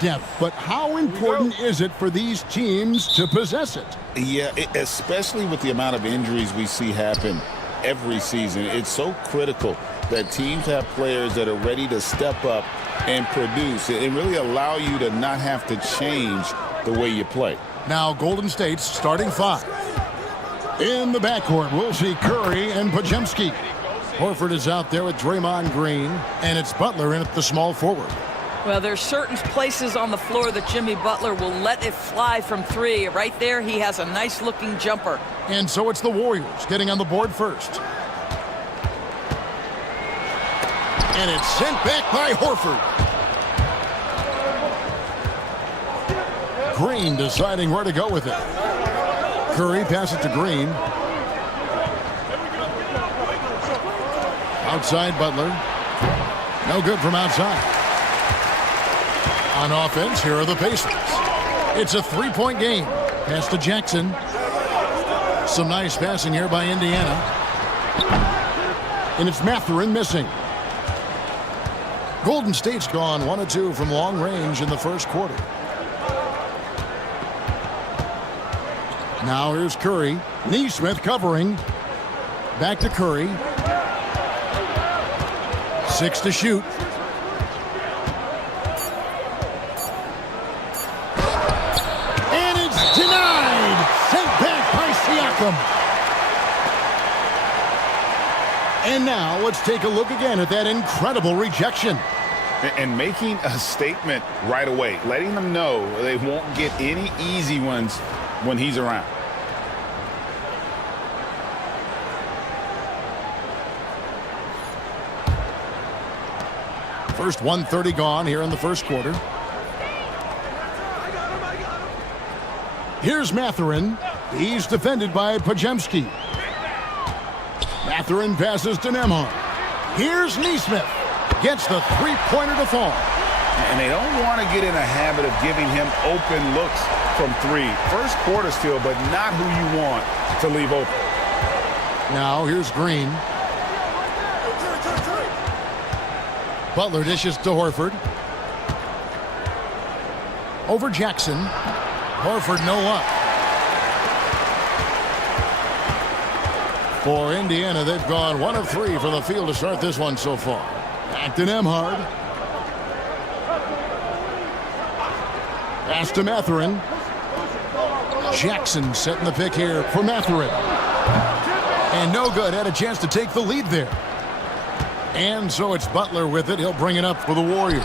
Depth, but how important is it for these teams to possess it? Yeah, especially with the amount of injuries we see happen every season. It's so critical that teams have players that are ready to step up and produce and really allow you to not have to change the way you play. Now Golden State's starting five. In the backcourt, we'll see Curry and Podziemski. Horford is out there with Draymond Green, and it's Butler in at the small forward. Well, there's certain places on the floor that Jimmy Butler will let it fly from three. Right there, he has a nice-looking jumper. And so it's the Warriors getting on the board first. And it's sent back by Horford. Green deciding where to go with it. Curry passes to Green. Outside Butler. No good from outside. On offense, here are the Pacers. It's a three-point game. Pass to Jackson. Some nice passing here by Indiana. And it's Mathurin missing. Golden State's gone 1 of 2 from long range in the first quarter. Now here's Curry. Nesmith covering. Back to Curry. 6 to shoot. And it's denied. Sent back by Siakam. And now let's take a look again at that incredible rejection. And making a statement right away, letting them know they won't get any easy ones when he's around. First 1:30 gone here in the first quarter. Here's Mathurin. He's defended by Podziemski. Mathurin passes to Nembhard. Here's Nesmith. Gets the three-pointer to fall. And they don't want to get in a habit of giving him open looks from three. First quarter still, but not who you want to leave open. Now here's Green. Butler dishes to Horford. Over Jackson. Horford no luck. For Indiana, they've gone 1 of 3 from the field to start this one so far. Back to Nembhard. Pass to Mathurin. Jackson setting the pick here for Mathurin. And no good. Had a chance to take the lead there. And so it's Butler with it. He'll bring it up for the Warriors.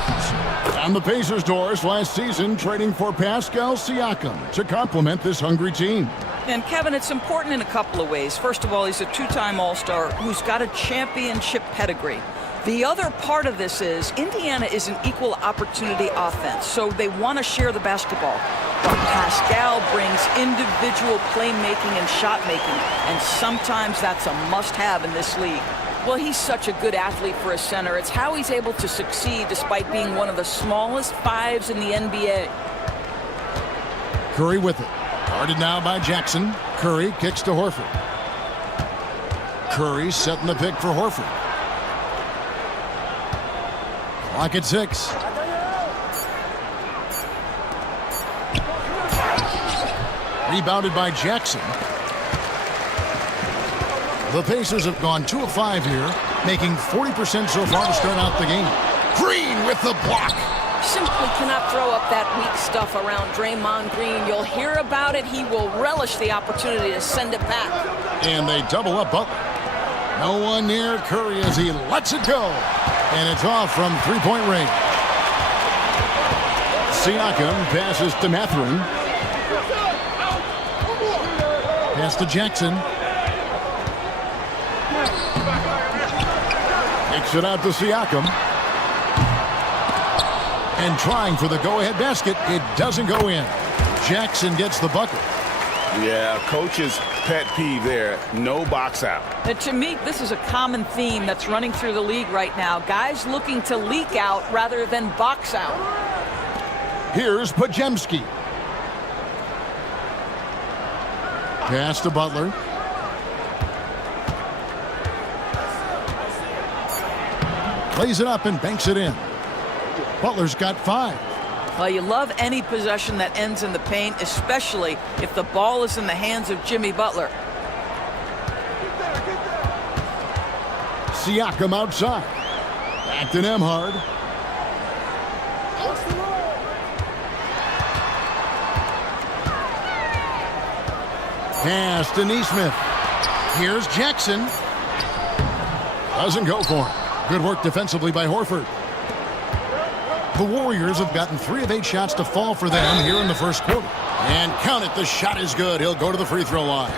On the Pacers' doors last season, trading for Pascal Siakam to complement this hungry team. And, Kevin, it's important in a couple of ways. First of all, he's a two-time All-Star who's got a championship pedigree. The other part of this is Indiana is an equal opportunity offense, so they want to share the basketball. But Pascal brings individual playmaking and shot making, and sometimes that's a must-have in this league. Well, he's such a good athlete for a center. It's how he's able to succeed despite being one of the smallest fives in the NBA. Curry with it. Guarded now by Jackson. Curry kicks to Horford. Curry setting the pick for Horford. Clock at 6. Rebounded by Jackson. The Pacers have gone 2 of 5 here, making 40% so far to start out the game. Green with the block. Simply cannot throw up that weak stuff around Draymond Green. You'll hear about it. He will relish the opportunity to send it back. And they double up Butler. No one near Curry as he lets it go. And it's off from three-point range. Siakam passes to Mathurin. Pass to Jackson. Kicks it out to Siakam. And trying for the go-ahead basket. It doesn't go in. Jackson gets the bucket. Yeah, coach's pet peeve there. No box out. And to me, this is a common theme that's running through the league right now. Guys looking to leak out rather than box out. Here's Podziemski. Pass to Butler. Plays it up and banks it in. Butler's got 5. Well, you love any possession that ends in the paint, especially if the ball is in the hands of Jimmy Butler. Siakam outside. Back to Nemhard. Pass to Neesmith. Here's Jackson. Doesn't go for him. Good work defensively by Horford. The Warriors have gotten 3 of 8 shots to fall for them here in the first quarter. And count it, the shot is good. He'll go to the free throw line.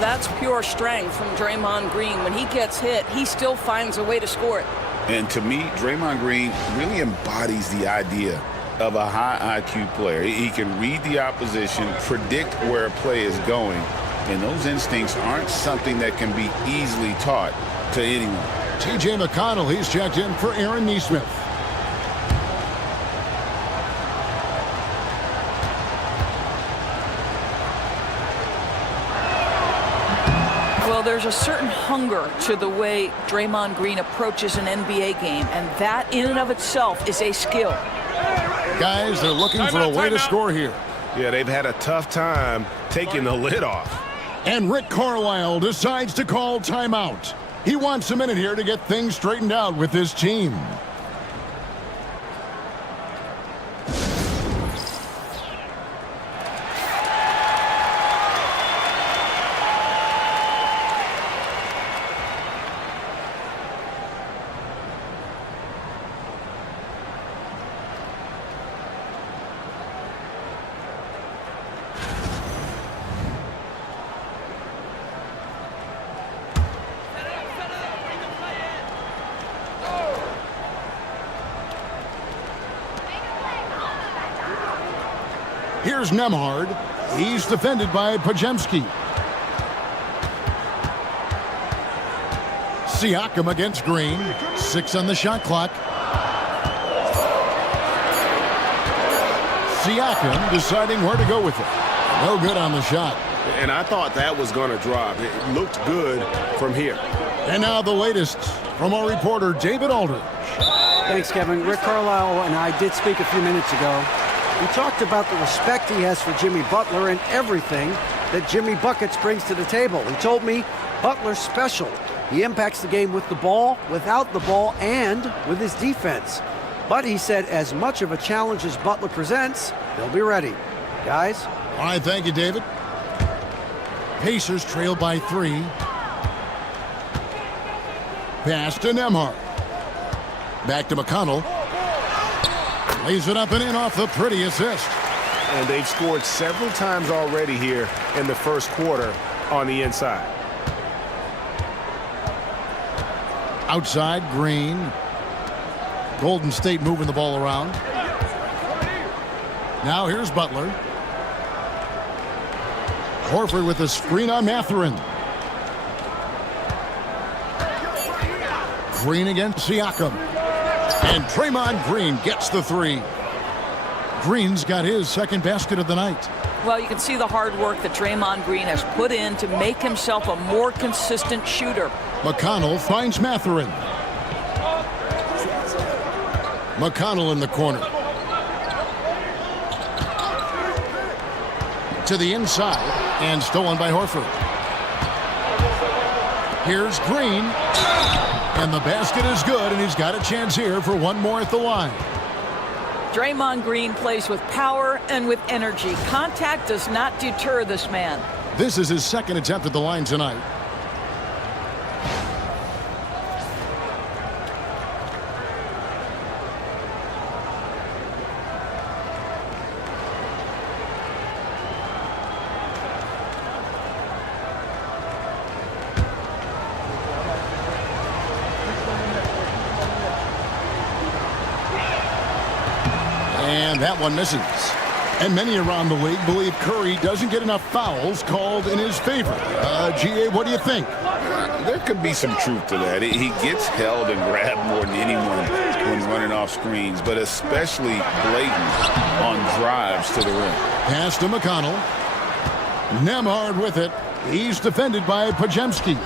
That's pure strength from Draymond Green. When he gets hit, he still finds a way to score it. And to me, Draymond Green really embodies the idea of a high IQ player. He can read the opposition, predict where a play is going, and those instincts aren't something that can be easily taught to anyone. T.J. McConnell, he's checked in for Aaron Neesmith. Well, there's a certain hunger to the way Draymond Green approaches an NBA game, and that in and of itself is a skill. Guys, they're looking for a way to score here. Yeah, they've had a tough time taking the lid off. And Rick Carlisle decides to call timeout. He wants a minute here to get things straightened out with his team. Here's Nemhard. He's defended by Pajemski. Siakam against Green. 6 on the shot clock. Siakam deciding where to go with it. No good on the shot. And I thought that was going to drop. It looked good from here. And now the latest from our reporter, David Aldridge. Thanks, Kevin. Rick Carlisle and I did speak a few minutes ago. We talked about the respect he has for Jimmy Butler and everything that Jimmy Buckets brings to the table. He told me Butler's special. He impacts the game with the ball, without the ball, and with his defense. But he said as much of a challenge as Butler presents, they'll be ready. Guys? All right, thank you, David. Pacers trail by 3. Pass to Nemhard. Back to McConnell. Lays it up and in off the pretty assist. And they've scored several times already here in the first quarter on the inside. Outside, Green. Golden State moving the ball around. Now here's Butler. Horford with the screen on Mathurin. Green against Siakam. And Draymond Green gets the 3. Green's got his second basket of the night. Well, you can see the hard work that Draymond Green has put in to make himself a more consistent shooter. McConnell finds Mathurin. McConnell in the corner. To the inside and stolen by Horford. Here's Green. And the basket is good, and he's got a chance here for one more at the line. Draymond Green plays with power and with energy. Contact does not deter this man. This is his second attempt at the line tonight. And that one misses. And many around the league believe Curry doesn't get enough fouls called in his favor. G.A., what do you think? There could be some truth to that. He gets held and grabbed more than anyone when running off screens, but especially blatant on drives to the rim. Pass to McConnell. Nemhard with it. He's defended by Pajemski.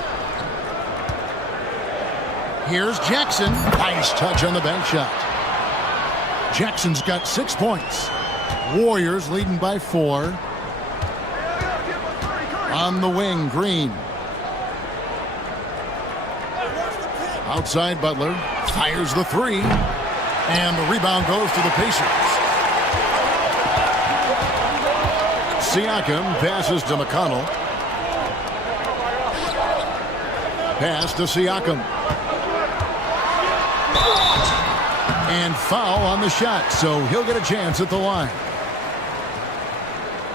Here's Jackson. Nice touch on the bank shot. Jackson's got 6 points. Warriors leading by 4. On the wing, Green. Outside, Butler fires the 3. And the rebound goes to the Pacers. Siakam passes to McConnell. Pass to Siakam. And foul on the shot, so he'll get a chance at the line.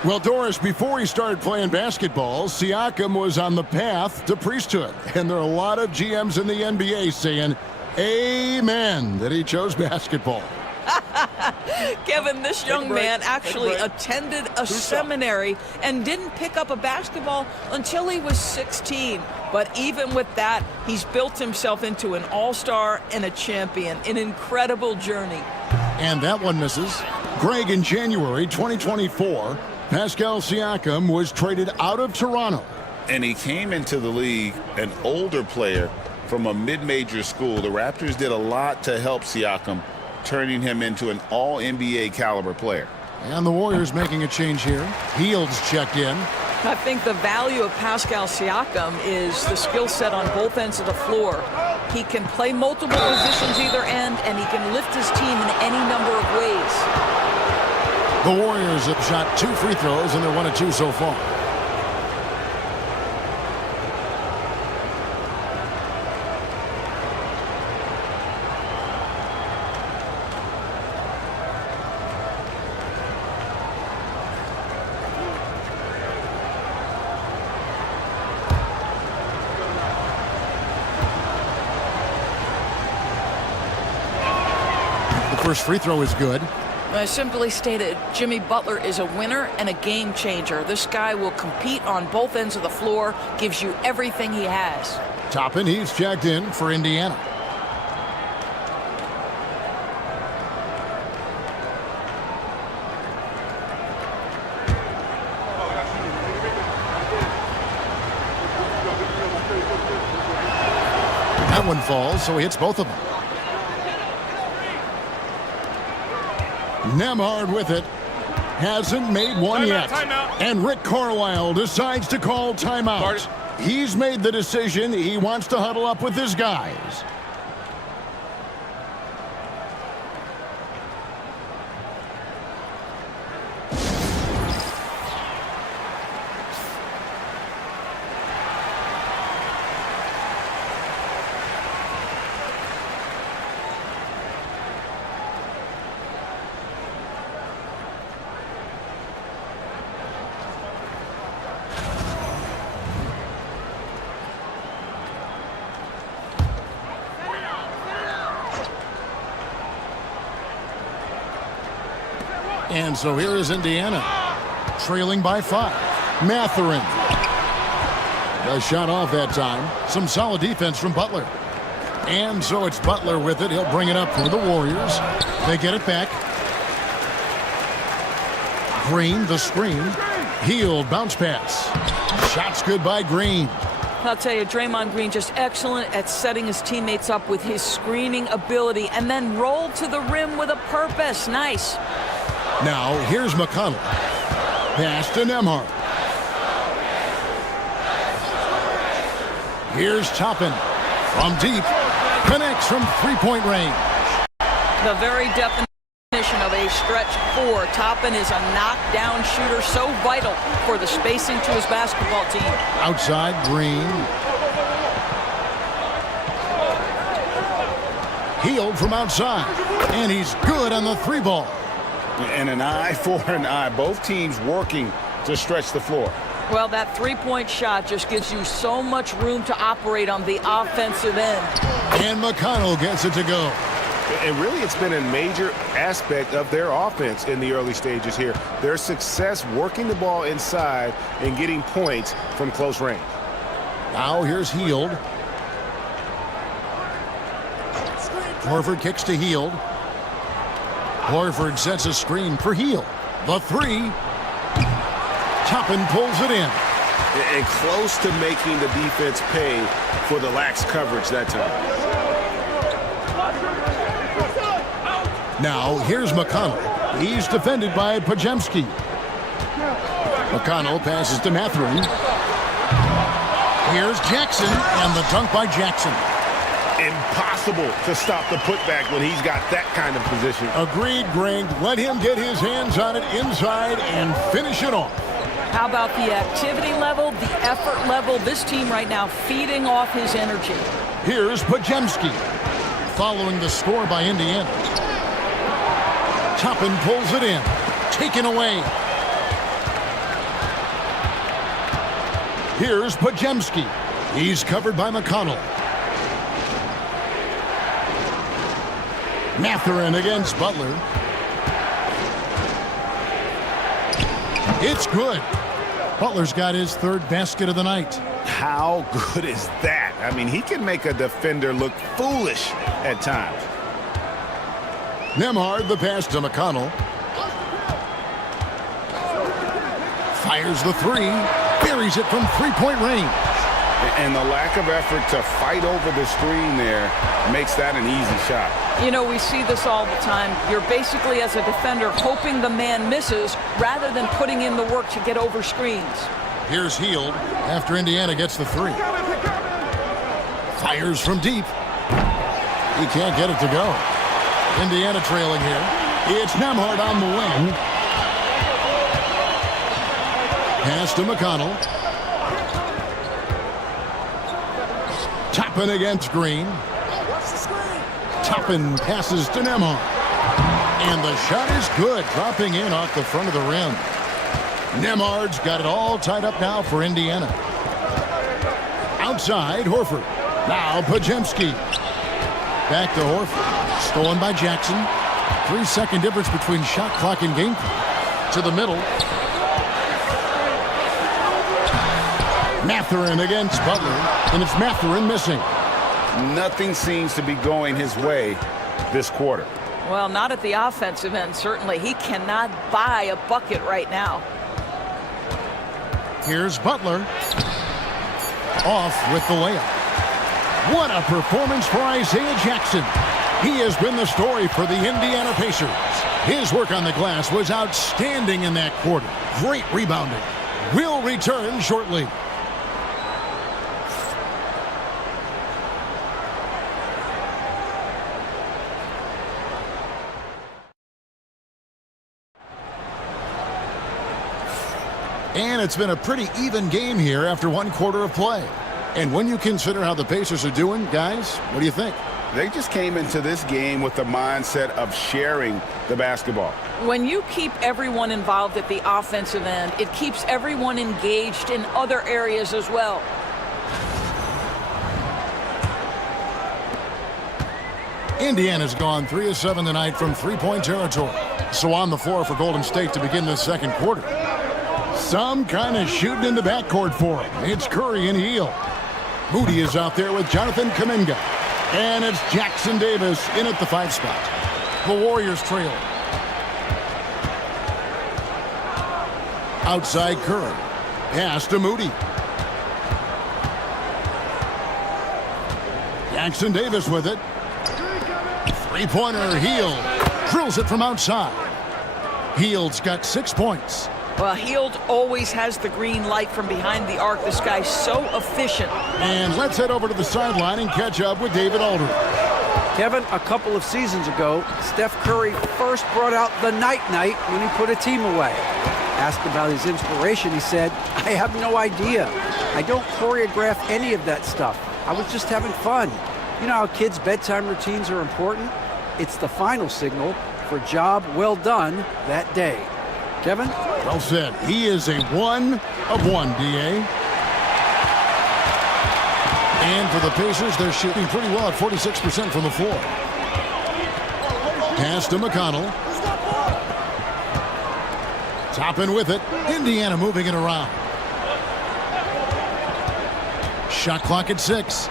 Well, Doris, before he started playing basketball, Siakam was on the path to priesthood. And there are a lot of GMs in the NBA saying, amen, that he chose basketball. Kevin, this young man actually attended a seminary and didn't pick up a basketball until he was 16. But even with that, he's built himself into an all-star and a champion. An incredible journey. And that one misses. Greg, in January 2024, Pascal Siakam was traded out of Toronto. And he came into the league an older player from a mid-major school. The Raptors did a lot to help Siakam, turning him into an all-NBA caliber player. And the Warriors making a change here. Hield's checked in. I think the value of Pascal Siakam is the skill set on both ends of the floor. He can play multiple positions either end, and he can lift his team in any number of ways. The Warriors have shot 2 free throws, and they're 1 of 2 so far. First free throw is good. I simply stated, Jimmy Butler is a winner and a game changer. This guy will compete on both ends of the floor, gives you everything he has. Toppin, he's checked in for Indiana. That one falls, so he hits both of them. Nembhard with it. Hasn't made one yet. And Rick Carlisle decides to call timeout. He's made the decision. He wants to huddle up with his guys. And so here is Indiana, trailing by 5. Mathurin. The shot off that time. Some solid defense from Butler. And so it's Butler with it. He'll bring it up for the Warriors. They get it back. Green, the screen. Hield, bounce pass. Shot's good by Green. I'll tell you, Draymond Green just excellent at setting his teammates up with his screening ability and then roll to the rim with a purpose. Nice. Now, here's McConnell. Pass to Nembhard. Here's Toppin. From deep. Connects from three-point range. The very definition of a stretch 4. Toppin is a knockdown shooter, so vital for the spacing to his basketball team. Outside, Green. Hield from outside. And he's good on the 3-ball. And an eye for an eye. Both teams working to stretch the floor. Well, that 3-point shot just gives you so much room to operate on the offensive end. And McConnell gets it to go. And really, it's been a major aspect of their offense in the early stages here. Their success working the ball inside and getting points from close range. Now here's Hield. Horford kicks to Hield. Horford sets a screen for Hield. The 3. Toppin pulls it in. And close to making the defense pay for the lax coverage that time. Now, here's McConnell. He's defended by Pajemski. McConnell passes to Mathurin. Here's Jackson, and the dunk by Jackson. Impossible to stop the putback when he's got that kind of position. Agreed, Greg. Let him get his hands on it inside and finish it off. How about the activity level, the effort level? This team right now feeding off his energy. Here's Pajemski, following the score by Indiana. Toppin pulls it in, taken away. Here's Pajemski. He's covered by McConnell. Mathurin against Butler. It's good. Butler's got his third basket of the night. How good is that? I mean, he can make a defender look foolish at times. Nembhard the pass to McConnell. Fires the three. Buries it from three-point range. And the lack of effort to fight over the screen there makes that an easy shot. You know, we see this all the time. You're basically, as a defender, hoping the man misses rather than putting in the work to get over screens. Here's Hield after Indiana gets the three. Fires from deep. He can't get it to go. Indiana trailing here. It's Nembhard on the wing. Pass to McConnell. Toppin against Green. Toppin passes to Nembhard. And the shot is good, dropping in off the front of the rim. Nembhard's got it all tied up now for Indiana. Outside, Horford. Now Pajemski. Back to Horford. Stolen by Jackson. 3-second difference between shot clock and game clock. To the middle. Mathurin against Butler, and it's Mathurin missing. Nothing seems to be going his way this quarter. Well, not at the offensive end, certainly. He cannot buy a bucket right now. Here's Butler. Off with the layup. What a performance for Isaiah Jackson. He has been the story for the Indiana Pacers. His work on the glass was outstanding in that quarter. Great rebounding. We'll return shortly. And it's been a pretty even game here after one quarter of play. And when you consider how the Pacers are doing, guys, what do you think? They just came into this game with the mindset of sharing the basketball. When you keep everyone involved at the offensive end, it keeps everyone engaged in other areas as well. Indiana's gone 3 of 7 tonight from three-point territory. So on the floor for Golden State to begin this second quarter. Some kind of shooting in the backcourt for him. It's Curry and Hield. Moody is out there with Jonathan Kuminga. And it's Jackson Davis in at the 5 spot. The Warriors trail. Outside Curry. Pass to Moody. Jackson Davis with it. Three-pointer, Hield. Drills it from outside. Hield's got 6 points. Well, Hield always has the green light from behind the arc. This guy's so efficient. And let's head over to the sideline and catch up with David Aldridge. Kevin, a couple of seasons ago, Steph Curry first brought out the night-night when he put a team away. Asked about his inspiration, he said, "I have no idea. I don't choreograph any of that stuff. I was just having fun." You know how kids' bedtime routines are important? It's the final signal for job well done that day. Kevin? Well said. He is a 1 of 1, D.A. And for the Pacers, they're shooting pretty well at 46% from the floor. Pass to McConnell. Toppin with it. Indiana moving it around. Shot clock at 6.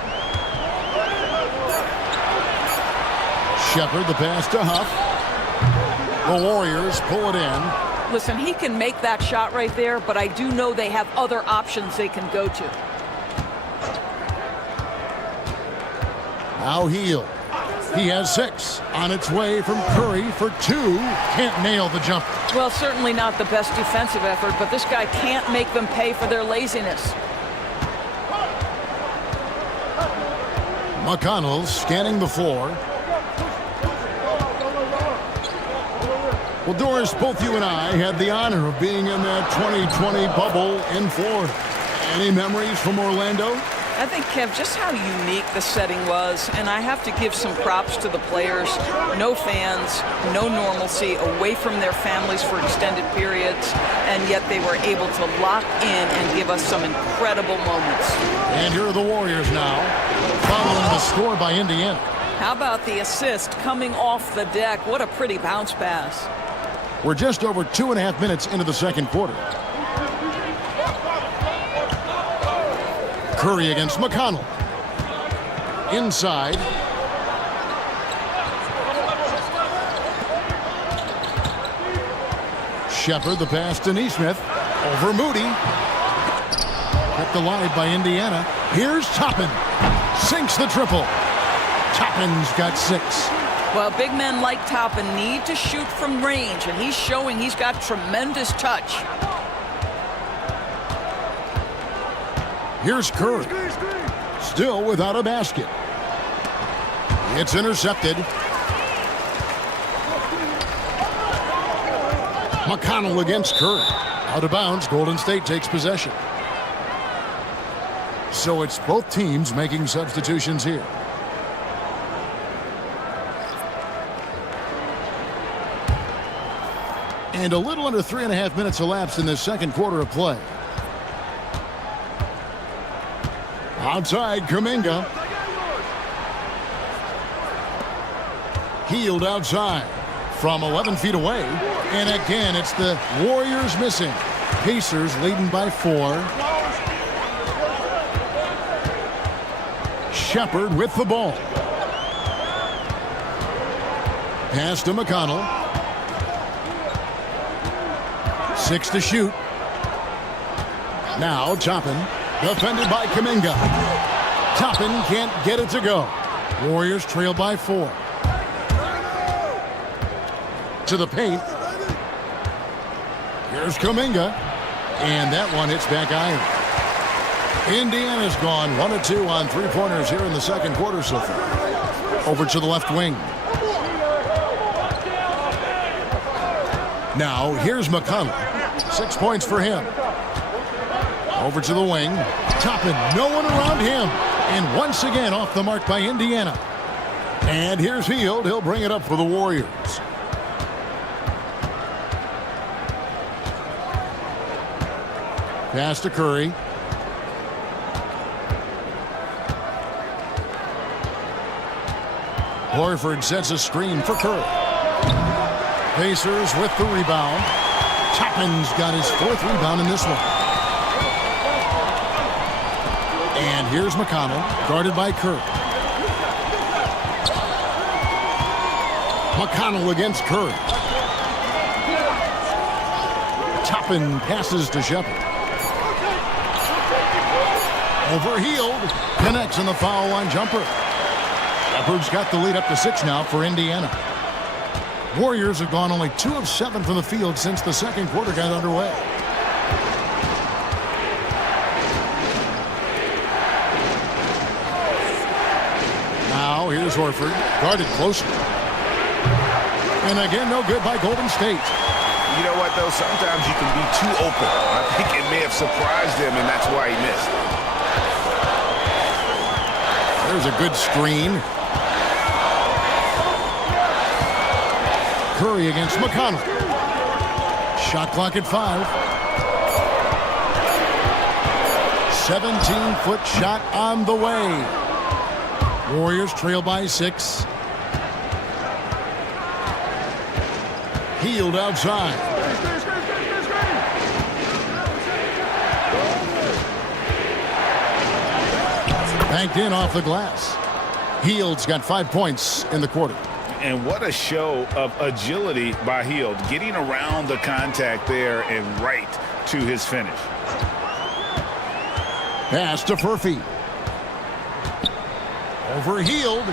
Shepard the pass to Huff. The Warriors pull it in. Listen, he can make that shot right there, but I do know they have other options they can go to. Now Hield. He has 6. On its way from Curry for 2. Can't nail the jumper. Well, certainly not the best defensive effort, but this guy can't make them pay for their laziness. McConnell scanning the floor. Well, Doris, both you and I had the honor of being in that 2020 bubble in Florida. Any memories from Orlando? I think, Kev, just how unique the setting was, and I have to give some props to the players. No fans, no normalcy, away from their families for extended periods, and yet they were able to lock in and give us some incredible moments. And here are the Warriors now, following the score by Indiana. How about the assist coming off the deck? What a pretty bounce pass. We're just over 2.5 minutes into the second quarter. Curry against McConnell. Inside. Shepard, the pass to Neesmith. Over Moody. Kept alive by Indiana. Here's Toppin. Sinks the triple. Toppin's got 6. Well, big men like Toppin need to shoot from range, and he's showing he's got tremendous touch. Here's Curry. Still without a basket. It's intercepted. McConnell against Curry. Out of bounds, Golden State takes possession. So it's both teams making substitutions here. And a little under 3.5 minutes elapsed in this second quarter of play. Outside, Kuminga. Healed outside from 11 feet away. And again, it's the Warriors missing. Pacers leading by 4. Shepard with the ball. Pass to McConnell. 6 to shoot. Now Toppin. Defended by Kuminga. Toppin can't get it to go. Warriors trail by 4. To the paint. Here's Kuminga. And that one hits back iron. Indiana's gone 1 of 2 on 3-pointers here in the second quarter so far. Over to the left wing. Now here's McConnell. 6 points for him. Over to the wing. Toppin, no one around him. And once again off the mark by Indiana. And here's Hield. He'll bring it up for the Warriors. Pass to Curry. Horford sets a screen for Curry. Pacers with the rebound. Toppin's got his 4th rebound in this one. And here's McConnell, guarded by Curry. McConnell against Curry. Toppin passes to Shepard. Over Hield. Connects in the foul line jumper. Shepard's got the lead up to 6 now for Indiana. Warriors have gone only 2 of 7 from the field since the second quarter got underway. Now here's Horford, guarded closely. And again, no good by Golden State. You know what, though? Sometimes you can be too open. I think it may have surprised him, and that's why he missed. There's a good screen. Curry against McConnell. Shot clock at 5. 17-foot shot on the way. Warriors trail by 6. Hield outside. Banked in off the glass. Hield's got 5 points in the quarter. And what a show of agility by Hield, getting around the contact there and right to his finish. Pass to Furphy. Over Hield.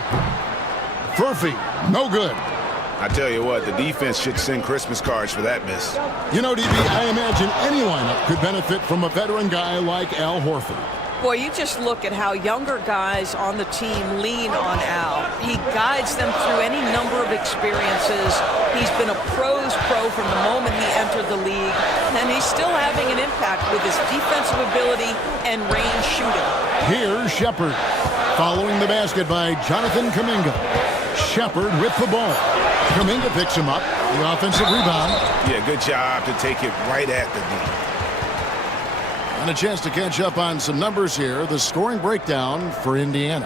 Furphy, no good. I tell you what, the defense should send Christmas cards for that miss. You know, DB, I imagine any lineup could benefit from a veteran guy like Al Horford. Boy, you just look at how younger guys on the team lean on Al. He guides them through any number of experiences. He's been a pro's pro from the moment he entered the league, and he's still having an impact with his defensive ability and range shooting. Here's Shepard, following the basket by Jonathan Kuminga. Shepard with the ball. Kuminga picks him up, the offensive rebound. Yeah, good job to take it right at the D. And a chance to catch up on some numbers here. The scoring breakdown for Indiana.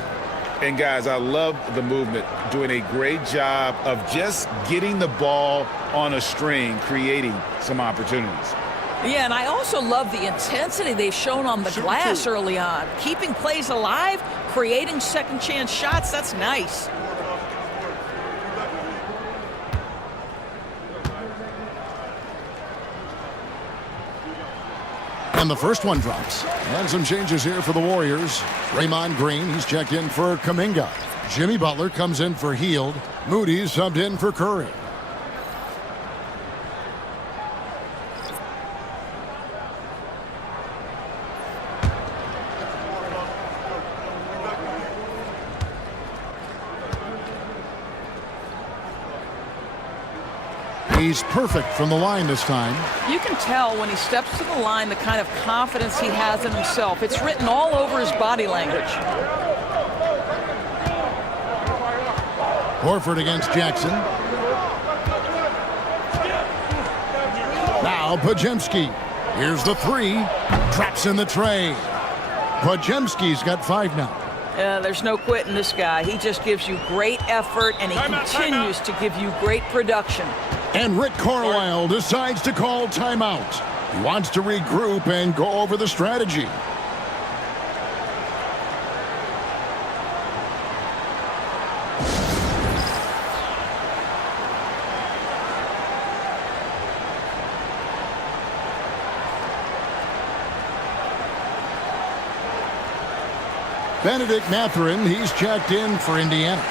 And guys, I love the movement, doing a great job of just getting the ball on a string, creating some opportunities. Yeah, and I also love the intensity they've shown on the glass early on. Keeping plays alive, creating second chance shots, that's nice. And the first one drops. And some changes here for the Warriors. Draymond Green, he's checked in for Kuminga. Jimmy Butler comes in for Hield. Moody subbed in for Curry. He's perfect from the line this time. You can tell when he steps to the line the kind of confidence he has in himself. It's written all over his body language. Horford against Jackson. Now Podziemski. Here's the three. Traps in the tray. Podziemski's got 5 now. There's no quitting this guy. He just gives you great effort, and he continues to give you great production. And Rick Carlisle decides to call timeout. He wants to regroup and go over the strategy. Benedict Mathurin, he's checked in for Indiana.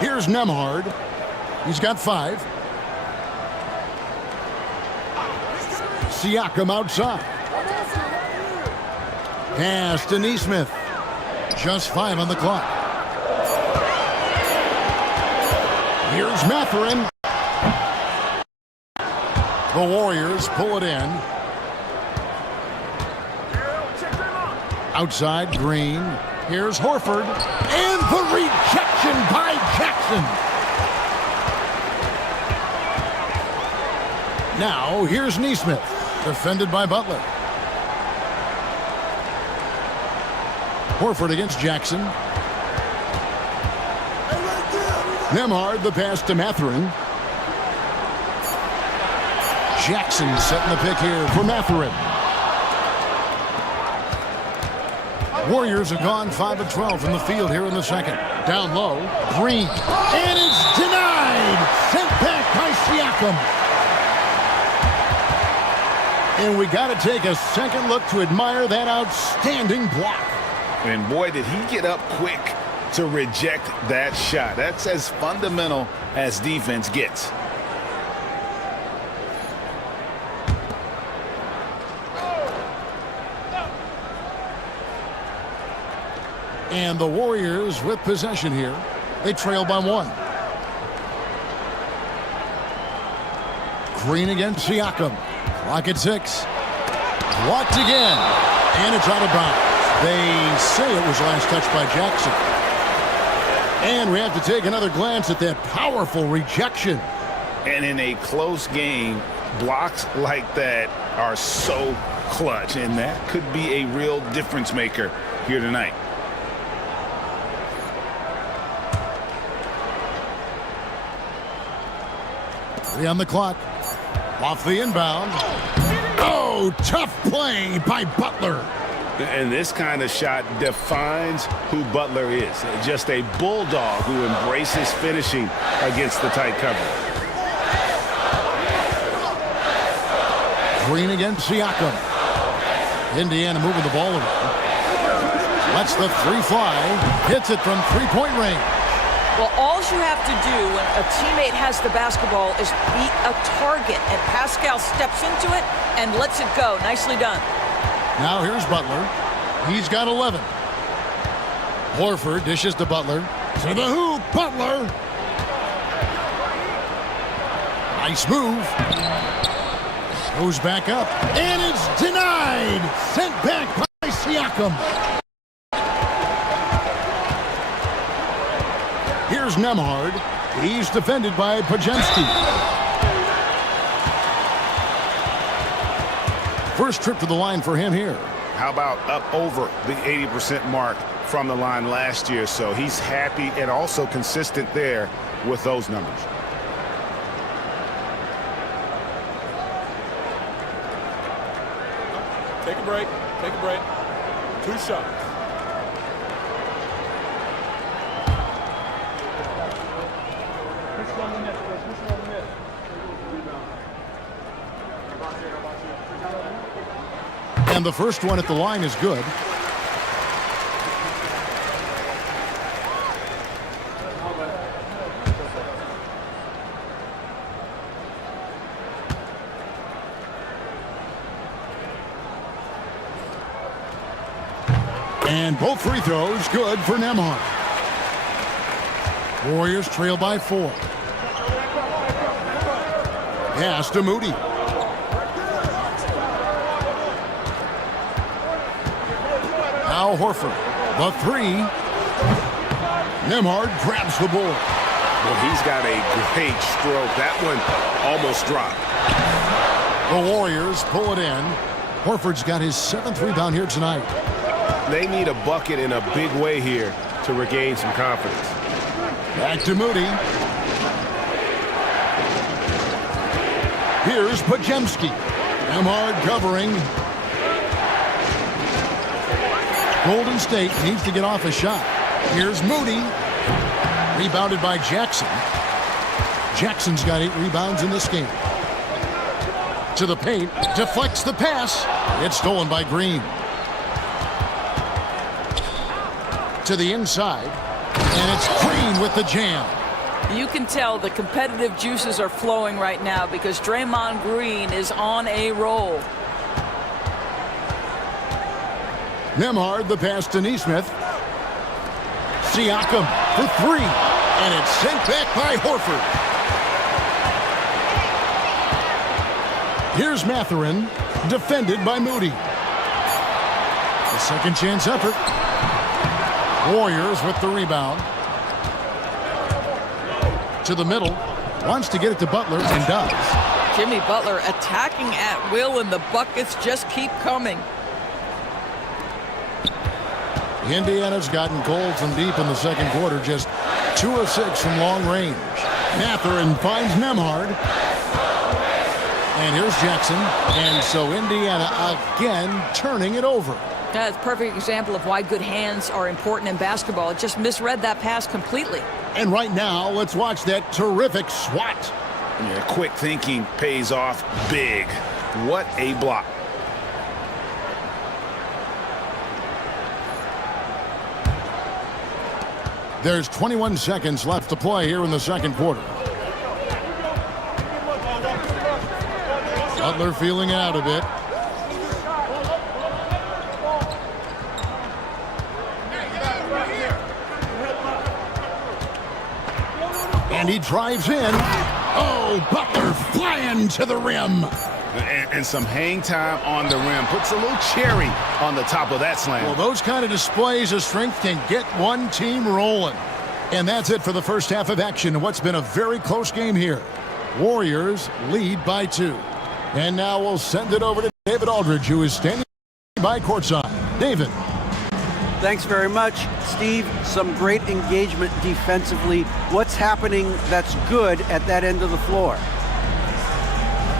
Here's Nembhard. He's got 5. Siakam outside. Pass to Nesmith. Just 5 on the clock. Here's Mathurin. The Warriors pull it in. Outside, Green. Here's Horford. And the rejection by Jackson. Now, here's Nesmith. Defended by Butler. Horford against Jackson. Nembhard, the pass to Mathurin. Jackson setting the pick here for Mathurin. Warriors have gone 5 of 12 from the field here in the second. Down low, Green. And it's denied! Sent back by Siakam. And we got to take a second look to admire that outstanding block. And boy, did he get up quick to reject that shot. That's as fundamental as defense gets. And the Warriors with possession here. They trail by 1. Green against Siakam. Clock at 6. Blocked again. And it's out of bounds. They say it was last touched by Jackson. And we have to take another glance at that powerful rejection. And in a close game, blocks like that are so clutch. And that could be a real difference maker here tonight. On the clock. Off the inbound. Oh, tough play by Butler. And this kind of shot defines who Butler is. Just a bulldog who embraces finishing against the tight cover. Green against Siakam. Indiana moving the ball around. Lets the three fly. Hits it from three-point range. Well, all you have to do when a teammate has the basketball is be a target, and Pascal steps into it and lets it go. Nicely done. Now here's Butler. He's got 11. Horford dishes to Butler. To the hoop, Butler. Nice move. Goes back up. And it's denied. Sent back by Siakam. Here's Nembhard. He's defended by Podziemski. First trip to the line for him here. How about up over the 80% mark from the line last year? So he's happy and also consistent there with those numbers. Take a break. Take a break. 2 shots. And the first one at the line is good. And both free throws good for Nembhard. Warriors trail by 4. Pass to Moody. Now Horford. The three. Nembhard grabs the board. Well, he's got a great stroke. That one almost dropped. The Warriors pull it in. Horford's got his 7th rebound here tonight. They need a bucket in a big way here to regain some confidence. Back to Moody. Here's Podziemski. Nembhard covering. Golden State needs to get off a shot. Here's Moody. Rebounded by Jackson. Jackson's got 8 rebounds in this game. To the paint. Deflects the pass. It's stolen by Green. To the inside. And it's Green with the jam. You can tell the competitive juices are flowing right now because Draymond Green is on a roll. Nembhard, the pass to Nesmith. Siakam for 3. And it's sent back by Horford. Here's Mathurin, defended by Moody. The second chance effort. Warriors with the rebound. To the middle. Wants to get it to Butler and does. Jimmy Butler attacking at will, and the buckets just keep coming. Indiana's gotten cold from deep in the second quarter, just 2 of 6 from long range. Mathurin finds Nembhard. And here's Jackson. And so Indiana again turning it over. That's a perfect example of why good hands are important in basketball. It just misread that pass completely. And right now, let's watch that terrific swat. Yeah, quick thinking pays off big. What a block. There's 21 seconds left to play here in the second quarter. Butler feeling it out a bit. And he drives in. Oh, Butler flying to the rim. And some hang time on the rim. Puts a little cherry on the top of that slam. Well, those kind of displays of strength can get one team rolling. And that's it for the first half of action in what's been a very close game here. Warriors lead by 2. And now we'll send it over to David Aldridge, who is standing by courtside. David. Thanks very much, Steve. Some great engagement defensively. What's happening that's good at that end of the floor?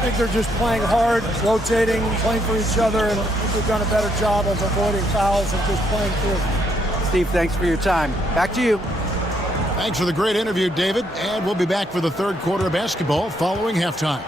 I think they're just playing hard, rotating, playing for each other, and I think they've done a better job of avoiding fouls and just playing through. Steve, thanks for your time. Back to you. Thanks for the great interview, David. And we'll be back for the third quarter of basketball following halftime.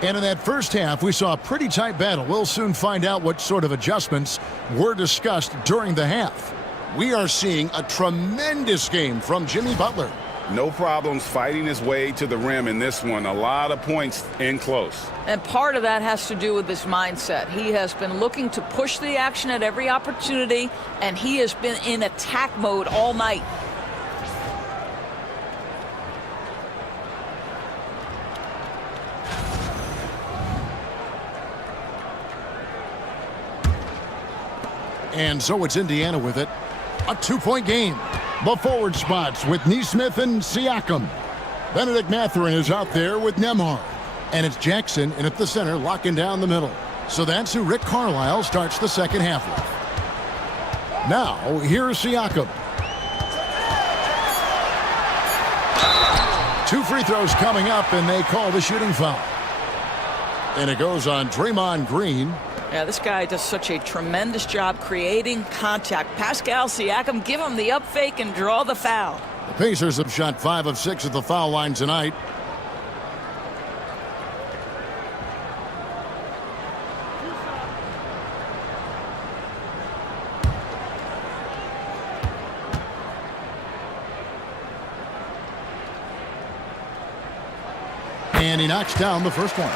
And in that first half, we saw a pretty tight battle. We'll soon find out what sort of adjustments were discussed during the half. We are seeing a tremendous game from Jimmy Butler. No problems fighting his way to the rim in this one. A lot of points in close. And part of that has to do with his mindset. He has been looking to push the action at every opportunity, and he has been in attack mode all night. And so it's Indiana with it. A two-point game. The forward spots with Nesmith and Siakam. Benedict Mathurin is out there with Nembhard. And it's Jackson in at the center, locking down the middle. So that's who Rick Carlisle starts the second half with. Now, here's Siakam. 2 free throws coming up, and they call the shooting foul. And it goes on Draymond Green. Yeah, this guy does such a tremendous job creating contact. Pascal Siakam, give him the up fake and draw the foul. The Pacers have shot 5 of 6 at the foul line tonight. And he knocks down the first one.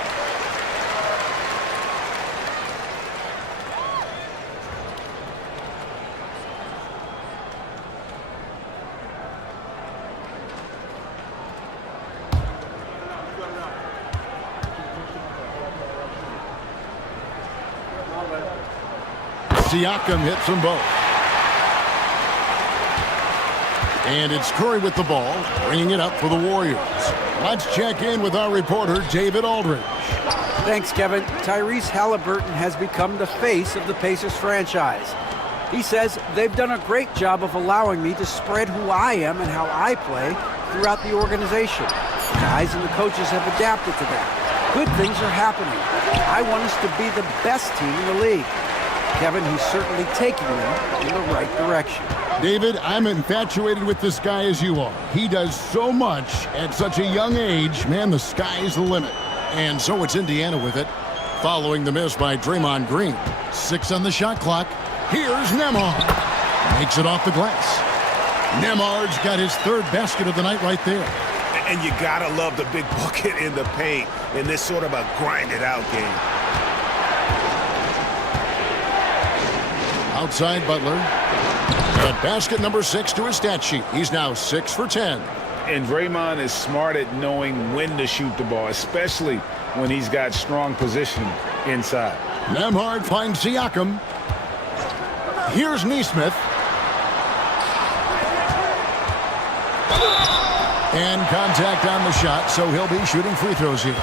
Siakam hits them both. And it's Curry with the ball, bringing it up for the Warriors. Let's check in with our reporter, David Aldridge. Thanks, Kevin. Tyrese Halliburton has become the face of the Pacers franchise. He says they've done a great job of allowing me to spread who I am and how I play throughout the organization. The guys and the coaches have adapted to that. Good things are happening. I want us to be the best team in the league. Kevin, he's certainly taking them in the right direction. David, I'm infatuated with this guy as you are. He does so much at such a young age. Man, the sky's the limit. And so it's Indiana with it, following the miss by Draymond Green. 6 on the shot clock. Here's Nembhard. Makes it off the glass. Nembhard's got his 3rd basket of the night right there. And you gotta love the big bucket in the paint in this sort of a grinded-out game. Outside Butler. And basket number 6 to his stat sheet. He's now 6 for 10. And Draymond is smart at knowing when to shoot the ball, especially when he's got strong position inside. Nembhard finds Siakam. Here's Nesmith. And contact on the shot, so he'll be shooting free throws here.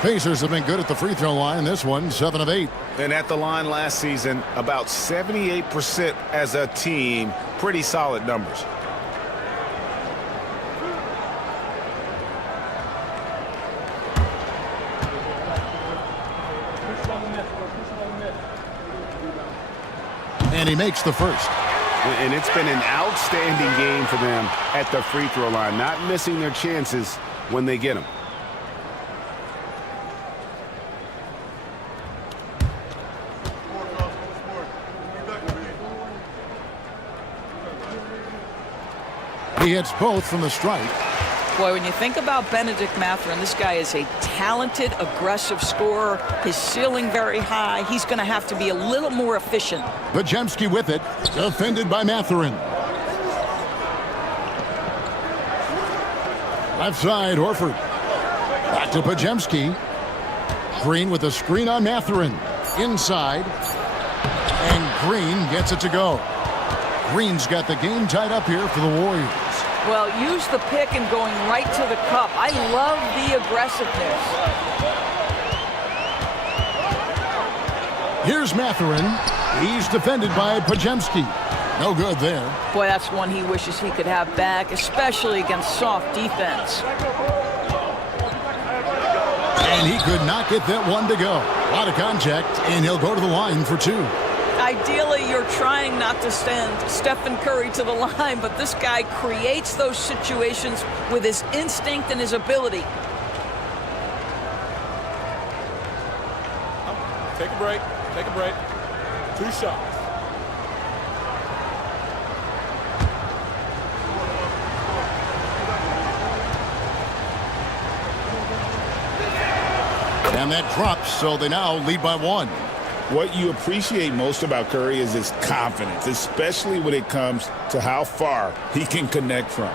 Pacers have been good at the free throw line. This one, 7 of 8. And at the line last season, about 78% as a team. Pretty solid numbers. he makes the first. And it's been an outstanding game for them at the free throw line, not missing their chances when they get them. He hits both from the strike. Boy, when you think about Benedict Mathurin, this guy is a talented, aggressive scorer. His ceiling very high. He's going to have to be a little more efficient. Podziemski with it, defended by Mathurin. Left side, Horford. Back to Podziemski. Green with a screen on Mathurin. Inside. And Green gets it to go. Green's got the game tied up here for the Warriors. Well, use the pick and going right to the cup. I love the aggressiveness. Here's Mathurin. He's defended by Podziemski. No good there. Boy, that's one he wishes he could have back, especially against soft defense. And he could not get that one to go. A lot of contact, and he'll go to the line for two. Ideally, you're trying not to send Stephen Curry to the line, but this guy creates those situations with his instinct and his ability. Take a break. Take a break. 2 shots. And that drops, so they now lead by 1. What you appreciate most about Curry is his confidence, especially when it comes to how far he can connect from.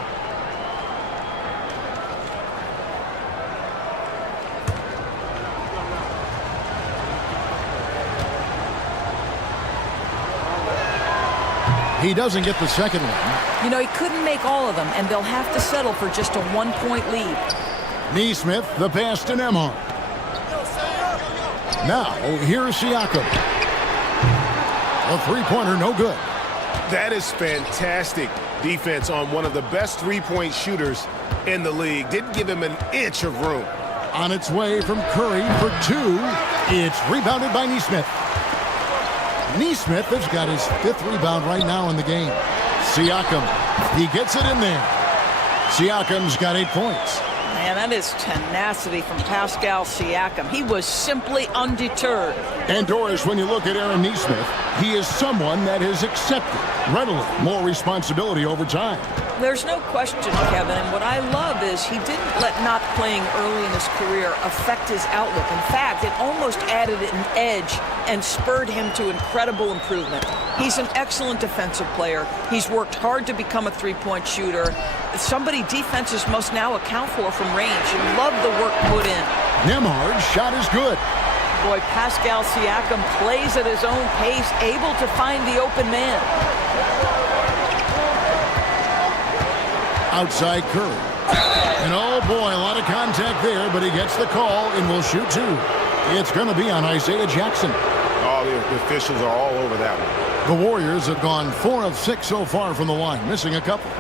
He doesn't get the second one. You know, he couldn't make all of them, and they'll have to settle for just a 1-point lead. Neesmith, the pass to Nembhard. Now, here's Siakam. A three-pointer, no good. That is fantastic defense on one of the best three-point shooters in the league. Didn't give him an inch of room. On its way from Curry for 2. It's rebounded by Neesmith. Neesmith has got his 5th rebound right now in the game. Siakam, he gets it in there. Siakam's got 8 points. Man, that is tenacity from Pascal Siakam. He was simply undeterred. And Doris, when you look at Aaron Neesmith, he is someone that has accepted readily more responsibility over time. There's no question, Kevin, and what I love is he didn't let not playing early in his career affect his outlook. In fact, it almost added an edge and spurred him to incredible improvement. He's an excellent defensive player. He's worked hard to become a three-point shooter. Somebody defenses must now account for from range. You love the work put in. Nembhard's shot is good. Boy, Pascal Siakam plays at his own pace, able to find the open man. Outside Curry. And oh boy, a lot of contact there, but he gets the call and will shoot 2. It's going to be on Isaiah Jackson. Oh, the officials are all over that one. The Warriors have gone 4 of 6 so far from the line, missing a couple.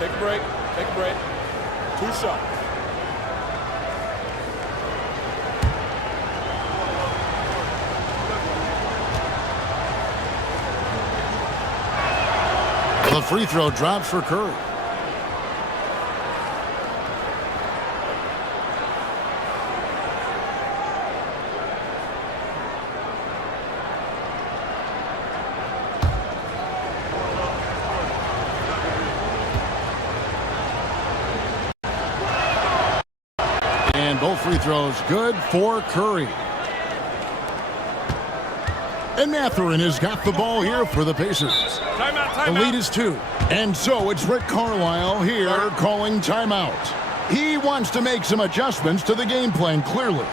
Take a break. Take a break. 2 shots. The free throw drops for Curry. And both free throws good for Curry. And Mathurin has got the ball here for the Pacers. Timeout, The timeout. lead is 2. And so it's Rick Carlisle here calling timeout. He wants to make some adjustments to the game plan, clearly.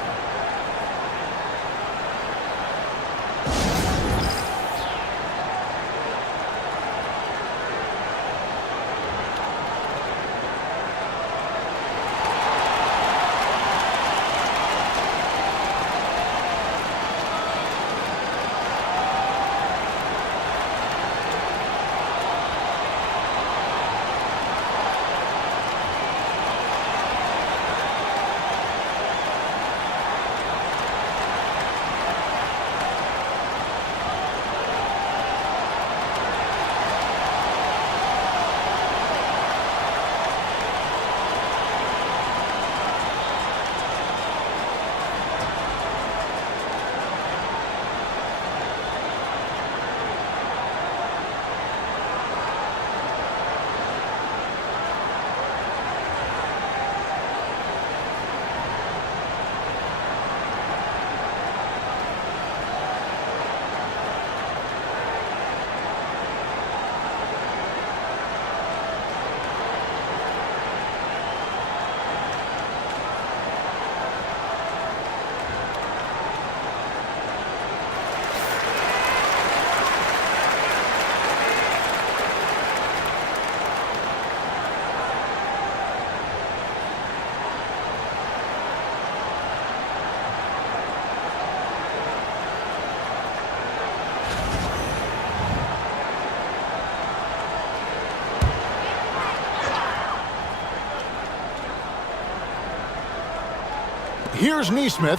Here's Neesmith.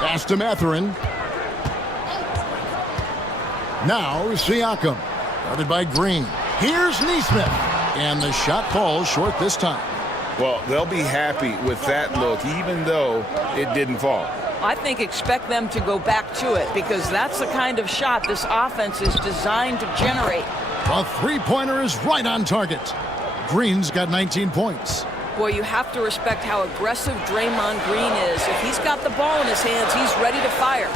Pass to Mathurin. Now Siakam. Guarded by Green. Here's Neesmith. And the shot falls short this time. Well, they'll be happy with that look, even though it didn't fall. I think expect them to go back to it because that's the kind of shot this offense is designed to generate. The three-pointer is right on target. Green's got 19 points. Boy, you have to respect how aggressive Draymond Green is. If he's got the ball in his hands, he's ready to fire.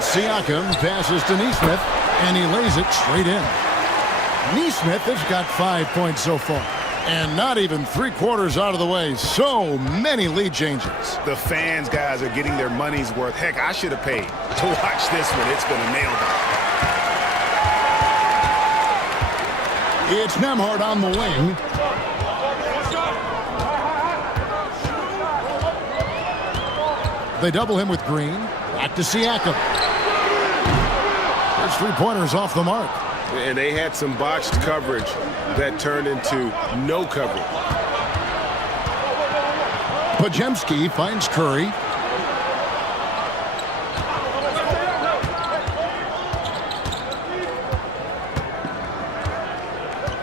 Siakam passes to Neesmith, and he lays it straight in. Neesmith has got 5 points so far, and not even three-quarters out of the way. So many lead changes. The fans, guys, are getting their money's worth. Heck, I should have paid to watch this one. It's been a nail-biter. It's Nembhard on the wing. They double him with Green. Back to Siakam. His three-pointer's off the mark. And they had some botched coverage that turned into no coverage. Podziemski finds Curry.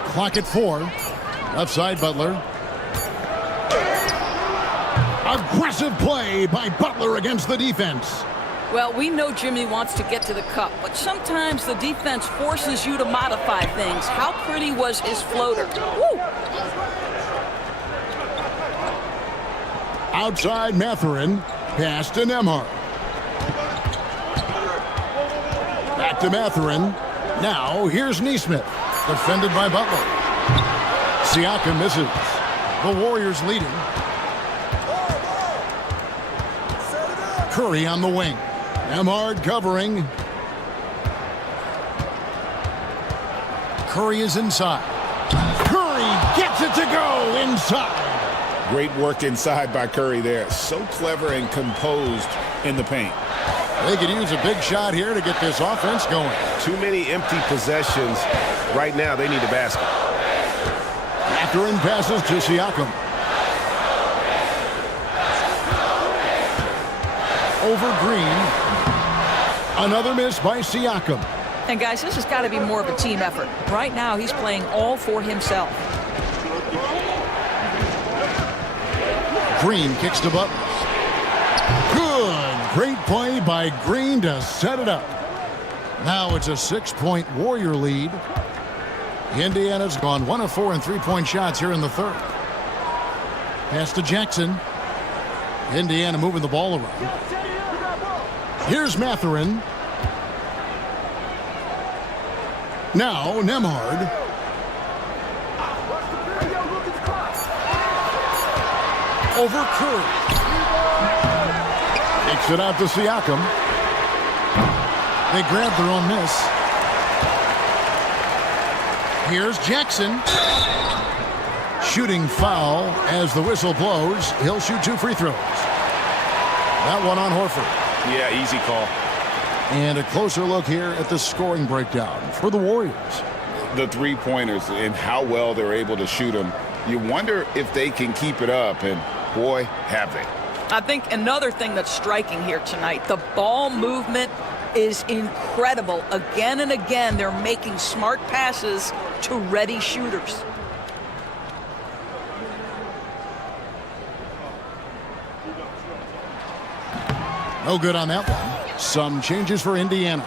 Clock at 4. Left side, Butler. Aggressive play by Butler against the defense. Well, we know Jimmy wants to get to the cup, but sometimes the defense forces you to modify things. How pretty was his floater? Woo! Outside Mathurin. Pass to Nembhard. Back to Mathurin. Now here's Neesmith. Defended by Butler. Siakam misses. The Warriors leading. Curry on the wing. Nembhard covering. Curry is inside. Curry gets it to go inside. Great work inside by Curry there. So clever and composed in the paint. They could use a big shot here to get this offense going. Too many empty possessions. Right now, they need a basket. Mathurin passes to Siakam. Over Green. Another miss by Siakam. And guys, this has got to be more of a team effort. Right now, he's playing all for himself. Green kicks to Butler. Good. Great play by Green to set it up. Now it's a 6-point Warrior lead. Indiana's gone 1 of 4 in three-point shots here in the third. Pass to Jackson. Indiana moving the ball around. Here's Mathurin. Now Nembhard. Over Curry. Takes it out to Siakam. They grab their own miss. Here's Jackson. Shooting foul as the whistle blows. He'll shoot 2 free throws. That one on Horford. Yeah, easy call. And a closer look here at the scoring breakdown for the Warriors. The three-pointers and how well they're able to shoot them. You wonder if they can keep it up, and boy, have they. I think another thing that's striking here tonight, the ball movement is incredible. Again and again, they're making smart passes to ready shooters. No good on that one. Some changes for Indiana.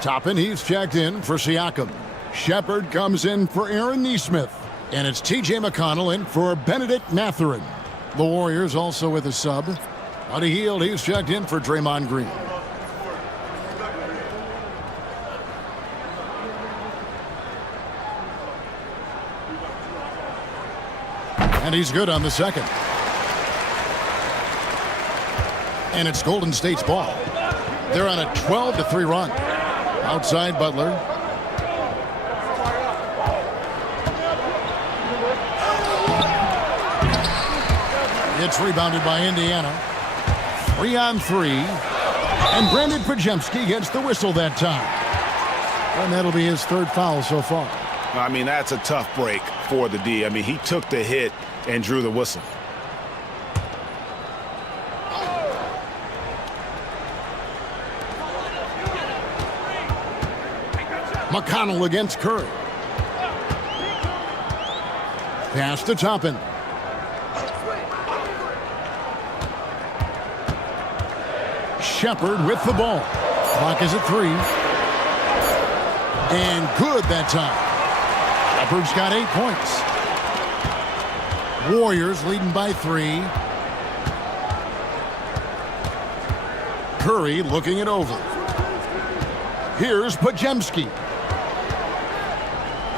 Toppin, he's checked in for Siakam. Shepard comes in for Aaron Neesmith. And it's T.J. McConnell in for Benedict Mathurin. The Warriors also with a sub. Buddy Hield, he's checked in for Draymond Green. And he's good on the second. And it's Golden State's ball. They're on a 12-3 run. Outside Butler. It's rebounded by Indiana. 3-on-3. And Brandon Podziemski gets the whistle that time. And that'll be his third foul so far. I mean, that's a tough break for the D. I mean, he took the hit and drew the whistle. McConnell against Curry. Pass to Toppin. Shepard with the ball. Clock is at 3. And good that time. Shepard's got 8 points. Warriors leading by 3. Curry looking it over. Here's Pajemski.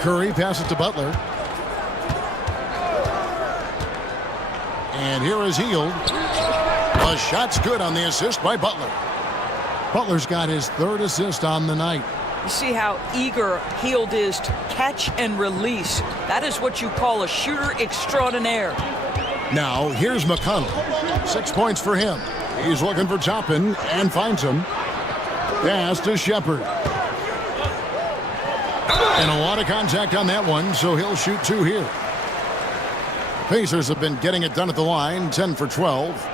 Curry passes to Butler. And here is Hield. The shot's good on the assist by Butler. Butler's got his 3rd assist on the night. You see how eager Hield is to catch and release. That is what you call a shooter extraordinaire. Now, here's McConnell. 6 points for him. He's looking for Toppin and finds him. Pass to Shepard. And a lot of contact on that one, so he'll shoot 2 here. Pacers have been getting it done at the line, 10 for 12.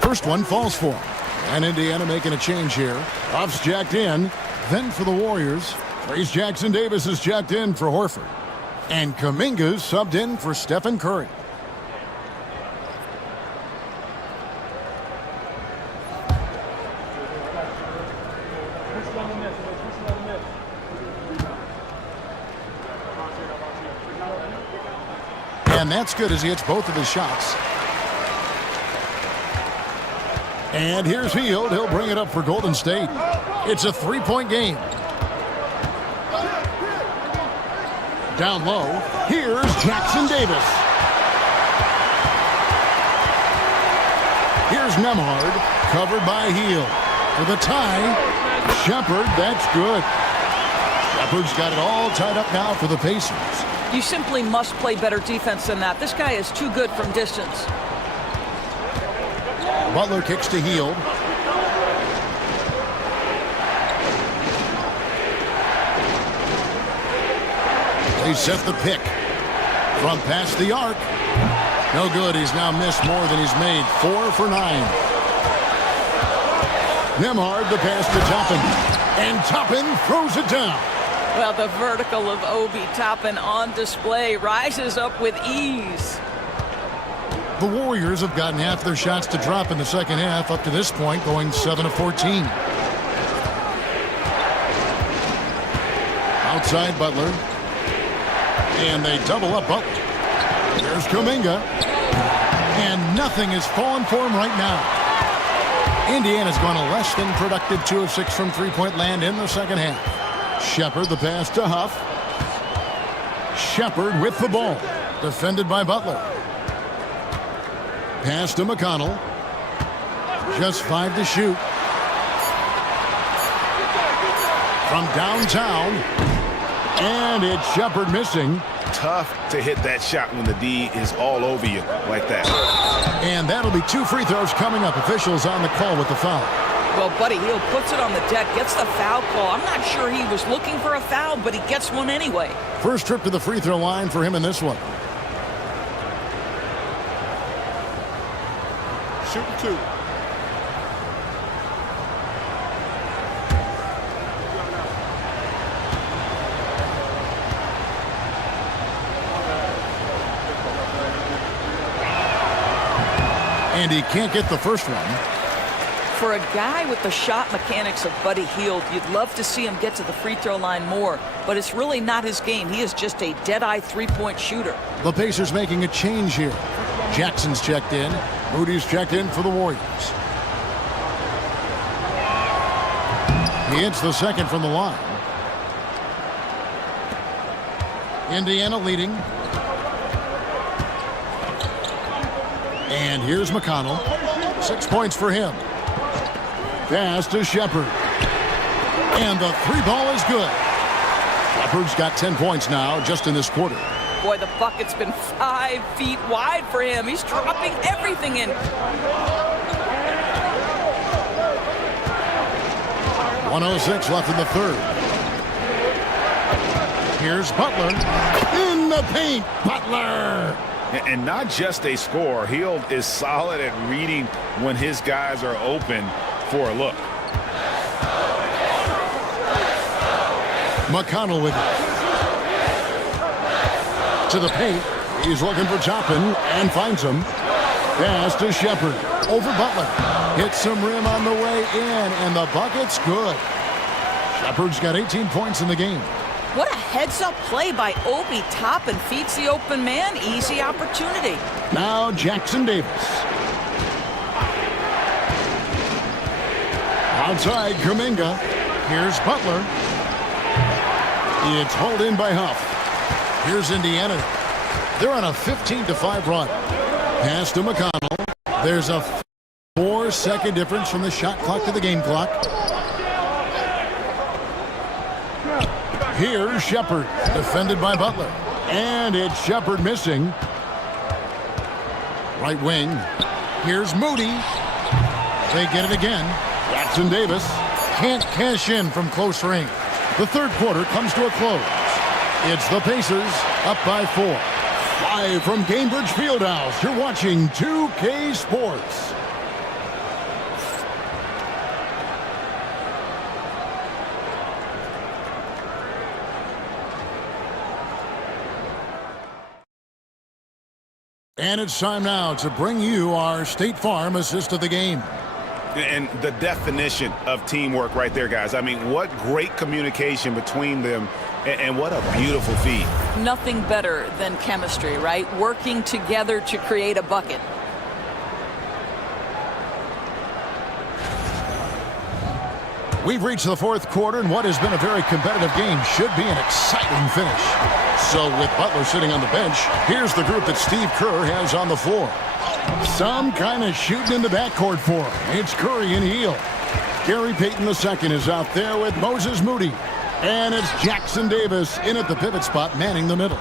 First one falls for him. And Indiana making a change here. Off's jacked in. Then for the Warriors, Trace Jackson-Davis is jacked in for Horford. And Kuminga's subbed in for Stephen Curry. And that's good as he hits both of his shots. And here's Hield. He'll bring it up for Golden State. It's a 3-point game. Down low, here's Jackson-Davis. Here's Nembhard, covered by Hield. For the tie, Shepard, that's good. Shepard's got it all tied up now for the Pacers. You simply must play better defense than that. This guy is too good from distance. Butler kicks to Hield. They set the pick. From past the arc. No good. He's now missed more than he's made. 4 for 9. Nembhard, the pass to Toppin. And Toppin throws it down. Well, the vertical of Obi Toppin on display rises up with ease. The Warriors have gotten half their shots to drop in the second half up to this point, going 7 of 14. Outside Butler. And they double up Butler. There's Kuminga. And nothing is falling for him right now. Indiana's gone a less than productive 2 of 6 from three-point land in the second half. Shepard, the pass to Huff. Shepard with the ball. Defended by Butler. Pass to McConnell. Just 5 to shoot. From downtown. And it's Shepard missing. Tough to hit that shot when the D is all over you like that. And that'll be 2 free throws coming up. Officials on the call with the foul. Well, Buddy Hield puts it on the deck, gets the foul call. I'm not sure he was looking for a foul, but he gets one anyway. First trip to the free throw line for him in this one. Shooting 2. And he can't get the first one. For a guy with the shot mechanics of Buddy Hield, you'd love to see him get to the free throw line more, but it's really not his game. He is just a dead-eye three-point shooter. The Pacers making a change here. Jackson's checked in. Moody's checked in for the Warriors. He hits the second from the line. Indiana leading. And here's McConnell. 6 points for him. Pass to Shepard. And the 3 ball is good. Shepard's got 10 points now just in this quarter. Boy, the bucket's been 5 feet wide for him. He's dropping everything in. 1:06 left in the third. Here's Butler in the paint. Butler! And not just a scorer. Hield is solid at reading when his guys are open for a look. McConnell with it. To the paint. He's looking for Toppin and finds him. Pass to Shepard. Over Butler. Hits some rim on the way in, and the bucket's good. Shepard's got 18 points in the game. What a heads-up play by Obi. Toppin feeds the open man. Easy opportunity. Now Jackson Davis. Outside Kuminga. Here's Butler. It's hauled in by Huff. Here's Indiana. They're on a 15-5 run. Pass to McConnell. There's a 4-second difference from the shot clock to the game clock. Here's Shepard, defended by Butler. And it's Shepard missing. Right wing. Here's Moody. They get it again. Jackson Davis can't cash in from close range. The third quarter comes to a close. It's the Pacers up by 4. Live from Cambridge Fieldhouse, you're watching 2K Sports. And it's time now to bring you our State Farm assist of the game. And the definition of teamwork right there, guys. I mean, what great communication between them, and what a beautiful feed. Nothing better than chemistry, right? Working together to create a bucket. We've reached the fourth quarter, and what has been a very competitive game should be an exciting finish. So with Butler sitting on the bench, here's the group that Steve Kerr has on the floor. Some kind of shooting in the backcourt for him. It's Curry and Hield. Gary Payton II is out there with Moses Moody. And it's Jackson Davis in at the pivot spot, manning the middle.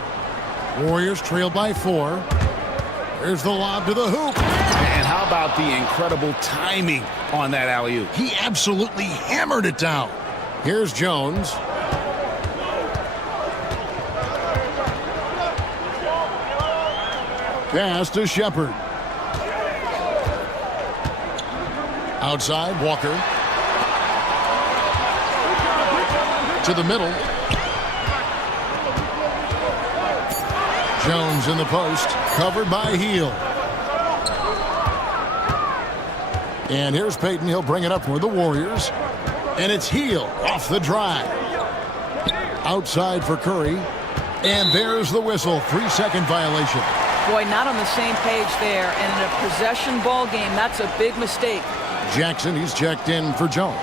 Warriors trail by 4. There's the lob to the hoop. And how about the incredible timing on that alley-oop? He absolutely hammered it down. Here's Jones. Pass to Shepard. Outside, Walker. To the middle. Jones in the post, covered by Hield. And here's Payton. He'll bring it up for the Warriors. And it's Hield off the drive. Outside for Curry. And there's the whistle. 3-second violation. Boy, not on the same page there. And in a possession ball game, that's a big mistake. Jackson, he's checked in for Jones.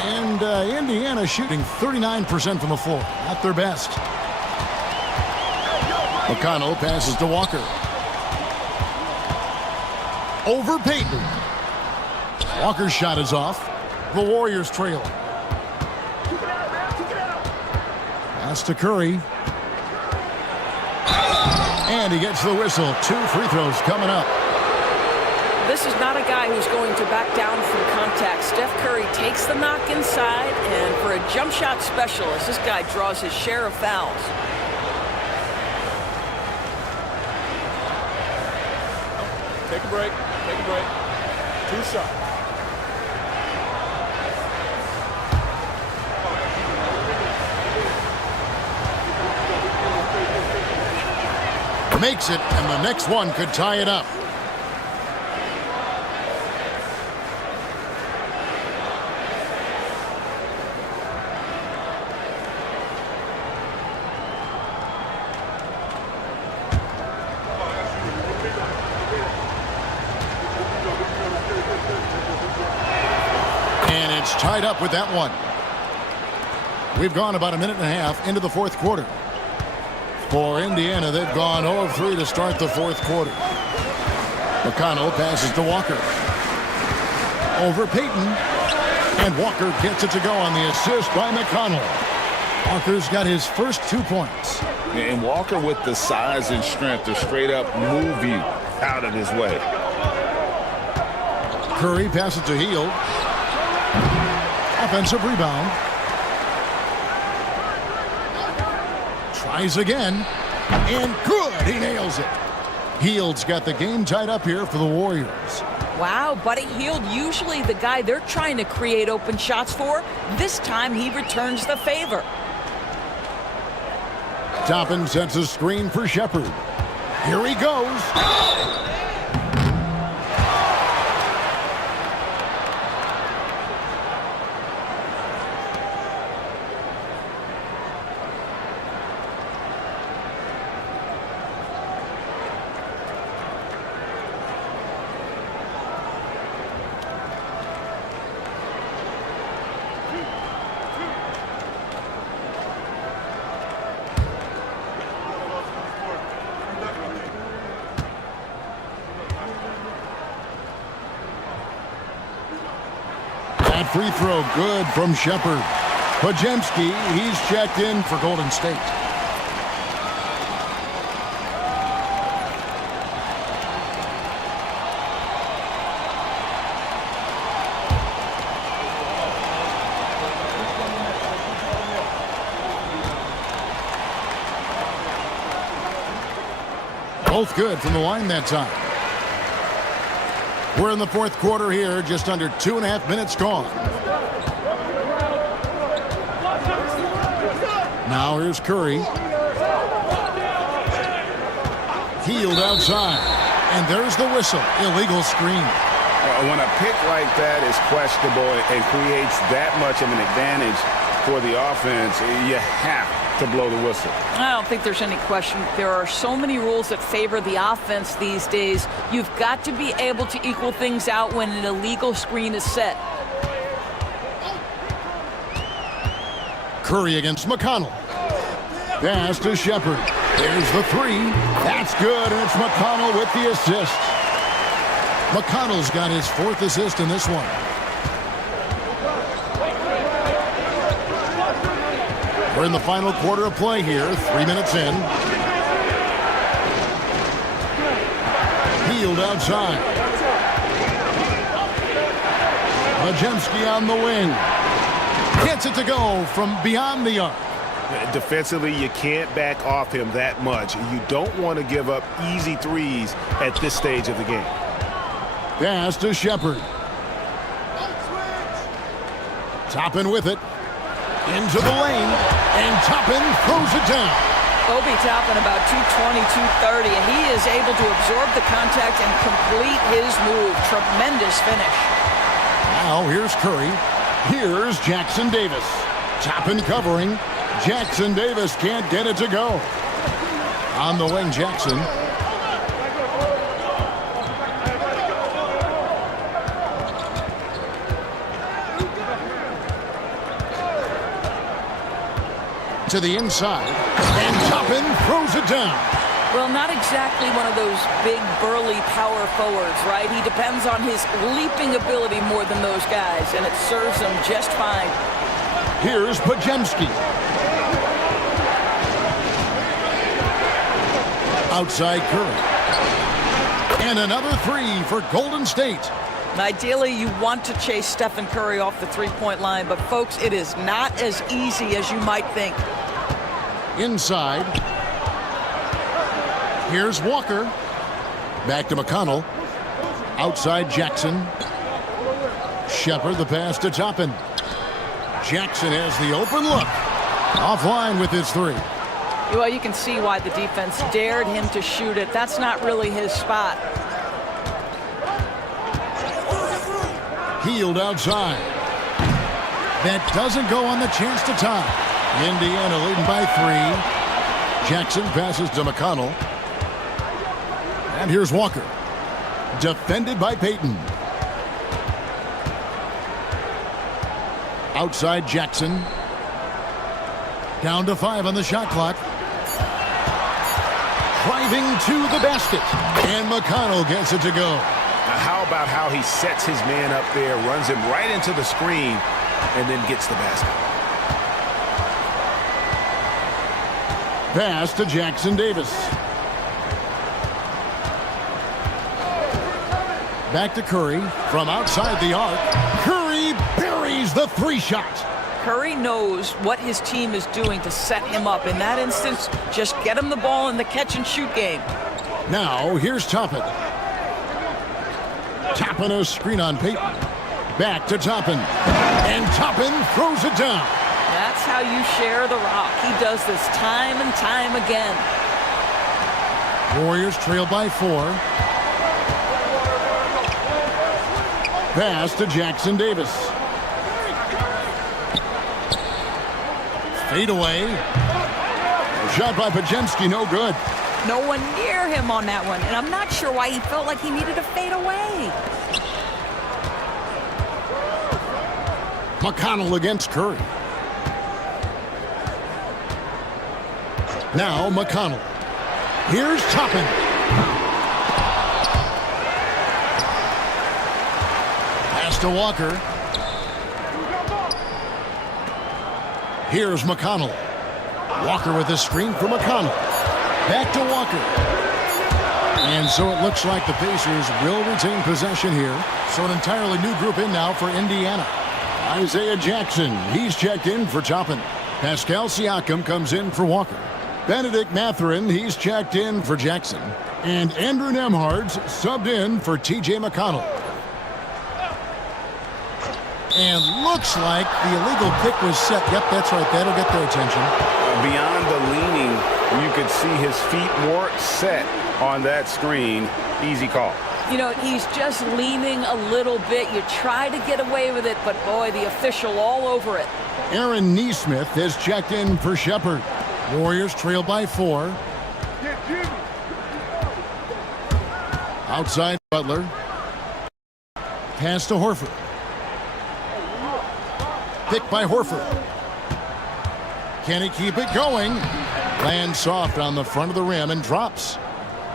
And Indiana shooting 39% from the floor. Not their best. McConnell passes to Walker. Over Payton. Walker's shot is off. The Warriors trail. Pass to Curry. And he gets the whistle. 2 free throws coming up. This is not a guy who's going to back down from contact. Steph Curry takes the knock inside, and for a jump shot specialist, this guy draws his share of fouls. Take a break. Take a break. 2 shots. Makes it, and the next one could tie it up. And it's tied up with that one. We've gone about a minute and a half into the fourth quarter. For Indiana, they've gone 0 of 3 to start the fourth quarter. McConnell passes to Walker. Over Peyton. And Walker gets it to go on the assist by McConnell. Walker's got his first 2 points. And Walker with the size and strength to straight up move you out of his way. Curry passes to Hield. Offensive rebound. Tries again. And good. He nails it. Hield's got the game tied up here for the Warriors. Wow, Buddy Hield, usually the guy they're trying to create open shots for. This time he returns the favor. Toppin sets a screen for Shepard. Here he goes. That free throw good from Shepard. Podziemski, he's checked in for Golden State. Both good from the line that time. We're in the fourth quarter here, just under 2.5 minutes gone. Now here's Curry. Hield outside. And there's the whistle. Illegal screen. When a pick like that is questionable and creates that much of an advantage for the offense, you have to blow the whistle. I don't think there's any question. There are so many rules that favor the offense these days. You've got to be able to equal things out when an illegal screen is set. Curry against McConnell. Pass to Shepard. There's the three. That's good, and it's McConnell with the assist. McConnell's got his 4th assist in this one. We're in the final quarter of play here, 3 minutes in. Hield outside. Podziemski on the wing. Gets it to go from beyond the arc. Defensively, you can't back off him that much. You don't want to give up easy threes at this stage of the game. Pass to Shepard. Toppin with it. Into the lane. And Toppin throws it down. Obi Toppin about 220, 230, and he is able to absorb the contact and complete his move. Tremendous finish. Now here's Curry. Here's Jackson Davis. Toppin covering. Jackson Davis can't get it to go. On the wing, Jackson. To the inside. And Toppin throws it down. Well, not exactly one of those big, burly power forwards, right? He depends on his leaping ability more than those guys, and it serves him just fine. Here's Podziemski. Outside Curry. And another three for Golden State. Ideally, you want to chase Stephen Curry off the three-point line, but folks, it is not as easy as you might think. Inside. Here's Walker. Back to McConnell. Outside Jackson. Shepard, the pass to Toppin. Jackson has the open look. Offline with his three. Well, you can see why the defense dared him to shoot it. That's not really his spot. Hield outside. That doesn't go on the chance to tie. Indiana leading by 3. Jackson passes to McConnell. And here's Walker. Defended by Peyton. Outside Jackson. Down to 5 on the shot clock. Tries driving to the basket. And McConnell gets it to go. Now, how about how he sets his man up there, runs him right into the screen, and then gets the basket. Pass to Jackson Davis. Back to Curry from outside the arc. Curry buries the three-shot. Curry knows what his team is doing to set him up. In that instance, just get him the ball in the catch-and-shoot game. Now, here's Toppin. Toppin a screen on Payton. Back to Toppin. And Toppin throws it down. That's how you share the rock. He does this time and time again. Warriors trail by 4. Pass to Jackson Davis. Fade away. Shot by Pajemski, no good. No one near him on that one, and I'm not sure why he felt like he needed to fade away. McConnell against Curry. Now McConnell. Here's Toppin. Pass to Walker. Here's McConnell. Walker with a screen for McConnell. Back to Walker. And so it looks like the Pacers will retain possession here. So an entirely new group in now for Indiana. Isaiah Jackson, he's checked in for Toppin. Pascal Siakam comes in for Walker. Benedict Mathurin, he's checked in for Jackson. And Andrew Nembhard's subbed in for T.J. McConnell. And looks like the illegal kick was set. Yep, that's right. That'll get their attention. Beyond the leaning, you could see his feet more set on that screen. Easy call. You know, he's just leaning a little bit. You try to get away with it, but boy, the official all over it. Aaron Nesmith has checked in for Shepard. Warriors trail by 4. Outside Butler. Pass to Horford. Picked by Horford. Can he keep it going? Lands soft on the front of the rim and drops.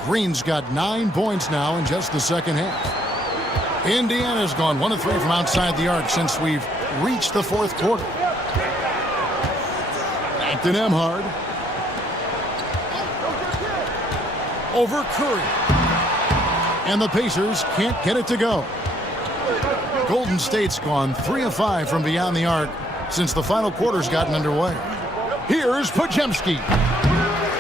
Green's got 9 points now in just the second half. Indiana's gone 1 of 3 from outside the arc since we've reached the fourth quarter. Back to Nembhard. Over Curry. And the Pacers can't get it to go. Golden State's gone 3 of 5 from beyond the arc since the final quarter's gotten underway. Here's Pajemski.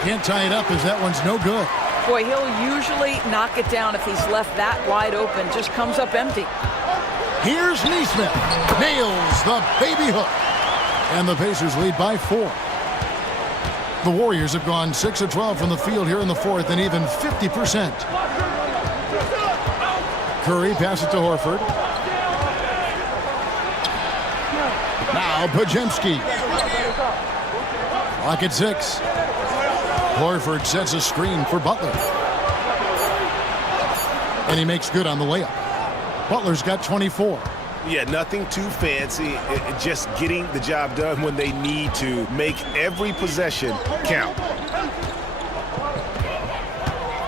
Can't tie it up as that one's no good. Boy, he'll usually knock it down if he's left that wide open. Just comes up empty. Here's Nesmith. Nails the baby hook. And the Pacers lead by 4. The Warriors have gone 6 of 12 from the field here in the fourth and even 50%. Curry passes to Horford. Now Pajemski. Clock at 6. Horford sets a screen for Butler. And he makes good on the layup. Butler's got 24. Yeah, nothing too fancy. Just getting the job done when they need to. Make every possession count.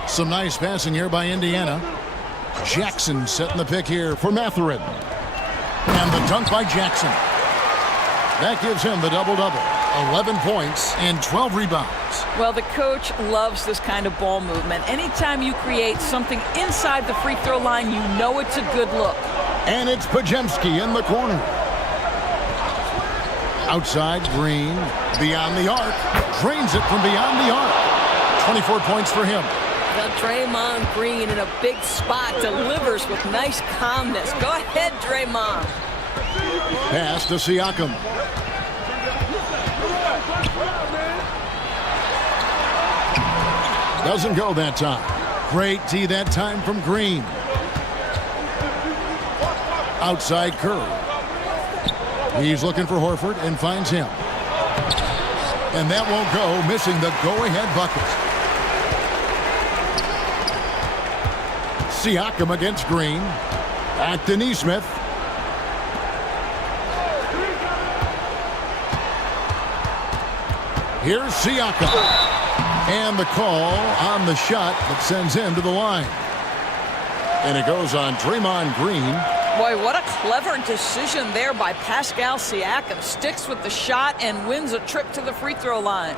Some nice passing here by Indiana. Jackson setting the pick here for Mathurin. And the dunk by Jackson. That gives him the double-double. 11 points and 12 rebounds. Well, the coach loves this kind of ball movement. Anytime you create something inside the free throw line, you know it's a good look. And it's Pajemski in the corner. Outside, Green, beyond the arc. Drains it from beyond the arc. 24 points for him. Well, Draymond Green in a big spot delivers with nice calmness. Go ahead, Draymond. Pass to Siakam. Doesn't go that time. Great D that time from Green. Outside Curry. He's looking for Horford and finds him. And that won't go, missing the go-ahead bucket. Siakam against Green. Back to Nesmith. Here's Siakam. And the call on the shot that sends him to the line. And it goes on Draymond Green. Boy, what a clever decision there by Pascal Siakam. Sticks with the shot and wins a trip to the free throw line.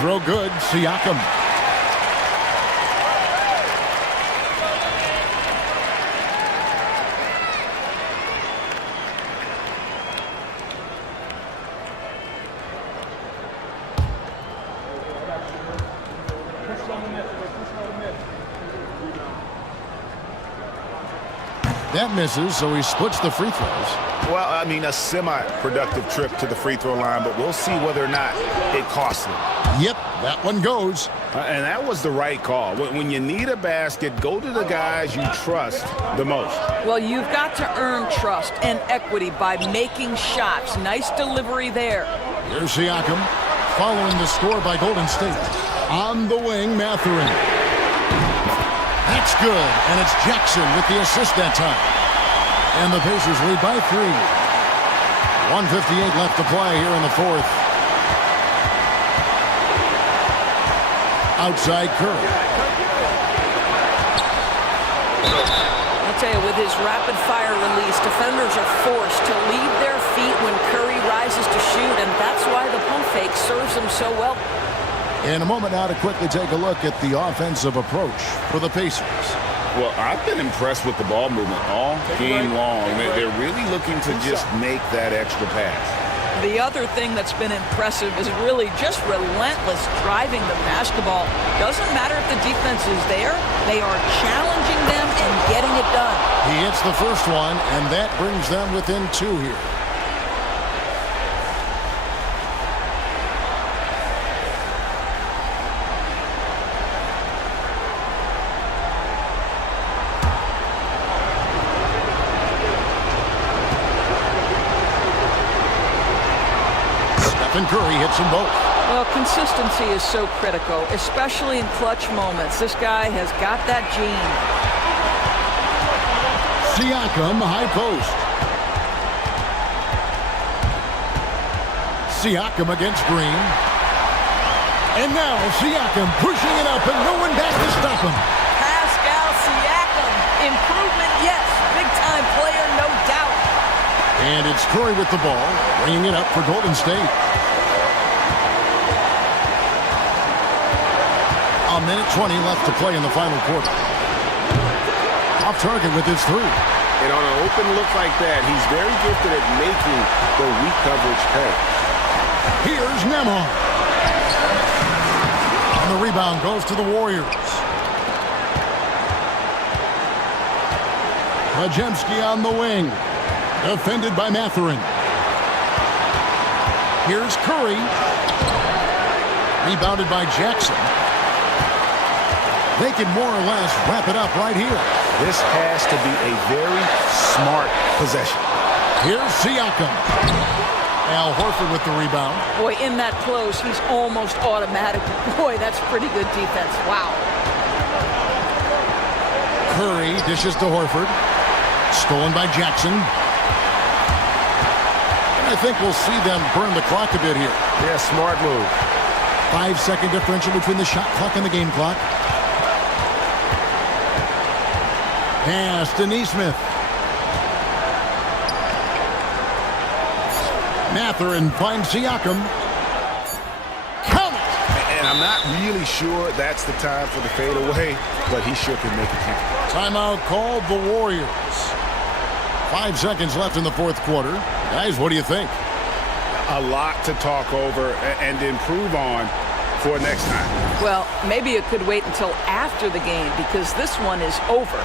Throw good, Siakam. That misses, so he splits the free throws. Well, I mean, a semi-productive trip to the free throw line, but we'll see whether or not it costs him. Yep, that one goes. And that was the right call. When you need a basket, go to the guys you trust the most. Well, you've got to earn trust and equity by making shots. Nice delivery there. Here's Siakam following the score by Golden State. On the wing, Mathurin. That's good, and it's Jackson with the assist that time. And the Pacers lead by 3. 1:58 left to play here in the fourth. Outside Curry. I'll tell you, with his rapid-fire release, defenders are forced to leave their feet when Curry rises to shoot, and that's why the pump fake serves him so well. In a moment now to quickly take a look at the offensive approach for the Pacers. Well, I've been impressed with the ball movement all game long. They're really looking to just make that extra pass. The other thing that's been impressive is really just relentless driving the basketball. Doesn't matter if the defense is there, they are challenging them and getting it done. He hits the first one, and that brings them within 2 here. And Curry hits them both. Well, consistency is so critical, especially in clutch moments. This guy has got that gene. Siakam, high post. Siakam against Green. And now Siakam pushing it up and no one back to stop him. Pascal Siakam. Improvement, yes. Big-time player, no doubt. And it's Curry with the ball, bringing it up for Golden State. A minute 20 left to play in the final quarter. Off target with his 3. And on an open look like that, he's very gifted at making the weak coverage pay. Here's Nemhard. And the rebound goes to the Warriors. Podziemski on the wing. Defended by Mathurin. Here's Curry. Rebounded by Jackson. They can more or less wrap it up right here. This has to be a very smart possession. Here's Siakam. Al Horford with the rebound. Boy, in that close, he's almost automatic. Boy, that's pretty good defense. Wow. Curry dishes to Horford. Stolen by Jackson. And I think we'll see them burn the clock a bit here. Yeah, smart move. 5-second differential between the shot clock and the game clock. Pass to Nesmith. Mathurin finds Siakam. Count it! And I'm not really sure that's the time for the fadeaway, but he sure can make it count. Timeout called the Warriors. 5 seconds left in the fourth quarter. Guys, what do you think? A lot to talk over and improve on for next time. Well, maybe it could wait until after the game because this one is over.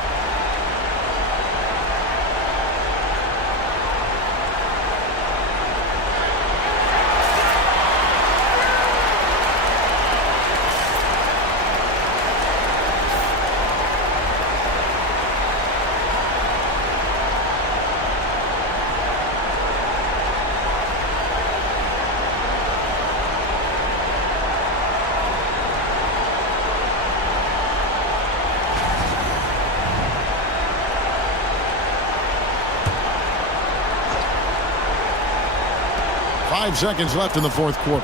5 seconds left in the fourth quarter.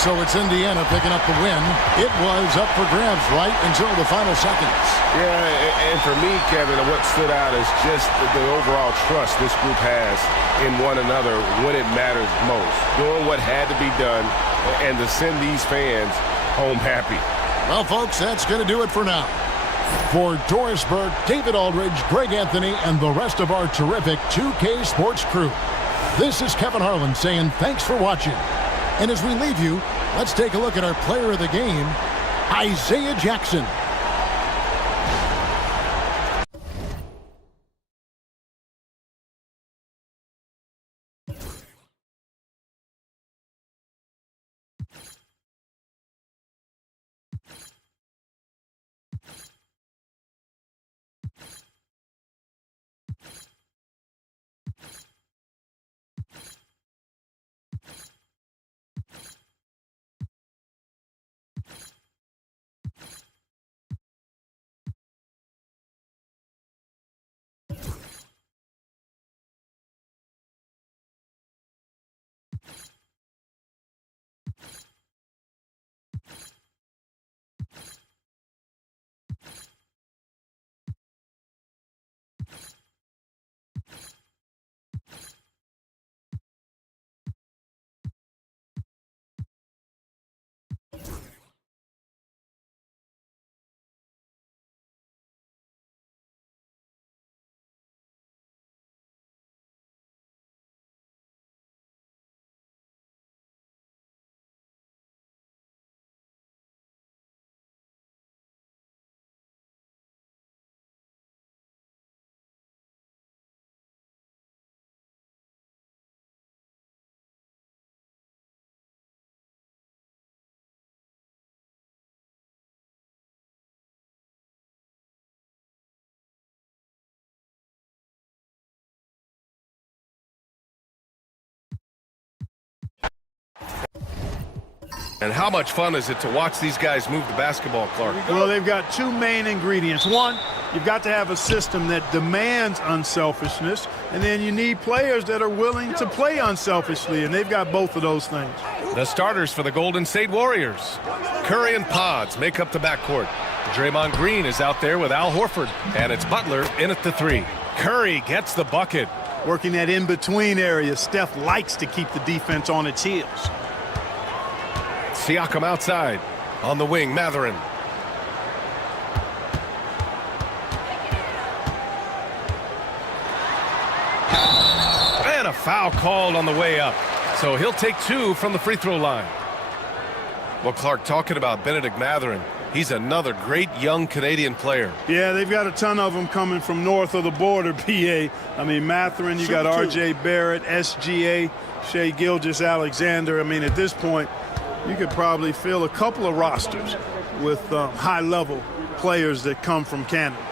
So it's Indiana picking up the win. It was up for grabs right until the final seconds. Yeah, and for me, Kevin, what stood out is just the overall trust this group has in one another when it matters most. Doing what had to be done and to send these fans home happy. Well, folks, that's going to do it for now. For Doris Burke, David Aldridge, Greg Anthony, and the rest of our terrific 2K Sports crew, this is Kevin Harlan saying thanks for watching. And as we leave you, let's take a look at our player of the game, Isaiah Jackson. And how much fun is it to watch these guys move the basketball, Clark? Well, they've got two main ingredients. One, you've got to have a system that demands unselfishness, and then you need players that are willing to play unselfishly, and they've got both of those things. The starters for the Golden State Warriors. Curry and Pods make up the backcourt. Draymond Green is out there with Al Horford, and it's Butler in at the three. Curry gets the bucket. Working that in-between area, Steph likes to keep the defense on its heels. Siakam outside. On the wing, Mathurin. And a foul called on the way up. So he'll take two from the free throw line. Well, Clark, talking about Benedict Mathurin, he's another great young Canadian player. Yeah, they've got a ton of them coming from north of the border, PA. I mean, Mathurin, you got R.J. Barrett, SGA, Shai Gilgeous-Alexander. I mean, at this point, you could probably fill a couple of rosters with high-level players that come from Canada.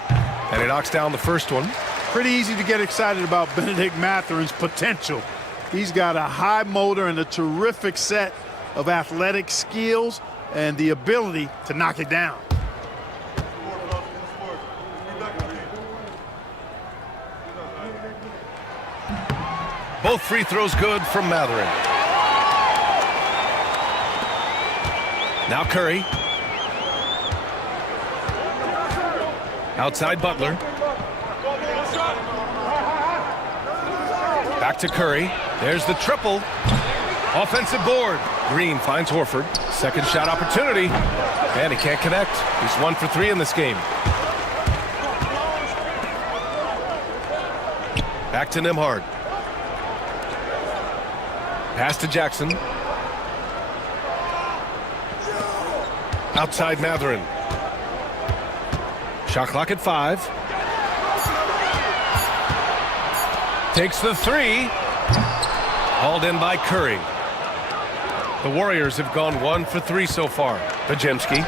And he knocks down the first one. Pretty easy to get excited about Benedict Mathurin's potential. He's got a high motor and a terrific set of athletic skills and the ability to knock it down. Both free throws good from Mathurin. Now Curry. Outside Butler. Back to Curry. There's the triple. Offensive board. Green finds Horford. Second shot opportunity. And he can't connect. He's 1 for 3 in this game. Back to Nembhard. Pass to Jackson. Outside Mathurin. Shot clock at 5. Takes the three. Hauled in by Curry. The Warriors have gone 1 for 3 so far. Pajemski.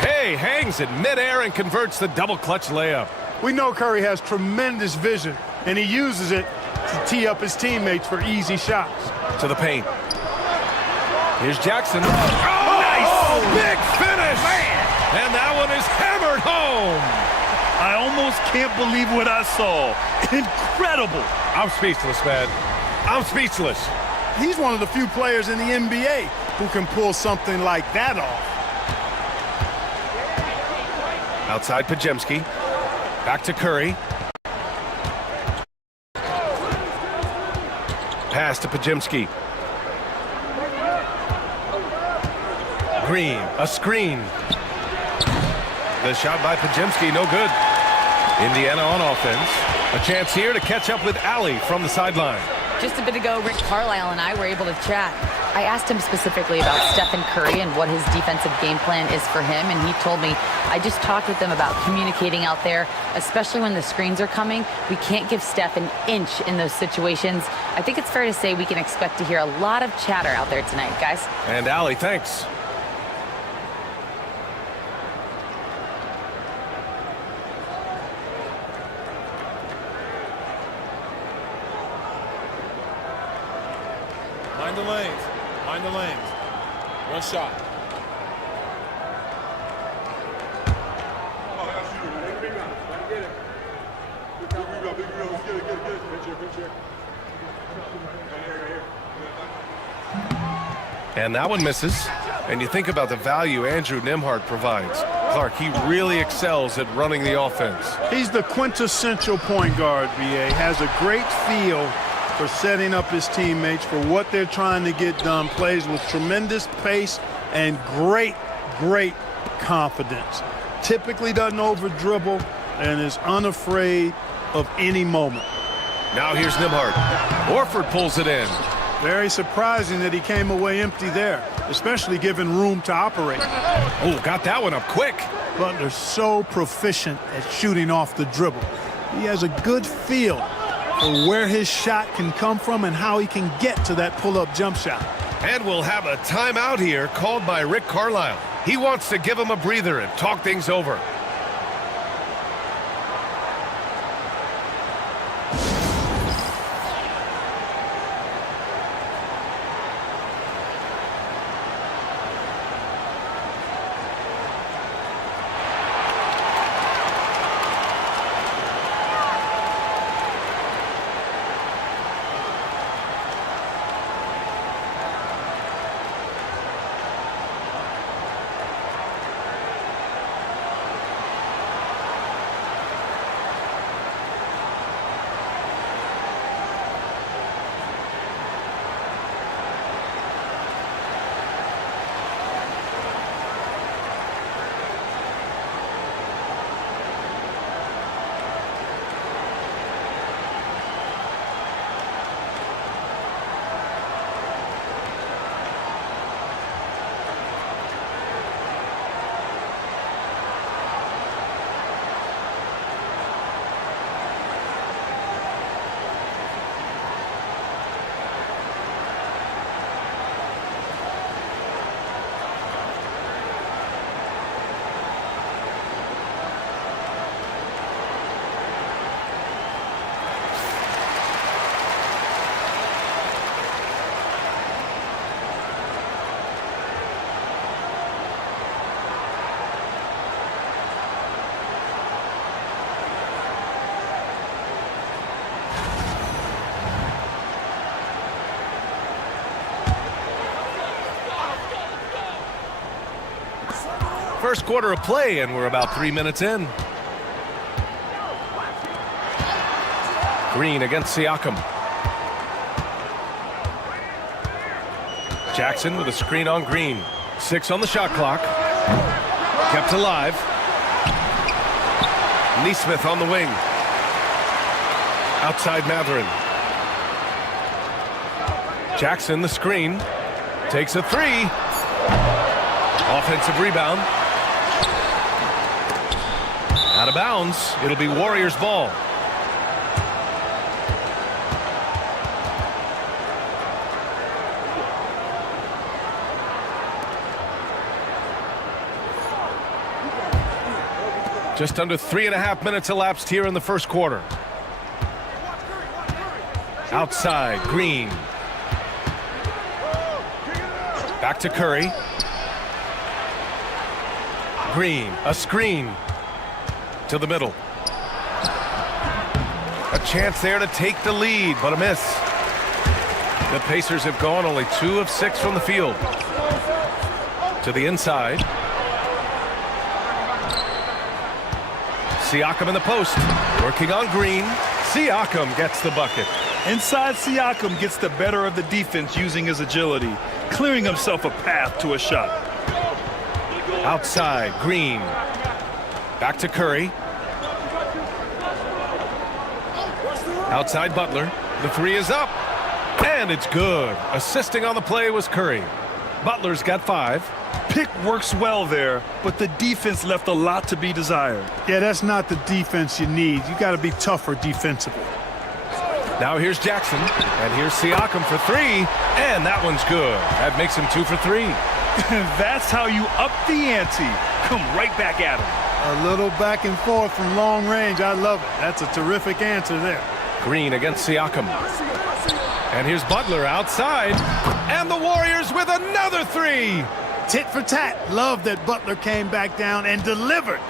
Hey, hangs it midair and converts the double clutch layup. We know Curry has tremendous vision, and he uses it to tee up his teammates for easy shots. To the paint. Here's Jackson. Oh, nice! Big finish! Man. And that one is hammered home. I almost can't believe what I saw. Incredible. I'm speechless, man. I'm speechless. He's one of the few players in the NBA who can pull something like that off. Outside Pajemski. Back to Curry. Pass to Pajemski. Green, a screen. The shot by Pajemski, no good. Indiana on offense. A chance here to catch up with Allie from the sideline. Just a bit ago, Rick Carlisle and I were able to chat. I asked him specifically about Stephen Curry and what his defensive game plan is for him, and he told me, I just talked with them about communicating out there, especially when the screens are coming. We can't give Steph an inch in those situations. I think it's fair to say we can expect to hear a lot of chatter out there tonight, guys. And Allie, thanks. Mind the lanes. Mind the lanes. One shot. And that one misses. And you think about the value Andrew Nembhard provides. Clark, he really excels at running the offense. He's the quintessential point guard, BA. Has a great feel for setting up his teammates for what they're trying to get done. Plays with tremendous pace and great confidence. Typically doesn't over dribble and is unafraid of any moment. Now here's Nembhard. Horford pulls it in. Very surprising that he came away empty there, especially given room to operate. Oh, got that one up quick. Butler's so proficient at shooting off the dribble. He has a good feel for where his shot can come from and how he can get to that pull-up jump shot. And we'll have a timeout here called by Rick Carlisle. He wants to give him a breather and talk things over. First quarter of play, and we're about 3 minutes in. Green against Siakam. Jackson with a screen on Green. 6 on the shot clock. Kept alive. Neesmith on the wing. Outside Mathurin. Jackson the screen. Takes a 3. Offensive rebound. Out of bounds. It'll be Warriors ball. Just under 3.5 minutes elapsed here in the first quarter. Outside, Green. Back to Curry. Green, a screen to the middle. chance there to take the lead, but a miss. The Pacers have gone only 2 of 6 from the field. To the inside. Siakam in the post. Working on Green. Siakam gets the bucket. Inside, Siakam gets the better of the defense using his agility, clearing himself a path to a shot. Outside, Green. Back to Curry. Outside Butler. The 3 is up. And it's good. Assisting on the play was Curry. Butler's got 5. Pick works well there, but the defense left a lot to be desired. Yeah, that's not the defense you need. You got to be tougher defensively. Now here's Jackson, and here's Siakam for 3, and that one's good. That makes him 2 for 3. That's how you up the ante. Come right back at him. A little back and forth from long range. I love it. That's a terrific answer there. Green against Siakam. And here's Butler outside, and the Warriors with another 3. Tit for tat. Love that Butler came back down and delivered.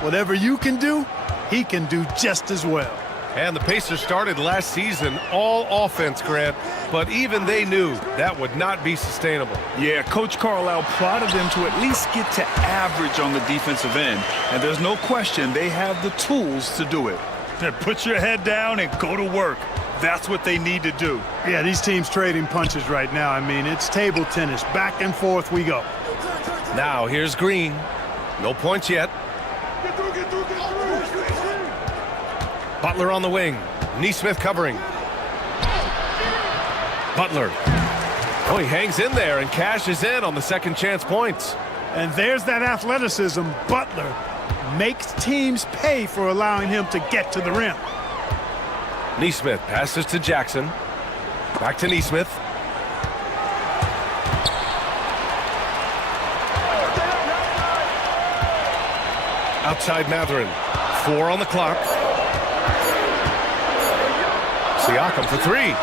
Whatever you can do, he can do just as well. And the Pacers started last season all offense, Grant, but even they knew that would not be sustainable. Yeah, Coach Carlisle prodded them to at least get to average on the defensive end, and there's no question they have the tools to do it. Put your head down and go to work. That's what they need to do. Yeah, these teams trading punches right now. I mean, it's table tennis. Back and forth we go. Now here's Green. No points yet. Butler on the wing. Nesmith covering. Butler. Oh, he hangs in there and cashes in on the second chance points. And there's that athleticism. Butler makes teams pay for allowing him to get to the rim. Nesmith passes to Jackson. Back to Nesmith. Outside Mathurin. 4 on the clock. Siakam for 3.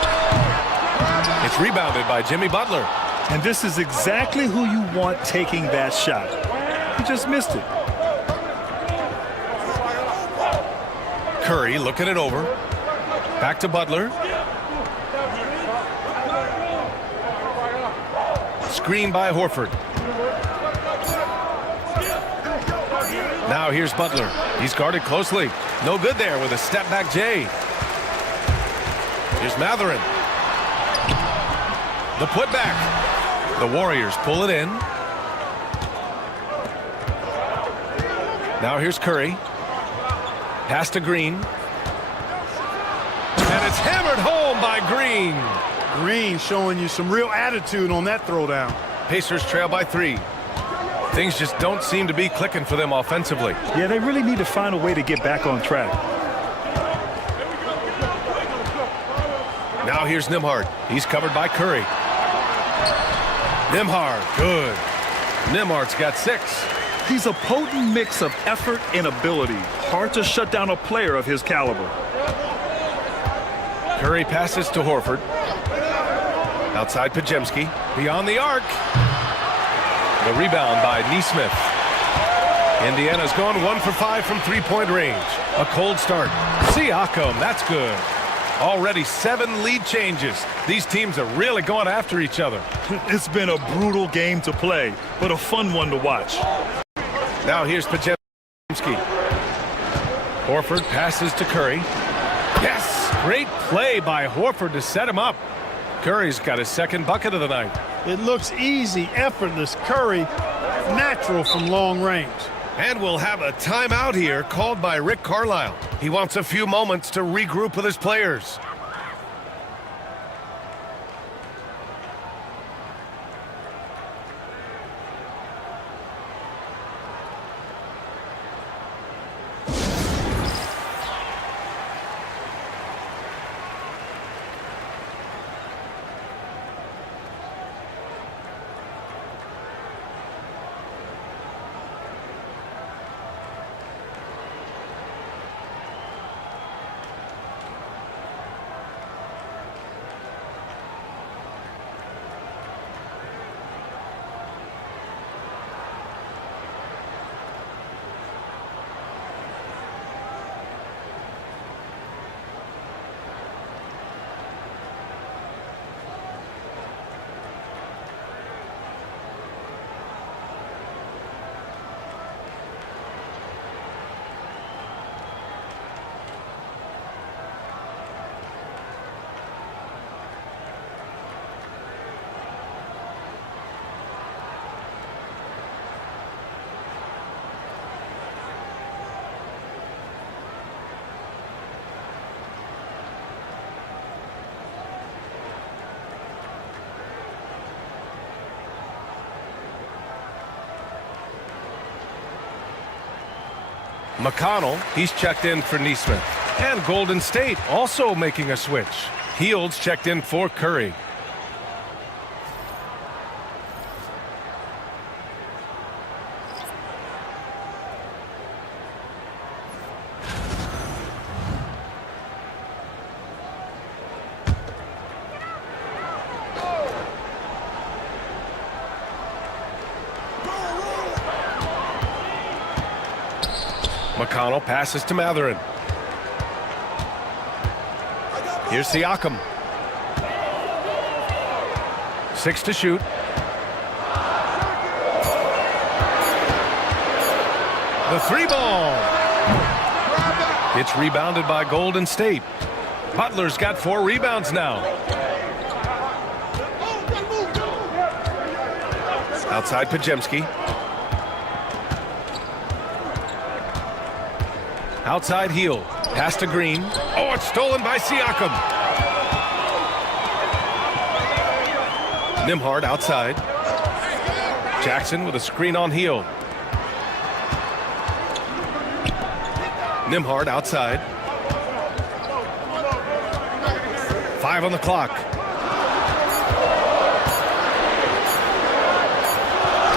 It's rebounded by Jimmy Butler. And this is exactly who you want taking that shot. He just missed it. Curry looking it over. Back to Butler. Screen by Horford. Now here's Butler. He's guarded closely. No good there with a step back J. Here's Mathurin. The putback. The Warriors pull it in. Now here's Curry. Pass to Green. And it's hammered home by Green. Green showing you some real attitude on that throwdown. Pacers trail by 3. Things just don't seem to be clicking for them offensively. Yeah, they really need to find a way to get back on track. Now here's Nembhard. He's covered by Curry. Nembhard, good. Nembhard's got 6. He's a potent mix of effort and ability. Hard to shut down a player of his caliber. Curry passes to Horford. Outside Pajemski. Beyond the arc. The rebound by Nesmith. Indiana's gone 1 for 5 from 3-point range. A cold start. Siakam, that's good. Already 7 lead changes. These teams are really going after each other. It's been a brutal game to play, but a fun one to watch. Now here's Pajemski. Horford passes to Curry. Yes! Great play by Horford to set him up. Curry's got his second bucket of the night. It looks easy, effortless. Curry, natural from long range. And we'll have a timeout here called by Rick Carlisle. He wants a few moments to regroup with his players. McConnell, he's checked in for Neesmith. And Golden State also making a switch. Hield's checked in for Curry. McConnell passes to Mathurin. Here's Siakam. 6 to shoot. The 3-ball. It's rebounded by Golden State. Butler's got 4 rebounds now. Outside Pajemski. Outside Hield. Pass to Green. Oh, it's stolen by Siakam. Nembhard outside. Jackson with a screen on Hield. Nembhard outside. 5 on the clock.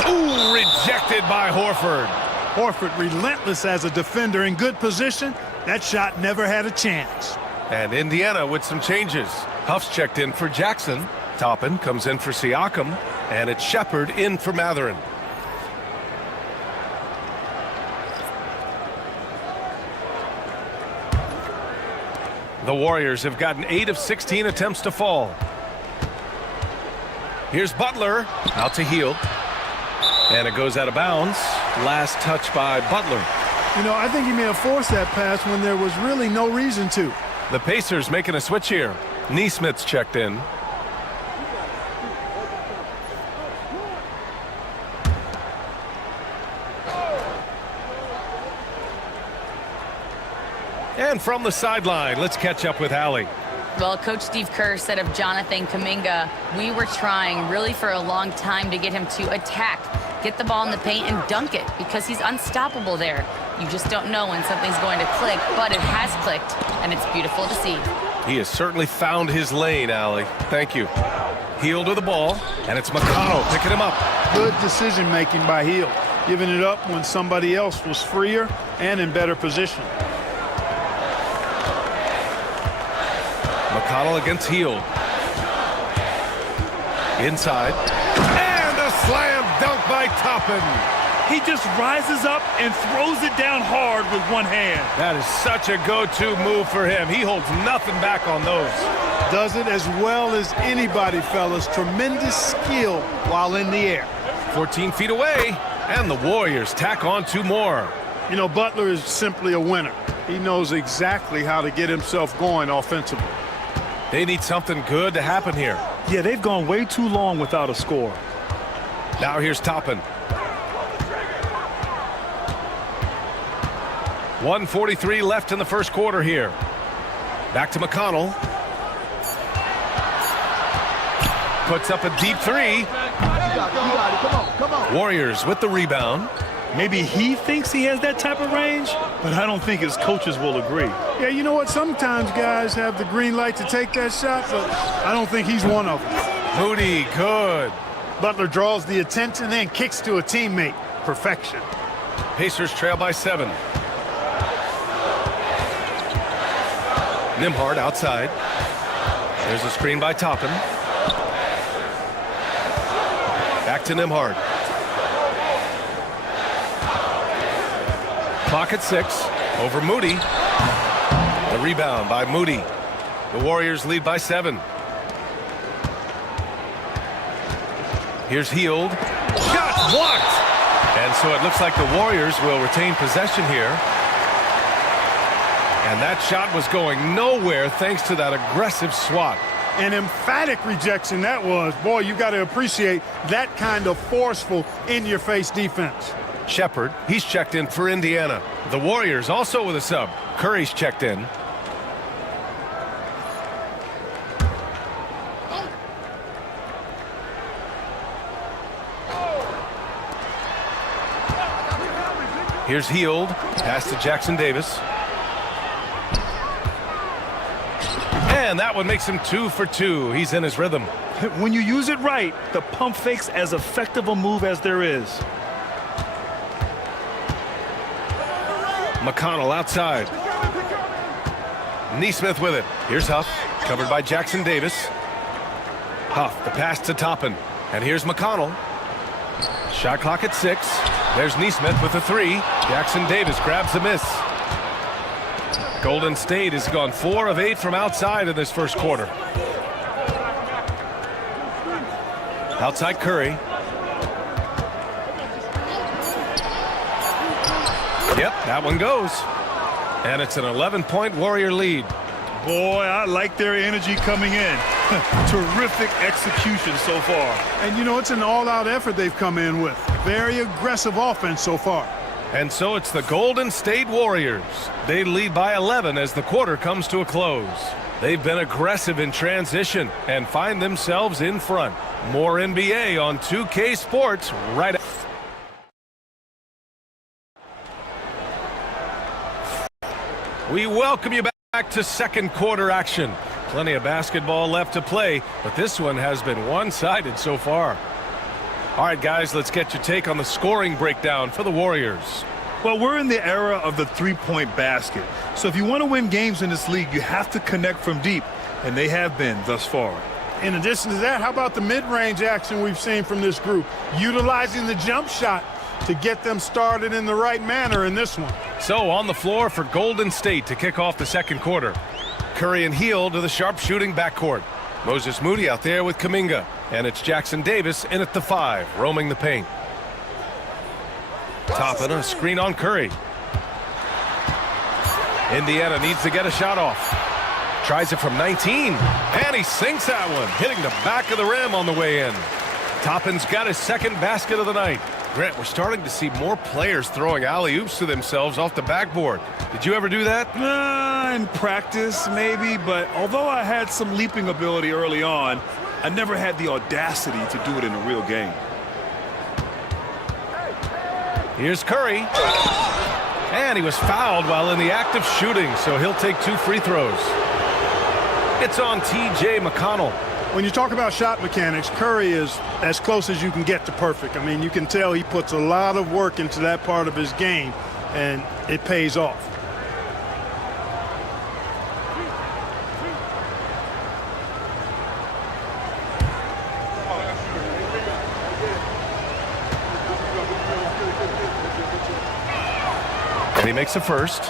Ooh, rejected by Horford. Horford relentless as a defender in good position. That shot never had a chance. And Indiana with some changes. Huff's checked in for Jackson. Toppin comes in for Siakam. And it's Shepard in for Mathurin. The Warriors have gotten 8 of 16 attempts to fall. Here's Butler. Out to Hield. And it goes out of bounds. Last touch by Butler. You know, I think he may have forced that pass when there was really no reason to. The Pacers making a switch here. Neesmith's checked in. And from the sideline, let's catch up with Allie. Well, Coach Steve Kerr said of Jonathan Kuminga, we were trying really for a long time to get him to attack, get the ball in the paint and dunk it because he's unstoppable there. You just don't know when something's going to click, but it has clicked, and it's beautiful to see. He has certainly found his lane, Allie. Thank you. Hield with the ball, and it's McConnell picking him up. Good decision-making by Hield, giving it up when somebody else was freer and in better position. McConnell against Hield. Inside. And a slam dunk by Toppin. He just rises up and throws it down hard with one hand. That is such a go-to move for him. He holds nothing back on those. Does it as well as anybody, fellas. Tremendous skill while in the air. 14 feet away, and the Warriors tack on 2 more. You know, Butler is simply a winner. He knows exactly how to get himself going offensively. They need something good to happen here. Yeah, they've gone way too long without a score. Now here's Toppin. 1:43 left in the first quarter here. Back to McConnell. Puts up a deep 3. Come on. Warriors with the rebound. Maybe he thinks he has that type of range, but I don't think his coaches will agree. Yeah, you know what? Sometimes guys have the green light to take that shot, but I don't think he's one of them. Moody, good. Butler draws the attention and kicks to a teammate. Perfection. Pacers trail by 7. Nembhard outside. There's a screen by Toppin. Back to Nembhard. Clock at 6. Over Moody. The rebound by Moody. The Warriors lead by 7. Here's Hield. Shot blocked! And so it looks like the Warriors will retain possession here. And that shot was going nowhere thanks to that aggressive swat. An emphatic rejection that was. Boy, you got to appreciate that kind of forceful, in-your-face defense. Shepard, he's checked in for Indiana. The Warriors also with a sub. Curry's checked in. Here's Hield. Pass to Jackson Davis. And that one makes him 2 for 2. He's in his rhythm. When you use it right, the pump fake's as effective a move as there is. McConnell outside. Neesmith with it. Here's Huff, covered by Jackson Davis. Huff, the pass to Toppin. And here's McConnell. Shot clock at 6. There's Neesmith with a 3. Jackson Davis grabs the miss. Golden State has gone 4 of 8 from outside in this first quarter. Outside Curry. Yep, that one goes. And it's an 11-point Warrior lead. Boy, I like their energy coming in. Terrific execution so far. And, you know, it's an all-out effort they've come in with. Very aggressive offense so far. And so it's the Golden State Warriors. They lead by 11 as the quarter comes to a close. They've been aggressive in transition and find themselves in front. More NBA on 2K Sports right after. We welcome you back to second quarter action. Plenty of basketball left to play, but this one has been one-sided so far. All right, guys, let's get your take on the scoring breakdown for the Warriors. Well, we're in the era of the three-point basket. So if you want to win games in this league, you have to connect from deep, and they have been thus far. In addition to that, how about the mid-range action we've seen from this group? Utilizing the jump shot to get them started in the right manner in this one. So on the floor for Golden State to kick off the second quarter. Curry and Hield to the sharp-shooting backcourt. Moses Moody out there with Kuminga. And it's Jackson Davis in at the 5, roaming the paint. Toppin, a screen on Curry. Indiana needs to get a shot off. Tries it from 19. And he sinks that one, hitting the back of the rim on the way in. Toppin's got his second basket of the night. Grant, we're starting to see more players throwing alley-oops to themselves off the backboard. Did you ever do that? In practice, maybe, but although I had some leaping ability early on, I never had the audacity to do it in a real game. Here's Curry. And he was fouled while in the act of shooting, so he'll take 2 free throws. It's on T.J. McConnell. When you talk about shot mechanics, Curry is as close as you can get to perfect. I mean, you can tell he puts a lot of work into that part of his game, and it pays off. And he makes a first.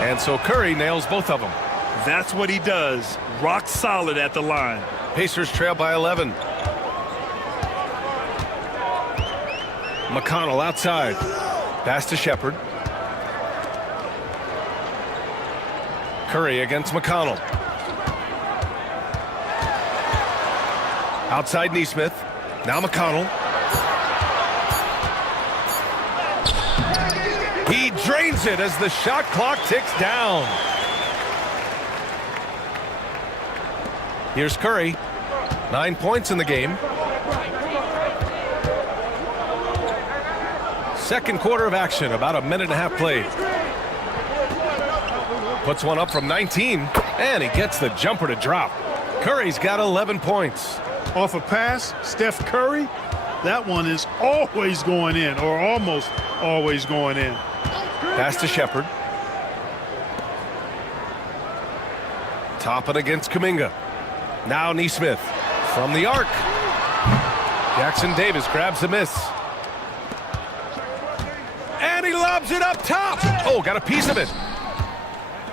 And so Curry nails both of them. That's what he does. Rock solid at the line. Pacers trail by 11. McConnell outside. Pass to Shepherd. Curry against McConnell. Outside Neesmith. Now McConnell. He drains it as the shot clock ticks down. Here's Curry. 9 points in the game. Second quarter of action, about a minute and a half played. Puts one up from 19, and he gets the jumper to drop. Curry's got 11 points. Off a pass, Steph Curry, that one is always going in, or almost always going in. Pass to Shepherd. Toppin against Kuminga. Now Neesmith from the arc. Jackson Davis grabs the miss. And he lobs it up top. Oh, got a piece of it.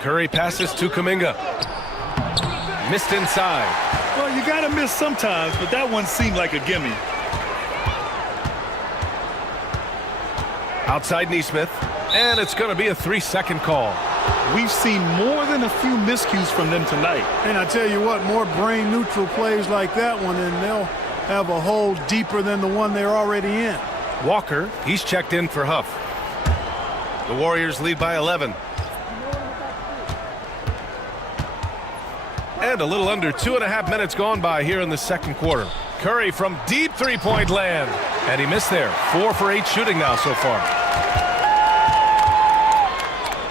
Curry passes to Kuminga. Missed inside. Well, you got to miss sometimes, but that one seemed like a gimme. Outside Neesmith. And it's going to be a 3-second call. We've seen more than a few miscues from them tonight. And I tell you what, more brain-neutral plays like that one, and they'll have a hole deeper than the one they're already in. Walker, he's checked in for Huff. The Warriors lead by 11. And a little under 2.5 minutes gone by here in the second quarter. Curry from deep three-point land. And he missed there. 4 for 8 shooting now so far.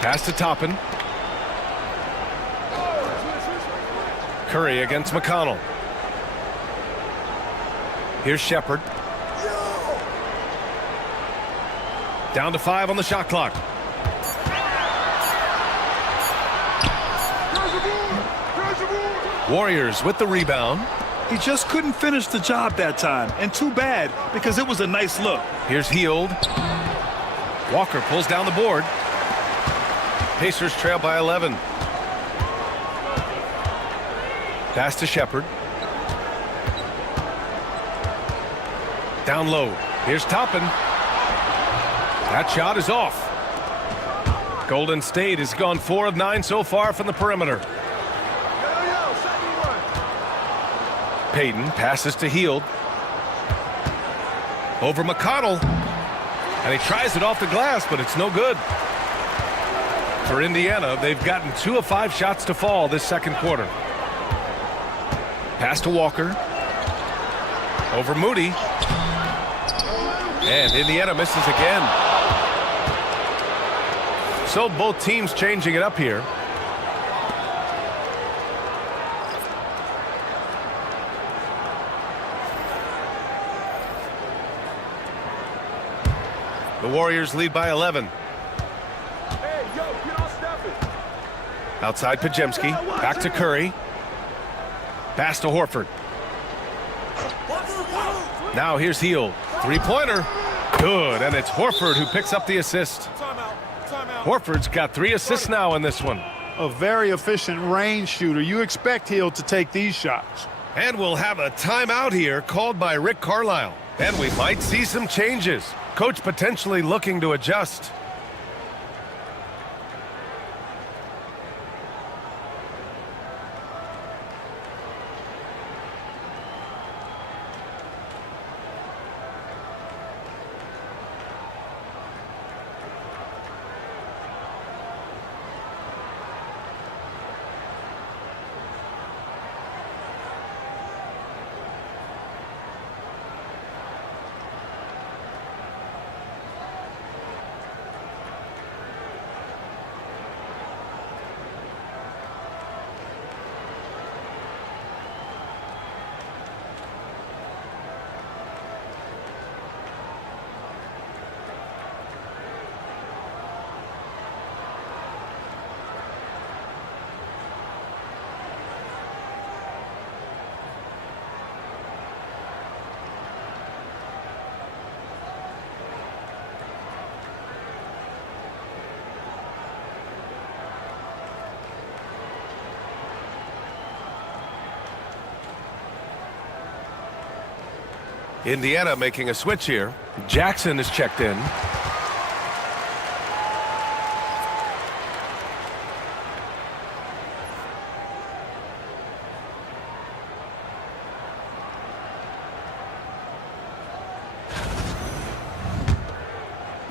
Pass to Toppin. Curry against McConnell. Here's Shepherd. Down to 5 on the shot clock. Warriors with the rebound. He just couldn't finish the job that time, and too bad, because it was a nice look. Here's Hield. Walker pulls down the board. Pacers trail by 11. Pass to Shepherd. Down low. Here's Toppin. That shot is off. Golden State has gone 4 of 9 so far from the perimeter. Payton passes to Hield. Over McConnell. And he tries it off the glass, but it's no good. For Indiana, they've gotten 2 of 5 shots to fall this second quarter. Pass to Walker. Over Moody. And Indiana misses again. So both teams changing it up here. The Warriors lead by 11. Hey, yo, get on Stephen. Outside Pajemski. Back to Curry. Pass to Horford. Now here's Hield. Three-pointer. Good, and it's Horford who picks up the assist. Horford's got 3 assists now in this one. A very efficient range shooter. You expect Hield to take these shots. And we'll have a timeout here called by Rick Carlisle. And we might see some changes. Coach potentially looking to adjust. Indiana making a switch here. Jackson is checked in.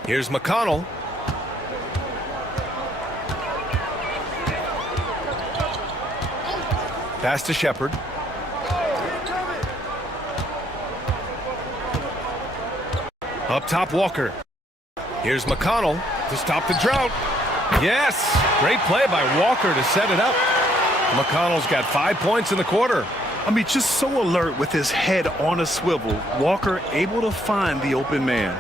Here's McConnell. Pass to Shepherd. Up top, Walker. Here's McConnell to stop the drought. Yes! Great play by Walker to set it up. McConnell's got 5 points in the quarter. I mean, just so alert with his head on a swivel. Walker able to find the open man.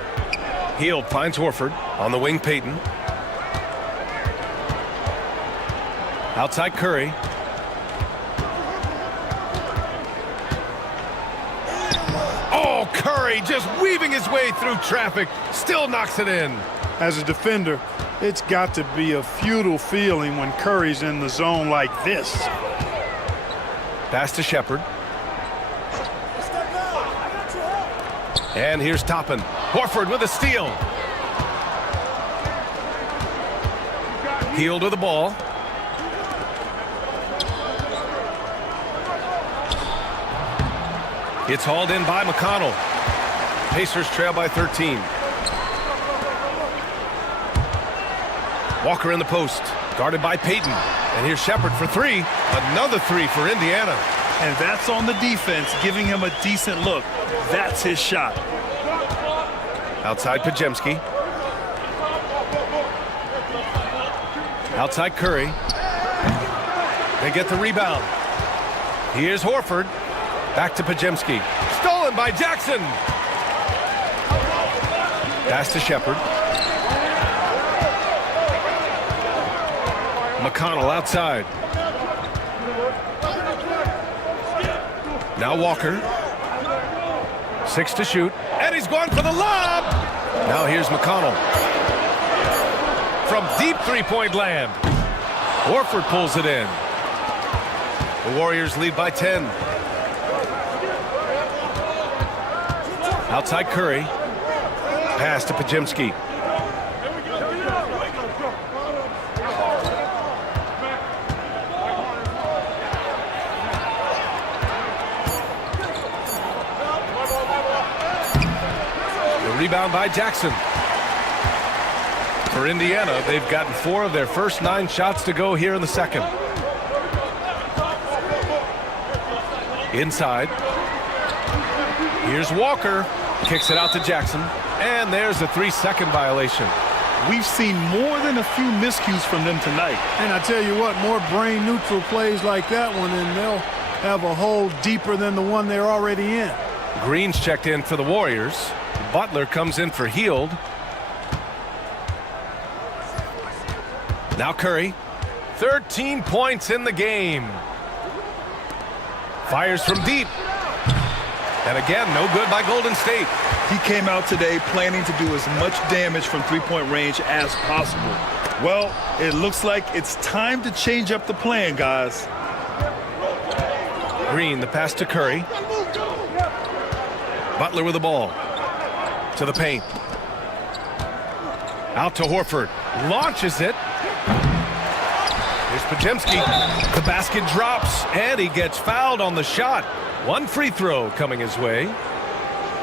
Hield finds Horford. On the wing, Payton. Outside Curry. Oh, Curry just weaving his way through traffic. Still knocks it in. As a defender, it's got to be a futile feeling when Curry's in the zone like this. Pass to Shepherd. And here's Toppin. Horford with a steal. Hield with the ball. It's hauled in by McConnell. Pacers trail by 13. Walker in the post, guarded by Payton. And here's Shepard for three. Another three for Indiana. And that's on the defense, giving him a decent look. That's his shot. Outside Pajemski. Outside Curry. They get the rebound. Here's Horford. Back to Pajemski. Stolen by Jackson. Pass to Shepard. McConnell outside. Now Walker. 6 to shoot. And he's going for the lob. Now here's McConnell. From deep three-point land. Horford pulls it in. The Warriors lead by 10. Outside Curry. Pass to Pajemski. Rebound by Jackson. For Indiana, they've gotten 4 of their first 9 shots to go here in the second. Inside. Here's Walker. Kicks it out to Jackson. And there's a 3-second violation. We've seen more than a few miscues from them tonight. And I tell you what, more brain-neutral plays like that one, and they'll have a hole deeper than the one they're already in. Green's checked in for the Warriors. Butler comes in for Hield. Now Curry. 13 points in the game. Fires from deep. And again, no good by Golden State. He came out today planning to do as much damage from three-point range as possible. Well, it looks like it's time to change up the plan, guys. Green, the pass to Curry. Butler with the ball. To the paint. Out to Horford. Launches it. Here's Pajemski. The basket drops, and he gets fouled on the shot. 1 free throw coming his way.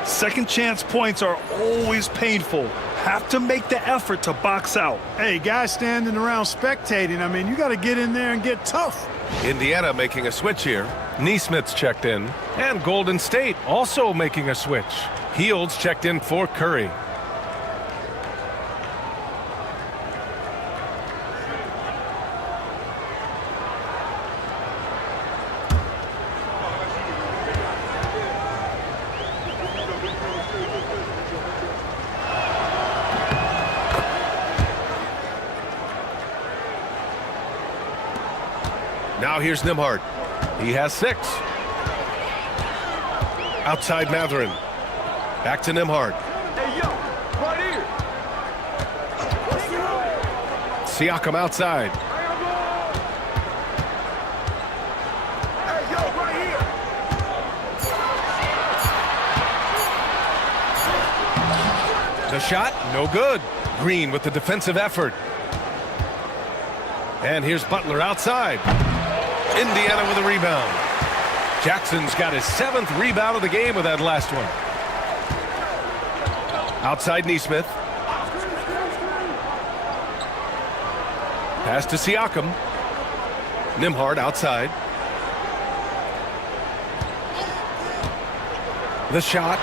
Second chance points are always painful. Have to make the effort to box out. Hey, guys standing around spectating, I mean, you got to get in there and get tough. Indiana making a switch here. Neesmith's checked in. And Golden State also making a switch. Hield's checked in for Curry. Now here's Nembhard. He has 6. Outside Mathurin. Back to Nembhard. Hey, yo, right here. Siakam outside. Hey, yo, right here. The shot, no good. Green with the defensive effort. And here's Butler outside. Indiana with a rebound. Jackson's got his 7th rebound of the game with that last one. Outside Neesmith. Pass to Siakam. Nembhard outside. The shot.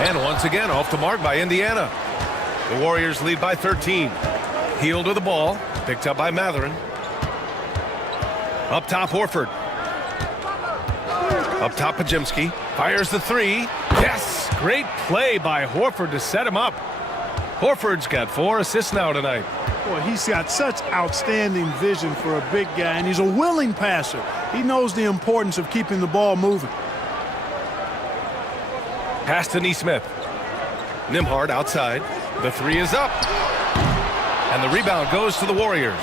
And once again off the mark by Indiana. The Warriors lead by 13. Hield with the ball. Picked up by Mathurin. Up top, Horford. Up top, Pajemski. Fires the 3. Yes! Great play by Horford to set him up. Horford's got 4 assists now tonight. Boy, he's got such outstanding vision for a big guy, and he's a willing passer. He knows the importance of keeping the ball moving. Pass to Neesmith. Nembhard outside. The 3 is up. And the rebound goes to the Warriors.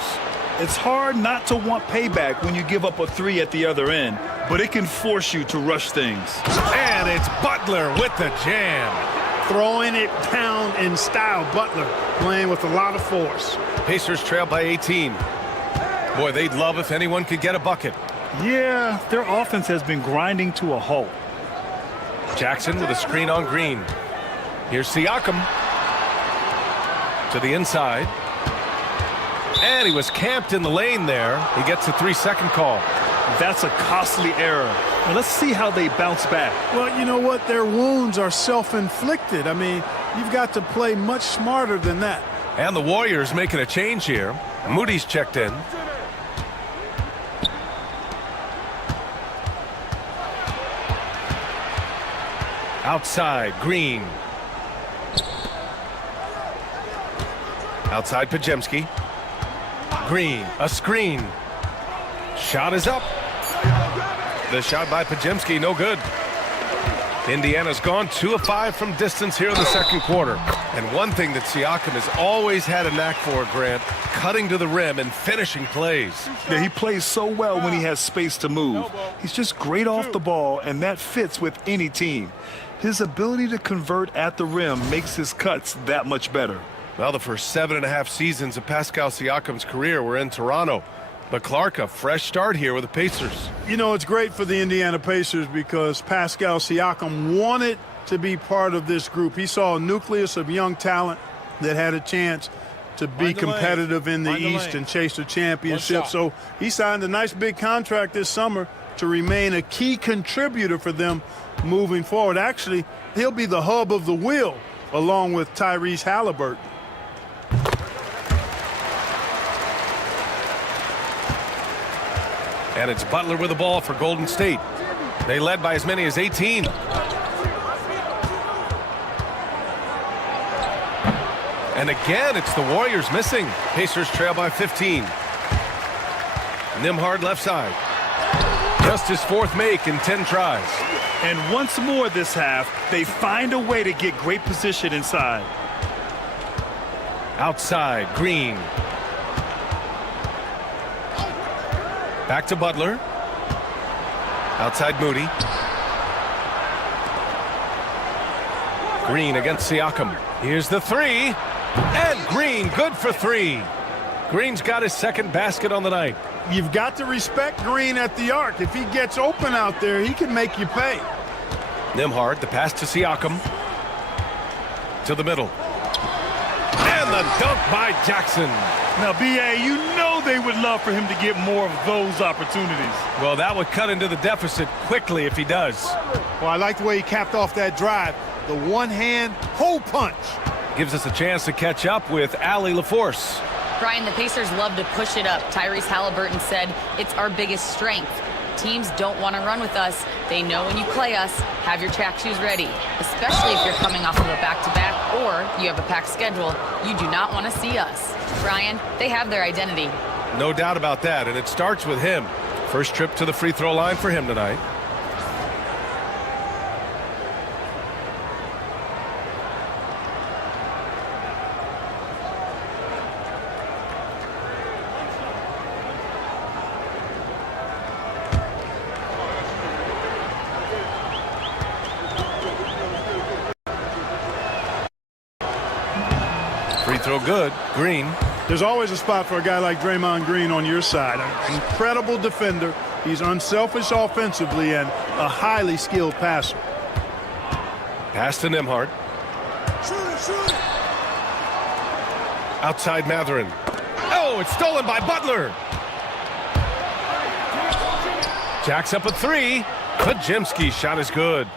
It's hard not to want payback when you give up a 3 at the other end, but it can force you to rush things. And it's Butler with the jam. Throwing it down in style. Butler playing with a lot of force. Pacers trail by 18. Boy, they'd love if anyone could get a bucket. Yeah, their offense has been grinding to a halt. Jackson with a screen on Green. Here's Siakam to the inside. And he was camped in the lane there. He gets a 3-second call. That's a costly error. Now let's see how they bounce back. Well, you know what? Their wounds are self-inflicted. I mean, you've got to play much smarter than that. And the Warriors making a change here. Moody's checked in. Outside, Green. Outside, Podziemski. Green, a screen. Shot is up. The shot by Podziemski, no good. Indiana's gone 2 of 5 from distance here in the second quarter. And one thing that Siakam has always had a knack for, Grant, cutting to the rim and finishing plays. Yeah, he plays so well when he has space to move. He's just great off the ball, and that fits with any team. His ability to convert at the rim makes his cuts that much better. Well, the first 7.5 seasons of Pascal Siakam's career were in Toronto. But Clark, a fresh start here with the Pacers. You know, it's great for the Indiana Pacers because Pascal Siakam wanted to be part of this group. He saw a nucleus of young talent that had a chance to be competitive in the East and chase a championship. So he signed a nice big contract this summer to remain a key contributor for them moving forward. Actually, he'll be the hub of the wheel along with Tyrese Halliburton. And it's Butler with the ball for Golden State. They led by as many as 18. And again, it's the Warriors missing. Pacers trail by 15. Nembhard left side. Just his 4th make in 10 tries. And once more this half, they find a way to get great position inside. Outside, Green. Back to Butler. Outside, Moody. Green against Siakam. Here's the 3. And Green, good for 3. Green's got his 2nd basket on the night. You've got to respect Green at the arc. If he gets open out there, he can make you pay. Nembhard, the pass to Siakam. To the middle. And the dunk by Jackson. Now, B.A., you know they would love for him to get more of those opportunities. Well, that would cut into the deficit quickly if he does. Well, I like the way he capped off that drive. The one-hand hole punch. Gives us a chance to catch up with Allie LaForce. Brian, the Pacers love to push it up. Tyrese Halliburton said it's our biggest strength. Teams don't want to run with us. They know when you play us, have your track shoes ready, especially if you're coming off of a back-to-back or you have a packed schedule. You do not want to see us. Brian, they have their identity. No doubt about that, and it starts with him. First trip to the free throw line for him tonight. Free throw good. Green. There's always a spot for a guy like Draymond Green on your side. An incredible defender. He's unselfish offensively and a highly skilled passer. Pass to Nembhard. Outside Mathurin. Oh, it's stolen by Butler. Jacks up a 3. Podziemski's shot is good.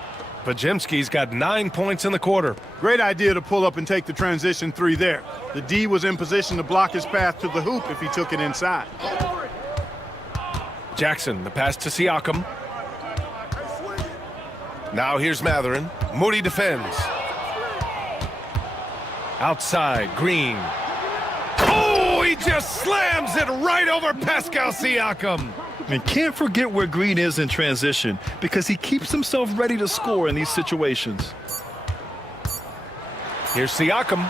Podziemski's got 9 points in the quarter. Great idea to pull up and take the transition 3 there. The D was in position to block his path to the hoop if he took it inside. Jackson, the pass to Siakam. Now here's Mathurin. Moody defends. Outside, Green. Oh, he just slams it right over Pascal Siakam. And can't forget where Green is in transition because he keeps himself ready to score in these situations. Here's Siakam.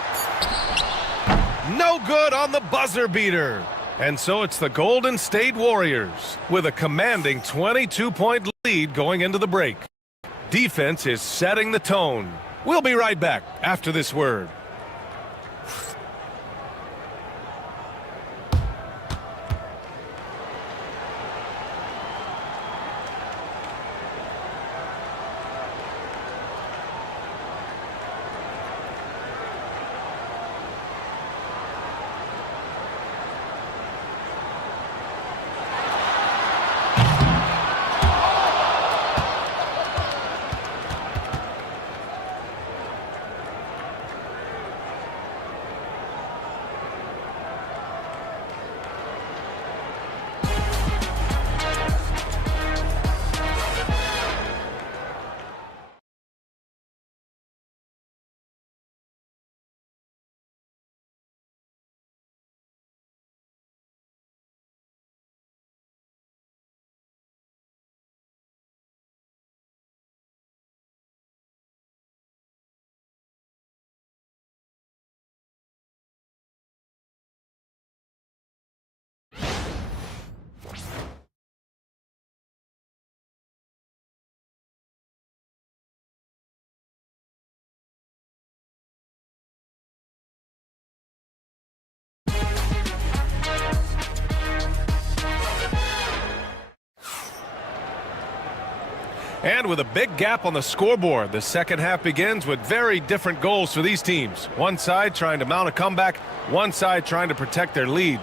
No good on the buzzer beater. And so it's the Golden State Warriors with a commanding 22-point lead going into the break. Defense is setting the tone. We'll be right back after this word. And with a big gap on the scoreboard, the second half begins with very different goals for these teams. One side trying to mount a comeback, one side trying to protect their lead.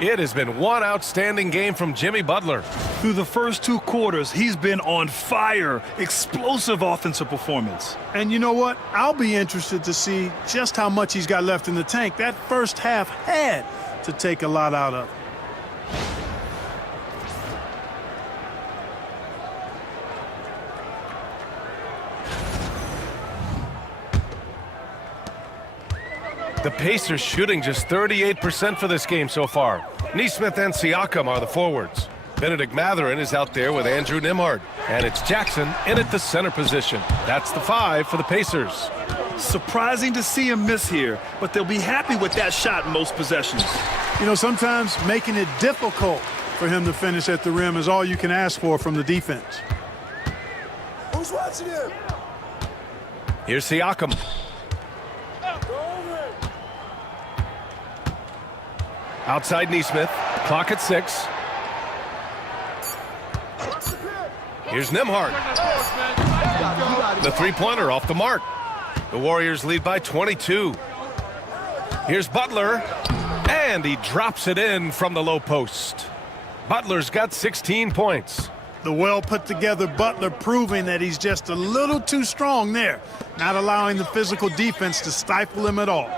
It has been one outstanding game from Jimmy Butler. Through the first 2 quarters, he's been on fire. Explosive offensive performance. And you know what? I'll be interested to see just how much he's got left in the tank. That first half had to take a lot out of it. The Pacers shooting just 38% for this game so far. Nesmith and Siakam are the forwards. Benedict Mathurin is out there with Andrew Nembhard. And it's Jackson in at the center position. That's the 5 for the Pacers. Surprising to see him miss here, but they'll be happy with that shot in most possessions. You know, sometimes making it difficult for him to finish at the rim is all you can ask for from the defense. Who's watching him? Here's Siakam. Outside Nesmith, clock at 6. Here's Nembhard. The three-pointer off the mark. The Warriors lead by 22. Here's Butler, and he drops it in from the low post. Butler's got 16 points. The well-put-together Butler proving that he's just a little too strong there, not allowing the physical defense to stifle him at all.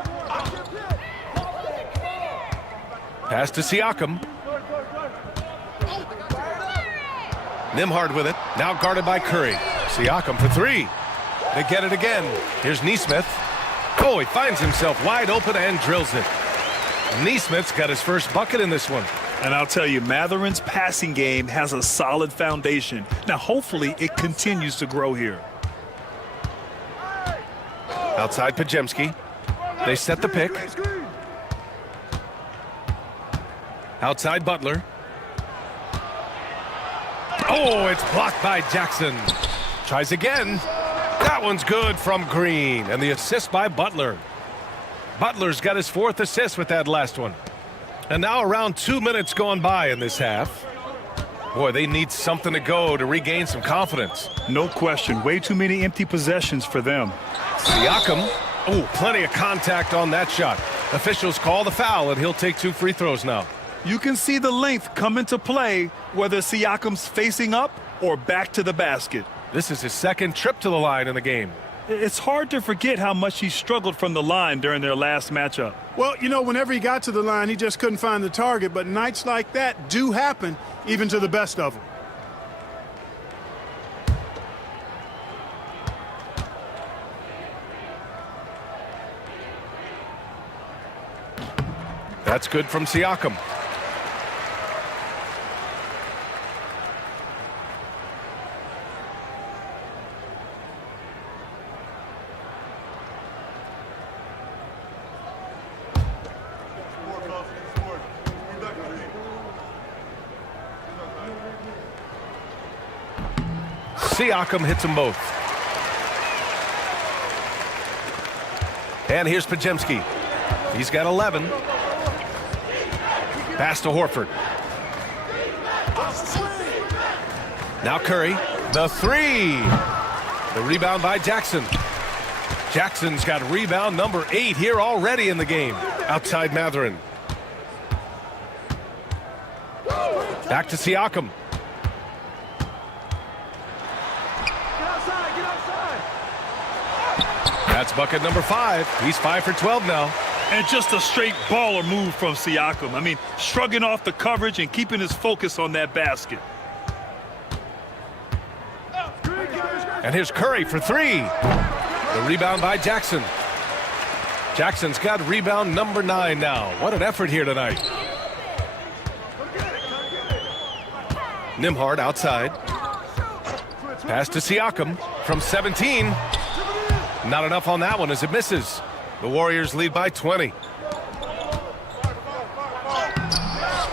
Pass to Siakam. Nembhard with it. Now guarded by Curry. Siakam for 3. They get it again. Here's Nesmith. Oh, he finds himself wide open and drills it. Nesmith's got his first bucket in this one. And I'll tell you, Mathurin's passing game has a solid foundation. Now, hopefully, it continues to grow here. Outside Podziemski. They set the pick. Outside Butler. Oh, it's blocked by Jackson. Tries again. That one's good from Green. And the assist by Butler. Butler's got his 4th assist with that last one. And now around 2 minutes going by in this half. Boy, they need something to go to regain some confidence. No question. Way too many empty possessions for them. Siakam. Oh, plenty of contact on that shot. Officials call the foul, and he'll take 2 free throws now. You can see the length come into play, whether Siakam's facing up or back to the basket. This is his 2nd trip to the line in the game. It's hard to forget how much he struggled from the line during their last matchup. Well, you know, whenever he got to the line, he just couldn't find the target. But nights like that do happen, even to the best of them. That's good from Siakam. Siakam hits them both. And here's Podziemski. He's got 11. Pass to Horford. Now Curry. The 3. The rebound by Jackson. Jackson's got rebound number 8 here already in the game. Outside Mathurin. Back to Siakam. That's bucket number 5. He's 5 for 12 now. And just a straight baller move from Siakam. I mean, shrugging off the coverage and keeping his focus on that basket. And here's Curry for 3. The rebound by Jackson. Jackson's got rebound number 9 now. What an effort here tonight. Nembhard outside. Pass to Siakam from 17. Not enough on that one as it misses. The Warriors lead by 20.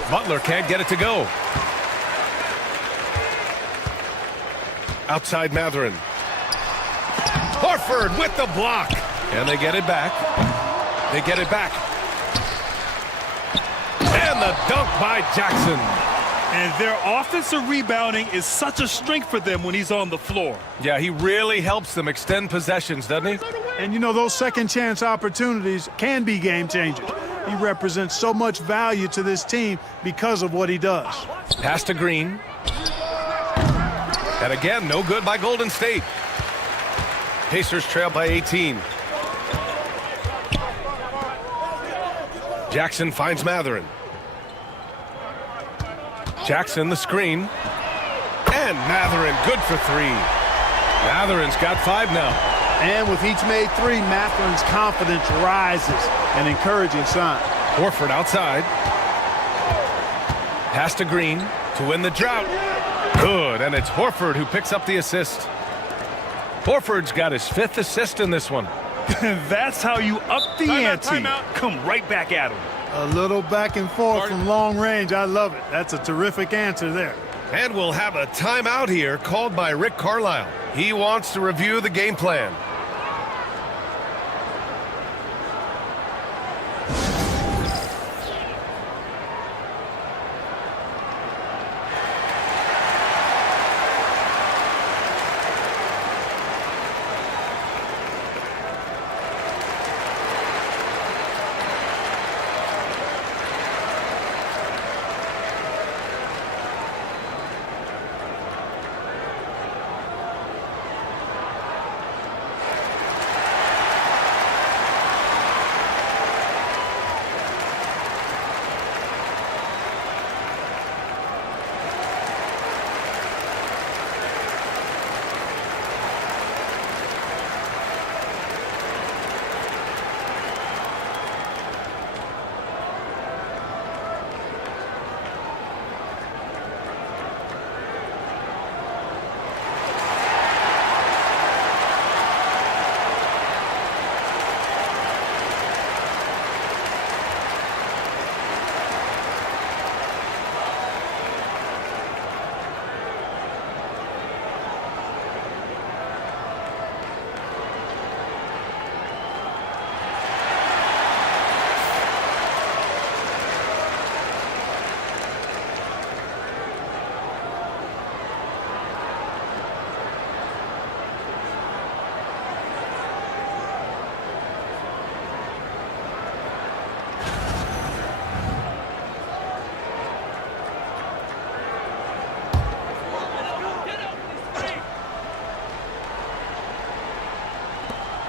Butler can't get it to go. Outside Mathurin. Horford with the block. And they get it back. They get it back. And the dunk by Jackson. And their offensive rebounding is such a strength for them when he's on the floor. Yeah, he really helps them extend possessions, doesn't he? And, you know, those second chance opportunities can be game changers. He represents so much value to this team because of what he does. Pass to Green. And again, no good by Golden State. Pacers trail by 18. Jackson finds Matherin. Jackson the screen. And Matherin good for three. Matherin's got 5 now. And with each made three, Matherin's confidence rises, an encouraging sign. Horford outside. Pass to Green to win the drought. Good, and it's Horford who picks up the assist. Horford's got his 5th assist in this one. That's how you up the ante. Come right back at him. A little back and forth from long range. I love it. That's a terrific answer there. And we'll have a timeout here called by Rick Carlisle. He wants to review the game plan.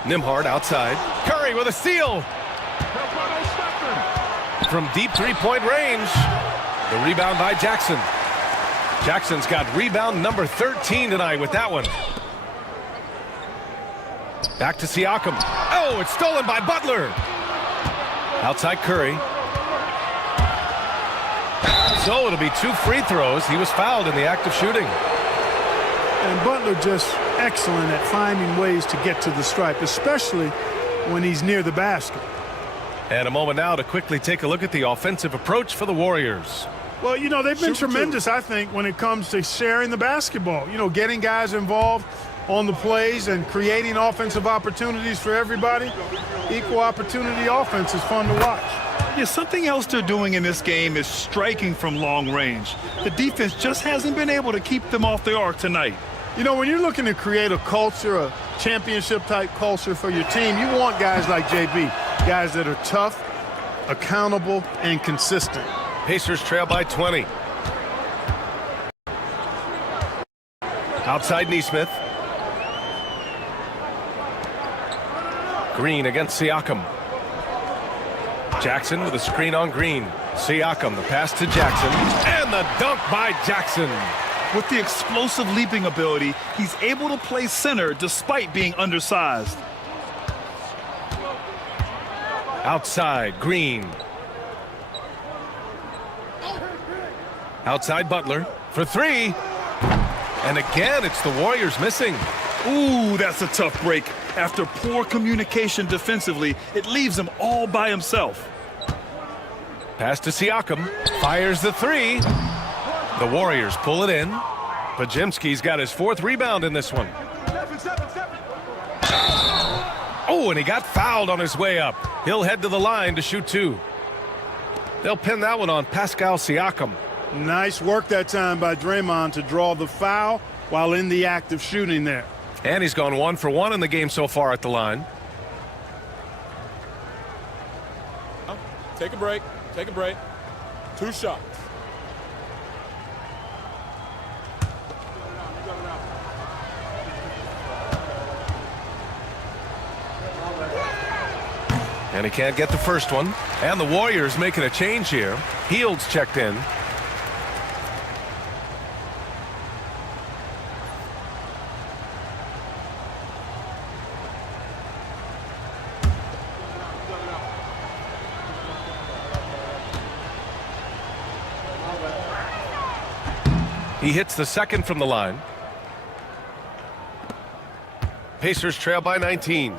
Nembhard outside. Curry with a steal. From deep three-point range. The rebound by Jackson. Jackson's got rebound number 13 tonight with that one. Back to Siakam. Oh, it's stolen by Butler. Outside Curry. So it'll be 2 free throws. He was fouled in the act of shooting. And Butler just excellent at finding ways to get to the stripe, especially when he's near the basket. And a moment now to quickly take a look at the offensive approach for the Warriors. Well, you know, they've been tremendous, I think, when it comes to sharing the basketball. You know, getting guys involved on the plays and creating offensive opportunities for everybody. Equal opportunity offense is fun to watch. Yeah, something else they're doing in this game is striking from long range. The defense just hasn't been able to keep them off the arc tonight. You know, when you're looking to create a culture, a championship-type culture for your team, you want guys like JB, guys that are tough, accountable, and consistent. Pacers trail by 20. Outside Nesmith. Green against Siakam. Jackson with a screen on Green. Siakam, the pass to Jackson. And the dunk by Jackson. With the explosive leaping ability, he's able to play center despite being undersized. Outside, Green. Outside Butler for 3. And again, it's the Warriors missing. Ooh, that's a tough break. After poor communication defensively, it leaves him all by himself. Pass to Siakam. Fires the 3. The Warriors pull it in. Podziemski's got his 4th rebound in this one. Oh, and he got fouled on his way up. He'll head to the line to shoot 2. They'll pin that one on Pascal Siakam. Nice work that time by Draymond to draw the foul while in the act of shooting there. And he's gone 1 for 1 in the game so far at the line. Take a break. Take a break. 2 shots. And he can't get the first one. And the Warriors making a change here. Hield's checked in. He hits the second from the line. Pacers trail by 19.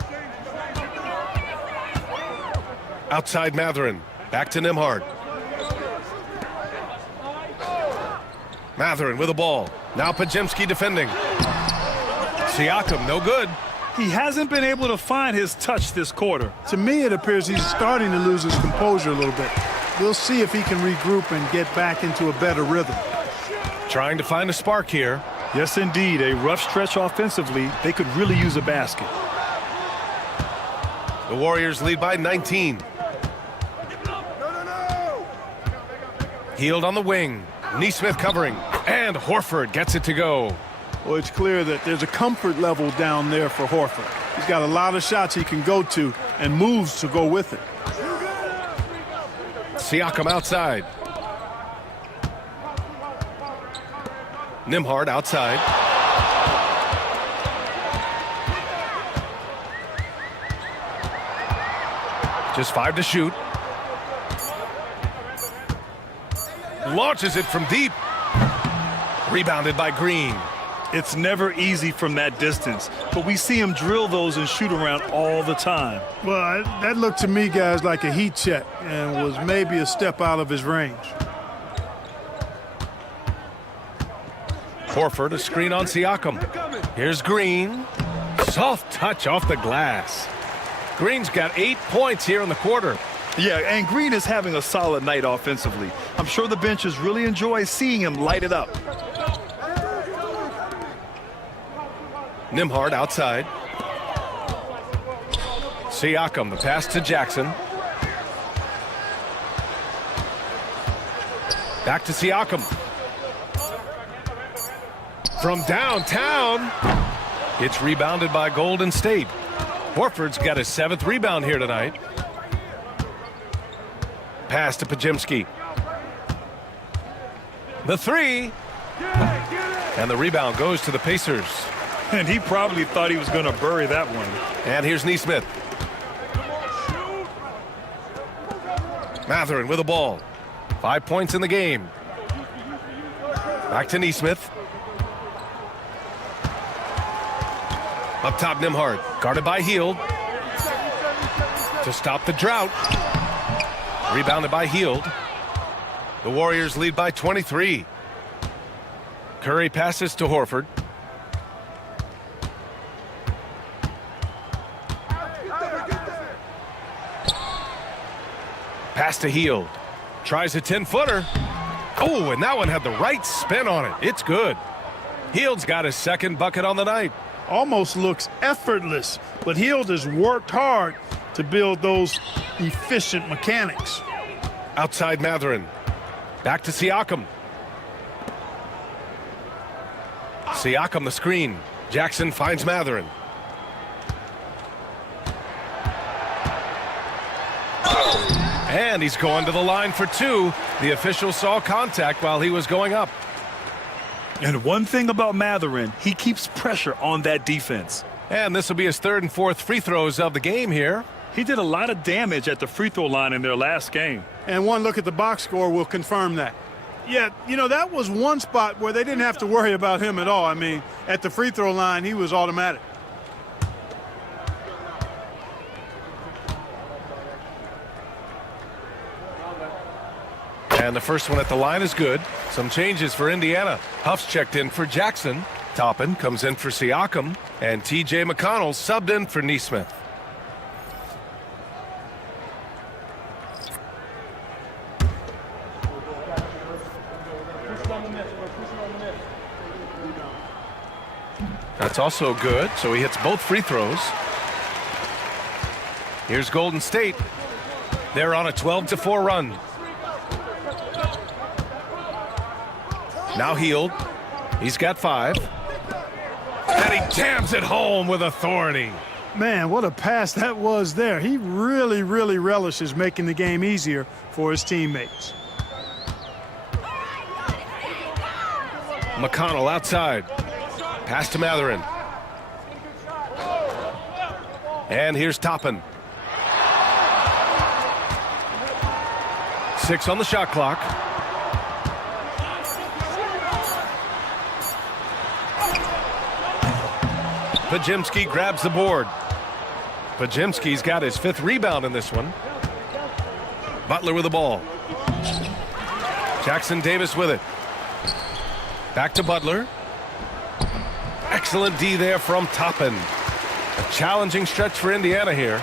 Outside Mathurin. Back to Nembhard. Mathurin with the ball. Now Podziemski defending. Siakam, no good. He hasn't been able to find his touch this quarter. To me, it appears he's starting to lose his composure a little bit. We'll see if he can regroup and get back into a better rhythm. Trying to find a spark here. Yes, indeed. A rough stretch offensively. They could really use a basket. The Warriors lead by 19. Hield on the wing. Nesmith covering. And Horford gets it to go. Well, it's clear that there's a comfort level down there for Horford. He's got a lot of shots he can go to and moves to go with it. Siakam outside. Nembhard outside. Just 5 to shoot. Launches it from deep. Rebounded by Green. It's never easy from that distance, but we see him drill those and shoot around all the time. Well, that looked to me, guys, like a heat check and was maybe a step out of his range. Horford, a screen on Siakam. Here's Green. Soft touch off the glass. Green's got 8 points here in the quarter. Yeah, and Green is having a solid night offensively. I'm sure the benches really enjoy seeing him light it up. Nembhard outside. Siakam, the pass to Jackson. Back to Siakam. From downtown. It's rebounded by Golden State. Horford's got his 7th rebound here tonight. Pass to Podziemski. The 3. And the rebound goes to the Pacers. And he probably thought he was going to bury that one. And here's Nesmith. Mathurin with the ball. 5 points in the game. Back to Nesmith. Up top, Nembhard. Guarded by Hield. To stop the drought. Rebounded by Hield. The Warriors lead by 23. Curry passes to Horford. Pass to Hield. Tries a 10-footer. Oh, and that one had the right spin on it. It's good. Hield's got his 2nd bucket on the night. Almost looks effortless, but Hield has worked hard to build those efficient mechanics. Outside Mathurin. Back to Siakam. Siakam the screen. Jackson finds Mathurin. And he's going to the line for 2. The official saw contact while he was going up. And one thing about Mathurin, he keeps pressure on that defense. And this will be his 3rd and 4th free throws of the game here. He did a lot of damage at the free throw line in their last game. And one look at the box score will confirm that. Yeah, you know, that was one spot where they didn't have to worry about him at all. I mean, at the free throw line, he was automatic. And the first one at the line is good. Some changes for Indiana. Huff's checked in for Jackson. Toppin comes in for Siakam. And T.J. McConnell subbed in for Nesmith. That's also good, so he hits both free throws. Here's Golden State. They're on a 12-4 run. Now Healed. He's got 5. And he jams it home with authority. Man, what a pass that was there. He really, really relishes making the game easier for his teammates. McConnell outside. Pass to Mathurin. And here's Toppin. 6 on the shot clock. Pajemski grabs the board. Pajemski's got his 5th rebound in this one. Butler with the ball. Jackson Davis with it. Back to Butler. Excellent D there from Toppin. A challenging stretch for Indiana here.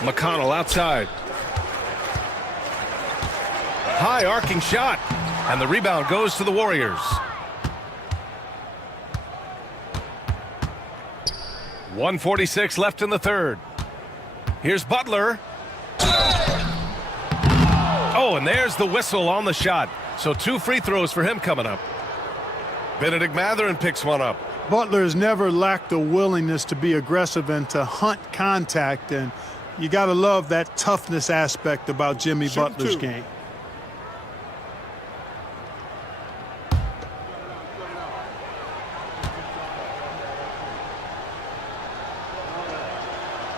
McConnell outside. High arcing shot. And the rebound goes to the Warriors. 1:46 left in the third. Here's Butler. Oh, and there's the whistle on the shot. So 2 free throws for him coming up. Benedict Mathurin picks one up. Butler has never lacked the willingness to be aggressive and to hunt contact, and you got to love that toughness aspect about Jimmy Butler's game.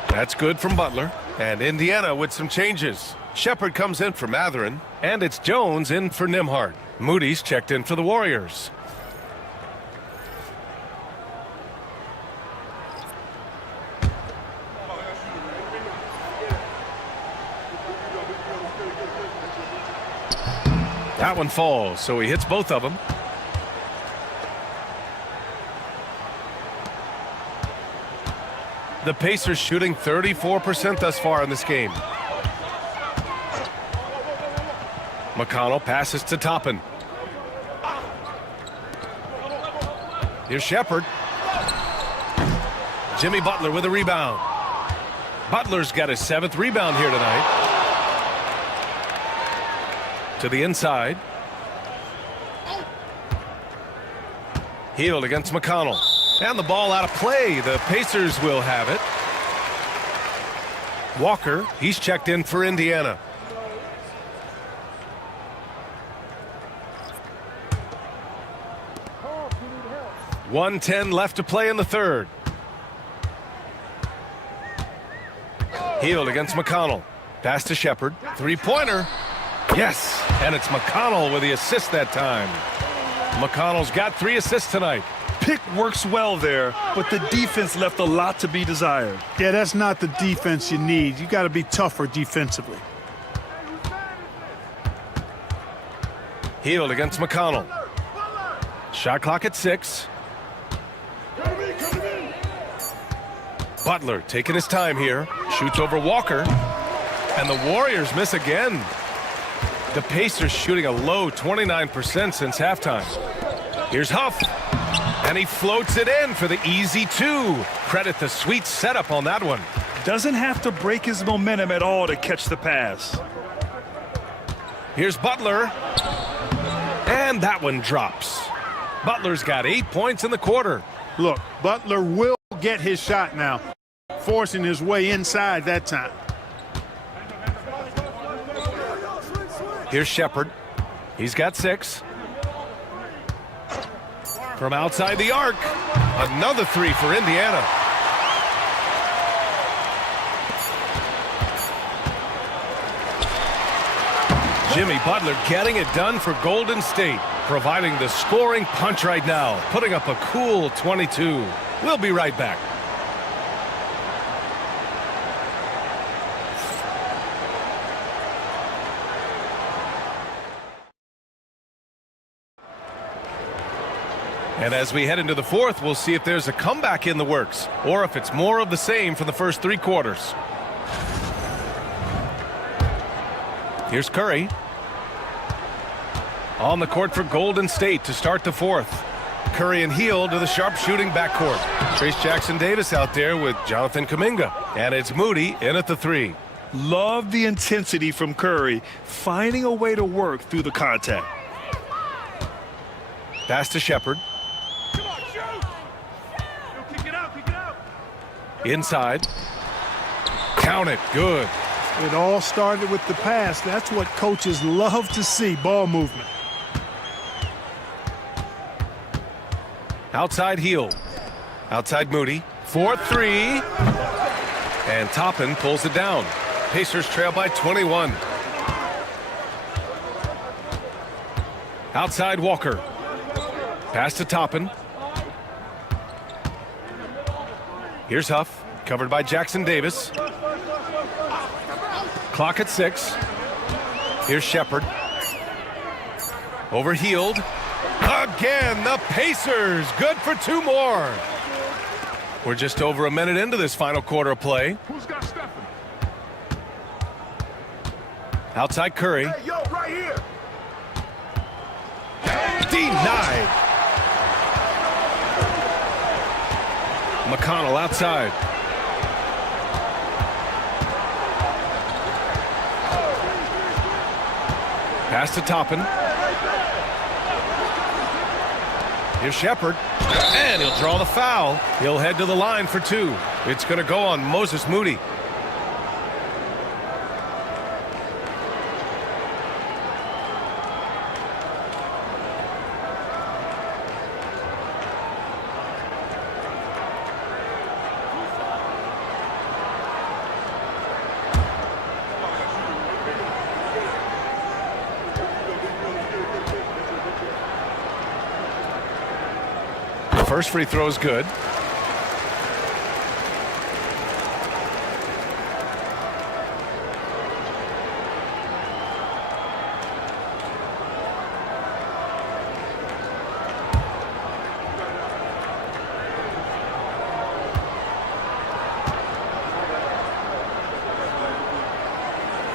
That's good from Butler. And Indiana with some changes. Shepard comes in for Mathurin, and it's Jones in for Nembhard. Moody's checked in for the Warriors. That one falls, so he hits both of them. The Pacers shooting 34% thus far in this game. McConnell passes to Toppin. Here's Shepard. Jimmy Butler with a rebound. Butler's got his 7th rebound here tonight. To the inside. Healed against McConnell. And the ball out of play. The Pacers will have it. Walker, he's checked in for Indiana. .110 left to play in the third. Healed against McConnell. Pass to Shepard. 3-pointer. Yes, and it's McConnell with the assist that time. McConnell's got 3 assists tonight. Pick works well there, but the defense left a lot to be desired. Yeah, that's not the defense you need. You got to be tougher defensively. Healed against McConnell. Shot clock at 6. Butler taking his time here. Shoots over Walker. And the Warriors miss again. The Pacers shooting a low 29% since halftime. Here's Huff. And he floats it in for the easy 2. Credit the sweet setup on that one. Doesn't have to break his momentum at all to catch the pass. Here's Butler. And that one drops. Butler's got 8 points in the quarter. Look, Butler will get his shot now, forcing his way inside that time. Here's Shepard. He's got 6. From outside the arc. Another 3 for Indiana. Jimmy Butler getting it done for Golden State, providing the scoring punch right now, putting up a cool 22. We'll be right back. And as we head into the fourth, we'll see if there's a comeback in the works or if it's more of the same for the first 3 quarters. Here's Curry. On the court for Golden State to start the fourth. Curry and Hield to the sharpshooting backcourt. Trace Jackson-Davis out there with Jonathan Kuminga. And it's Moody in at the 3. Love the intensity from Curry, finding a way to work through the contact. Pass to Shepherd. Inside. Count it. Good. It all started with the pass. That's what coaches love to see, ball movement. Outside Hield. Outside Moody. 4-3. And Toppin pulls it down. Pacers trail by 21. Outside Walker. Pass to Toppin. Here's Huff, covered by Jackson-Davis. Clock at 6. Here's Shepherd. Over Hield. Again, the Pacers. Good for 2 more. We're just over a minute into this final quarter of play. Who's got Stephen? Outside Curry. Hey, yo, right here. Denied. McConnell outside. Pass to Toppin. Here's Shepherd. And he'll draw the foul. He'll head to the line for 2. It's going to go on Moses Moody. First free throw is good.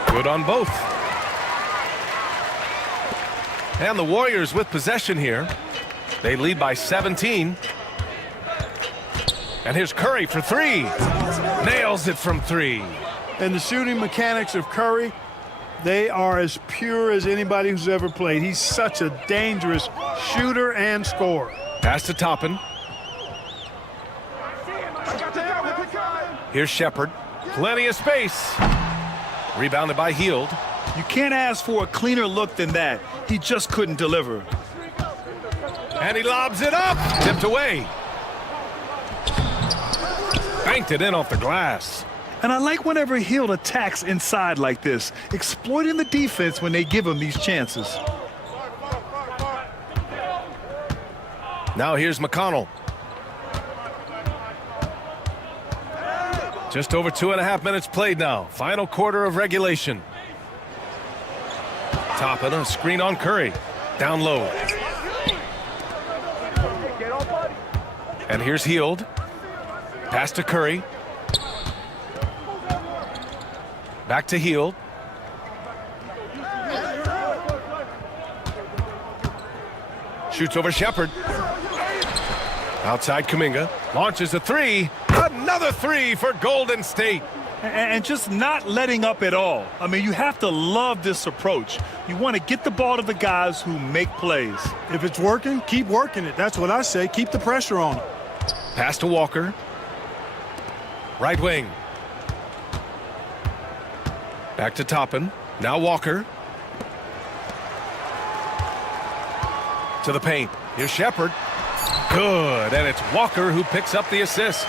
Good on both. And the Warriors with possession here. They lead by 17. And here's Curry for 3. Nails it from 3. And the shooting mechanics of Curry, they are as pure as anybody who's ever played. He's such a dangerous shooter and scorer. Pass to Toppin. Here's Shepherd. Plenty of space. Rebounded by Hield. You can't ask for a cleaner look than that. He just couldn't deliver. And he lobs it up. Tipped away. Banked it in off the glass. And I like whenever Hield attacks inside like this, exploiting the defense when they give him these chances. Now here's McConnell. Just over 2.5 minutes played now. Final quarter of regulation. Toppin, a screen on Curry. Down low. And here's Hield. Pass to Curry. Back to Hield. Shoots over Shepherd. Outside Kuminga. Launches a 3. Another 3 for Golden State. And just not letting up at all. I mean, you have to love this approach. You want to get the ball to the guys who make plays. If it's working, keep working it. That's what I say. Keep the pressure on them. Pass to Walker. Right wing. Back to Toppin. Now Walker. To the paint. Here's Shepherd. Good. And it's Walker who picks up the assist.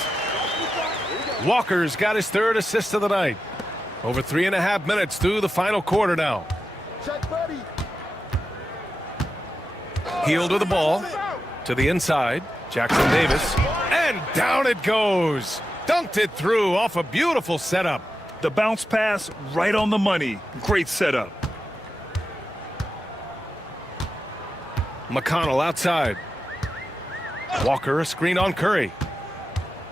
Walker's got his 3rd assist of the night. Over 3.5 minutes through the final quarter now. Hield with the ball. To the inside. Jackson-Davis. And down it goes. Dunked it through off a beautiful setup. The bounce pass right on the money. Great setup. McConnell outside. Walker, a screen on Curry.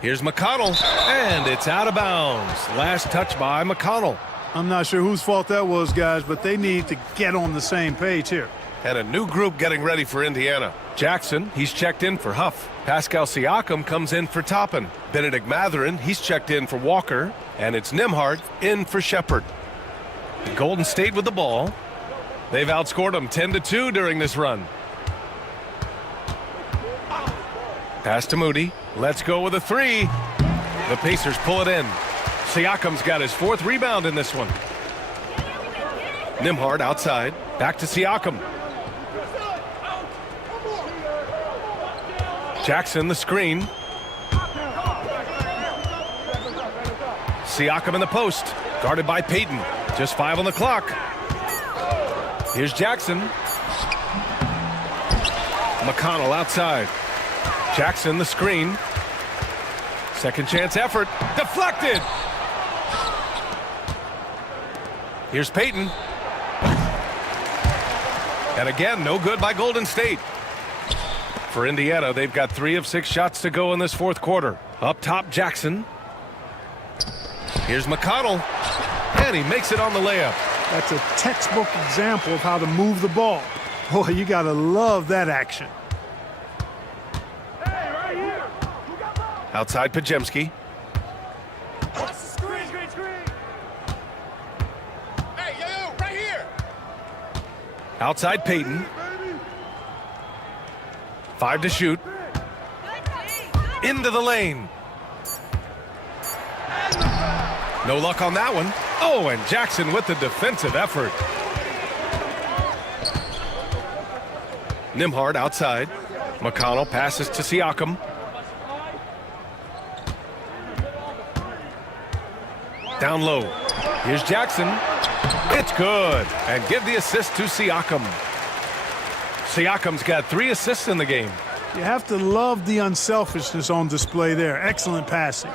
Here's McConnell, and it's out of bounds. Last touch by McConnell. I'm not sure whose fault that was, guys, but they need to get on the same page here. And a new group getting ready for Indiana. Jackson, he's checked in for Huff. Pascal Siakam comes in for Toppin. Benedict Mathurin, he's checked in for Walker. And it's Nembhard in for Shepard. Golden State with the ball. They've outscored them 10-2 during this run. Pass to Moody. Let's go with a three. The Pacers pull it in. Siakam's got his 4th rebound in this one. Nembhard outside. Back to Siakam. Jackson the screen. Siakam in the post. Guarded by Payton. Just 5 on the clock. Here's Jackson. McConnell outside. Jackson the screen. Second chance effort. Deflected. Here's Payton. And again, no good by Golden State. For Indiana, they've got 3 of 6 shots to go in this 4th quarter. Up top, Jackson. Here's McConnell. And he makes it on the layup. That's a textbook example of how to move the ball. Boy, you got to love that action. Outside Pajemski. Outside Payton. 5 to shoot. Into the lane. No luck on that one. Oh, and Jackson with the defensive effort. Nembhard outside. McConnell passes to Siakam. Down low. Here's Jackson. It's good. And give the assist to Siakam. Siakam's got 3 assists in the game. You have to love the unselfishness on display there. Excellent passing.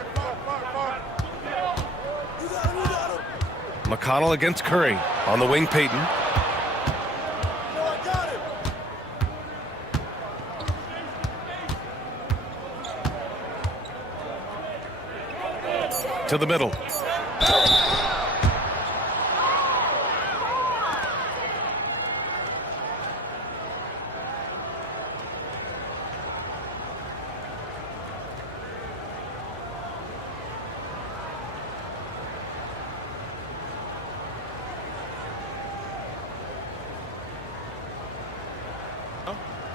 McConnell against Curry. On the wing, Payton. To the middle.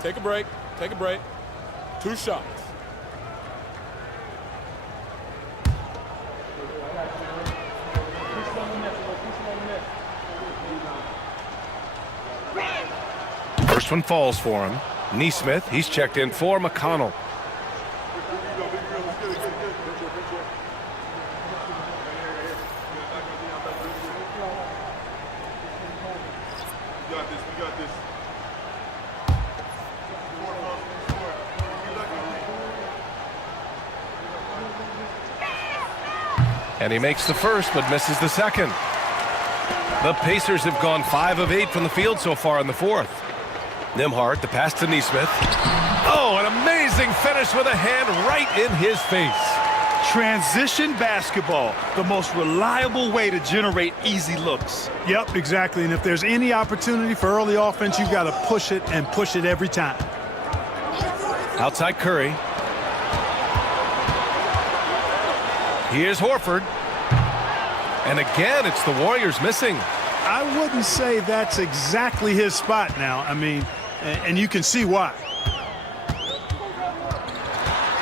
Take a break. Take a break. 2 shots. First one falls for him. Neesmith, he's checked in for McConnell. And he makes the first, but misses the second. The Pacers have gone 5 of 8 from the field so far in the 4th. Nembhard, the pass to Neesmith. Oh, an amazing finish with a hand right in his face. Transition basketball, the most reliable way to generate easy looks. Yep, exactly. And if there's any opportunity for early offense, you've got to push it and push it every time. Outside Curry. Here's Horford. And again, it's the Warriors missing. I wouldn't say that's exactly his spot now. I mean, and you can see why.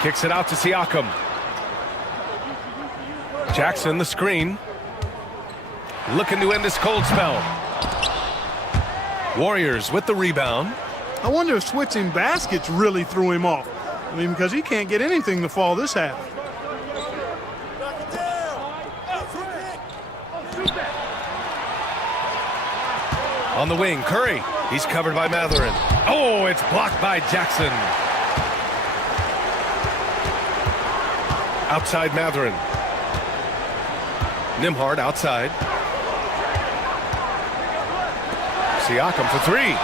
Kicks it out to Siakam. Jackson, the screen. Looking to end this cold spell. Warriors with the rebound. I wonder if switching baskets really threw him off. I mean, because he can't get anything to fall this half. On the wing, Curry. He's covered by Mathurin. Oh, it's blocked by Jackson. Outside Mathurin. Nembhard outside. Siakam for 3.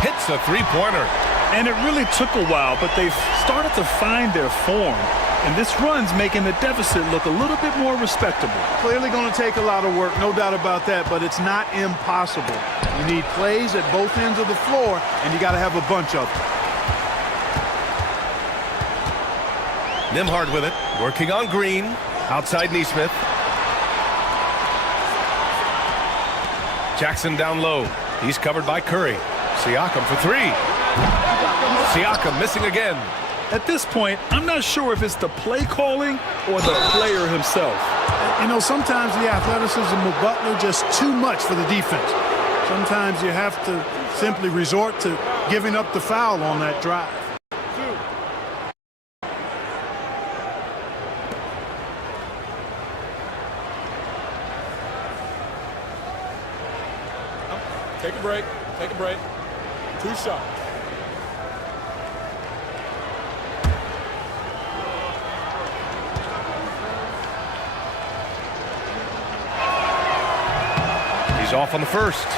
Hits a 3-pointer. And it really took a while, but they've started to find their form. And this run's making the deficit look a little bit more respectable. Clearly going to take a lot of work, no doubt about that, but it's not impossible. You need plays at both ends of the floor, and you got to have a bunch of them. Nembhard with it, working on Green, outside Neesmith. Jackson down low. He's covered by Curry. Siakam for three. Siakam missing again. At this point, I'm not sure if it's the play calling or the player himself. You know, sometimes the athleticism of Butler just too much for the defense. Sometimes you have to simply resort to giving up the foul on that drive. Take a break. Take a break. 2 shots. He's off on the first.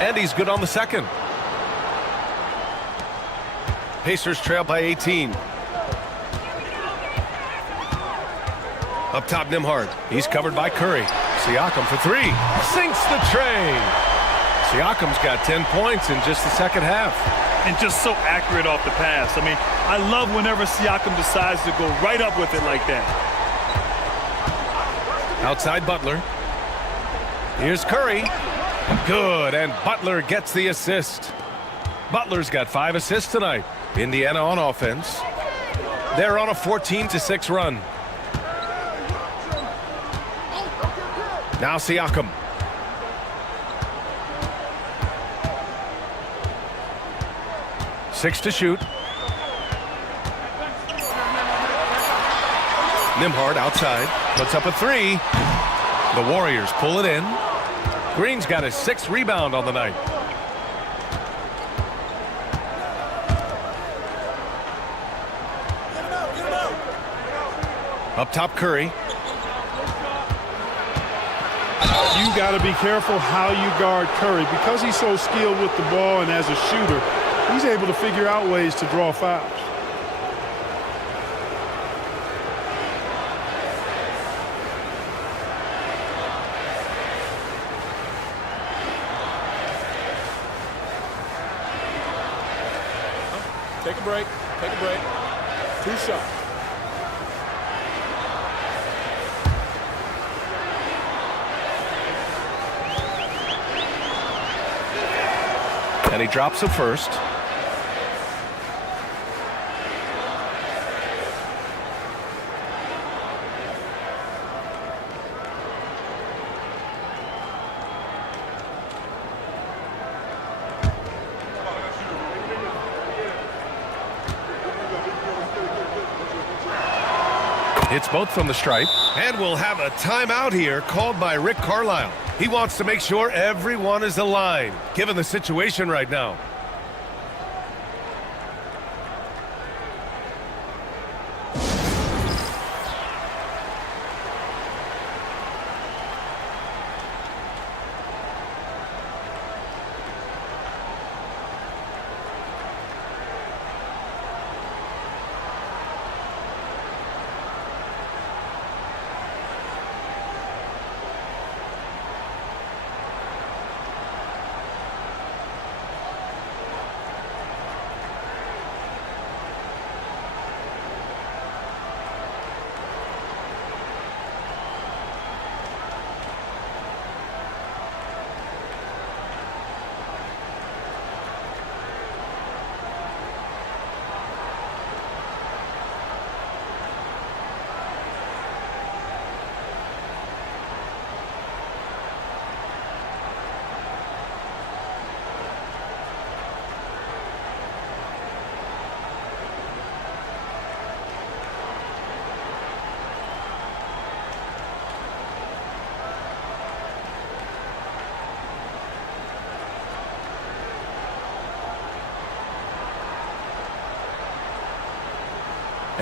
And he's good on the second. Pacers trail by 18. Up top, Nembhard. He's covered by Curry. Siakam for three. Sinks the tray. Siakam's got 10 points in just the second half. And just so accurate off the pass. I mean, I love whenever Siakam decides to go right up with it like that. Outside Butler. Here's Curry. Good, and Butler gets the assist. Butler's got 5 assists tonight. Indiana on offense. They're on a 14-6 run. Now Siakam. Six to shoot. Nembhard outside. Puts up a three. The Warriors pull it in. Green's got his 6th rebound on the night. Up top, Curry. You got to be careful how you guard Curry. Because he's so skilled with the ball and as a shooter, he's able to figure out ways to draw fouls. Take a break. Take a break. 2 shots. And he drops it first. Hits both from the stripe. And we'll have a timeout here called by Rick Carlisle. He wants to make sure everyone is aligned, given the situation right now.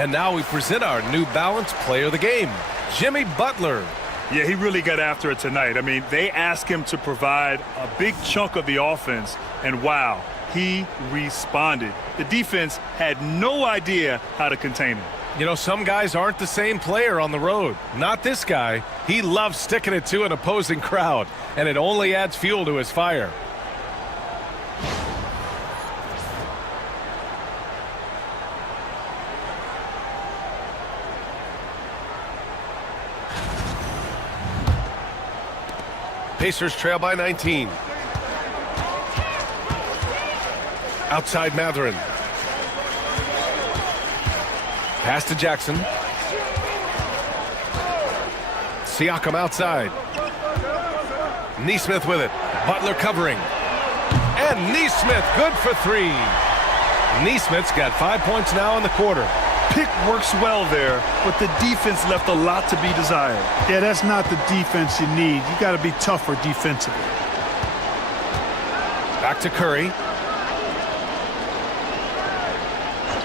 And now we present our New Balance Player of the Game, Jimmy Butler. Yeah, he really got after it tonight. I mean, they asked him to provide a big chunk of the offense, and wow, he responded. The defense had no idea how to contain him. You know, some guys aren't the same player on the road. Not this guy. He loves sticking it to an opposing crowd, and it only adds fuel to his fire. Pacers trail by 19. Outside Mathurin. Pass to Jackson. Siakam outside. Neesmith with it. Butler covering. And Neesmith good for three. Neesmith's got 5 points now in the quarter. Pick works well there, but the defense left a lot to be desired. Yeah, that's not the defense you need. You got to be tougher defensively. Back to Curry.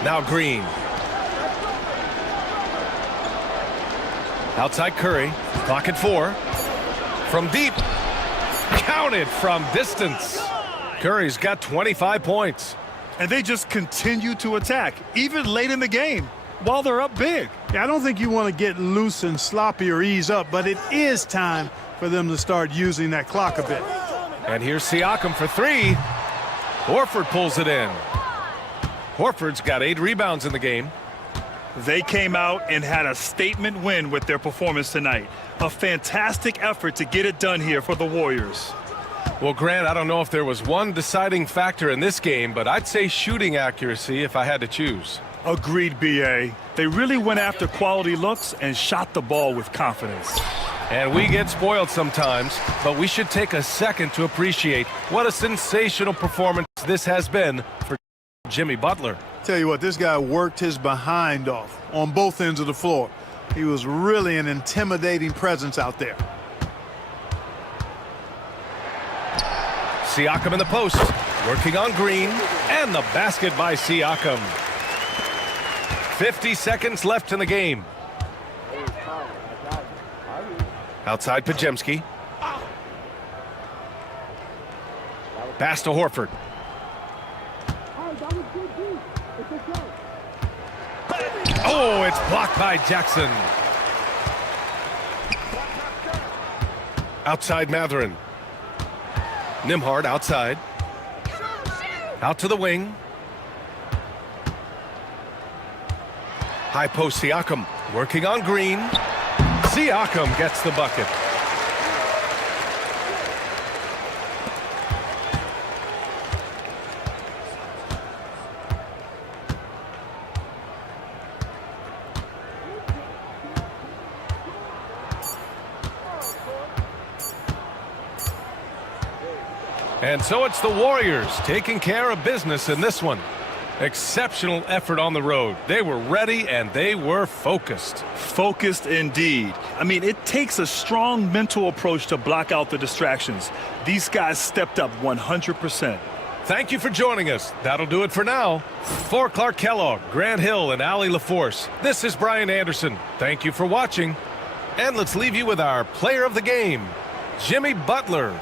Now Green. Outside Curry. Clock at 4. From deep. Counted from distance. Curry's got 25 points. And they just continue to attack, even late in the game, while they're up big. Yeah, I don't think you want to get loose and sloppy or ease up, but it is time for them to start using that clock a bit. And here's Siakam for three. Horford pulls it in. Horford's got 8 rebounds in the game. They came out and had a statement win with their performance tonight. A fantastic effort to get it done here for the Warriors. Well, Grant, I don't know if there was one deciding factor in this game, but I'd say shooting accuracy if I had to choose. Agreed, B.A. They really went after quality looks and shot the ball with confidence. And we get spoiled sometimes, but we should take a second to appreciate what a sensational performance this has been for Jimmy Butler. Tell you what, this guy worked his behind off on both ends of the floor. He was really an intimidating presence out there. Siakam in the post, working on Green, and the basket by Siakam. 50 seconds left in the game. Outside Pajemski. Pass to Horford. Oh, it's blocked by Jackson. Outside Mathurin. Nembhard outside. Out to the wing. High post Siakam working on Green. Siakam gets the bucket. And so it's the Warriors taking care of business in this one. Exceptional effort on the road. They were ready and they were focused. Focused indeed. I mean, it takes a strong mental approach to block out the distractions. These guys stepped up 100%. Thank you for joining us. That'll do it for now. For Clark Kellogg, Grant Hill, and Allie LaForce, this is Brian Anderson. Thank you for watching. And let's leave you with our player of the game, Jimmy Butler.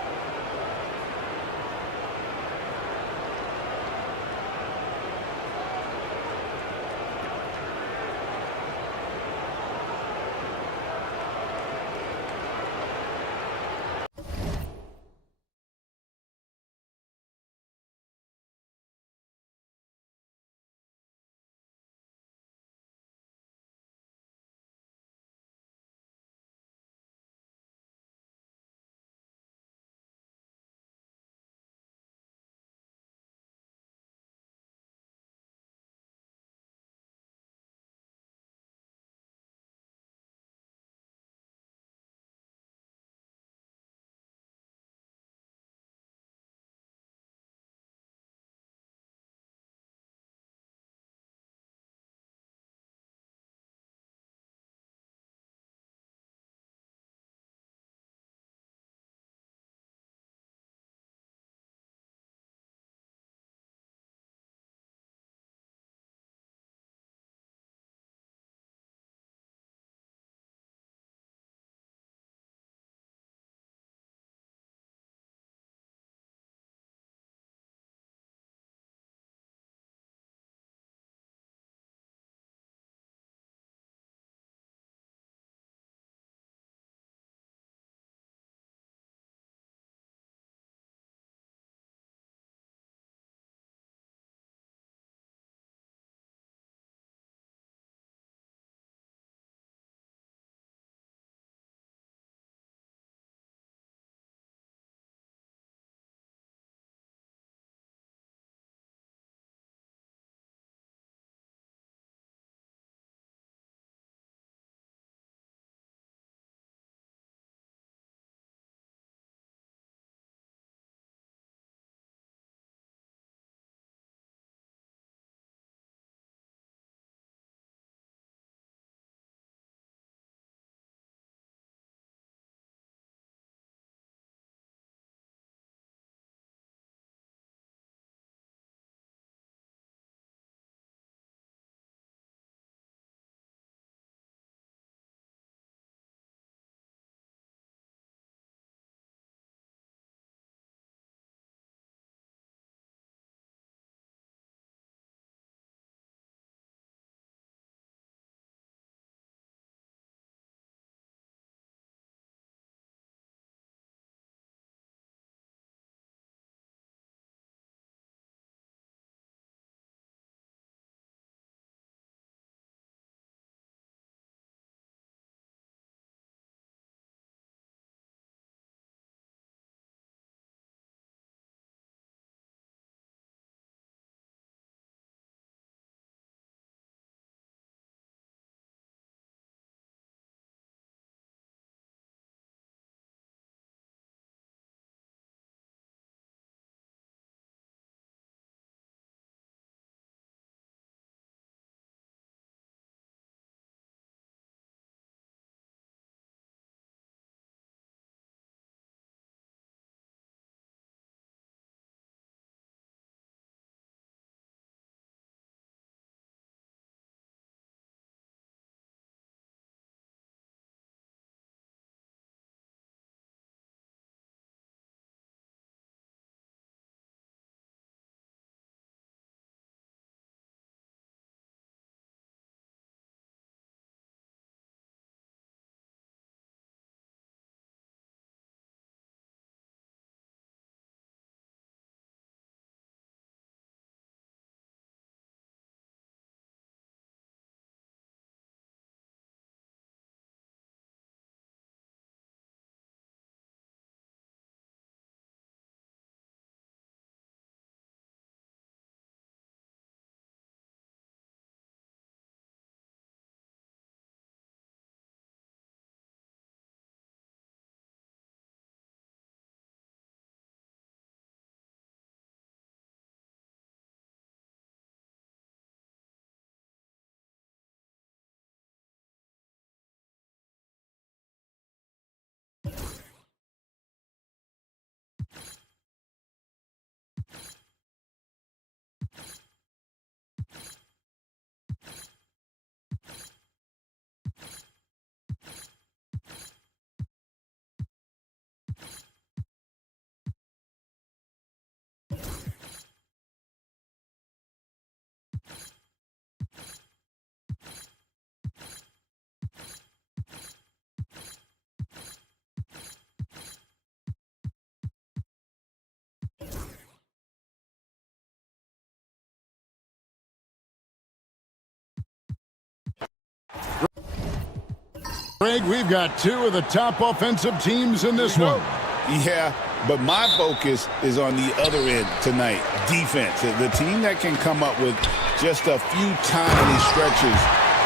Greg, we've got two of the top offensive teams in this one. Yeah, but my focus is on the other end tonight, defense. The team that can come up with just a few tiny stretches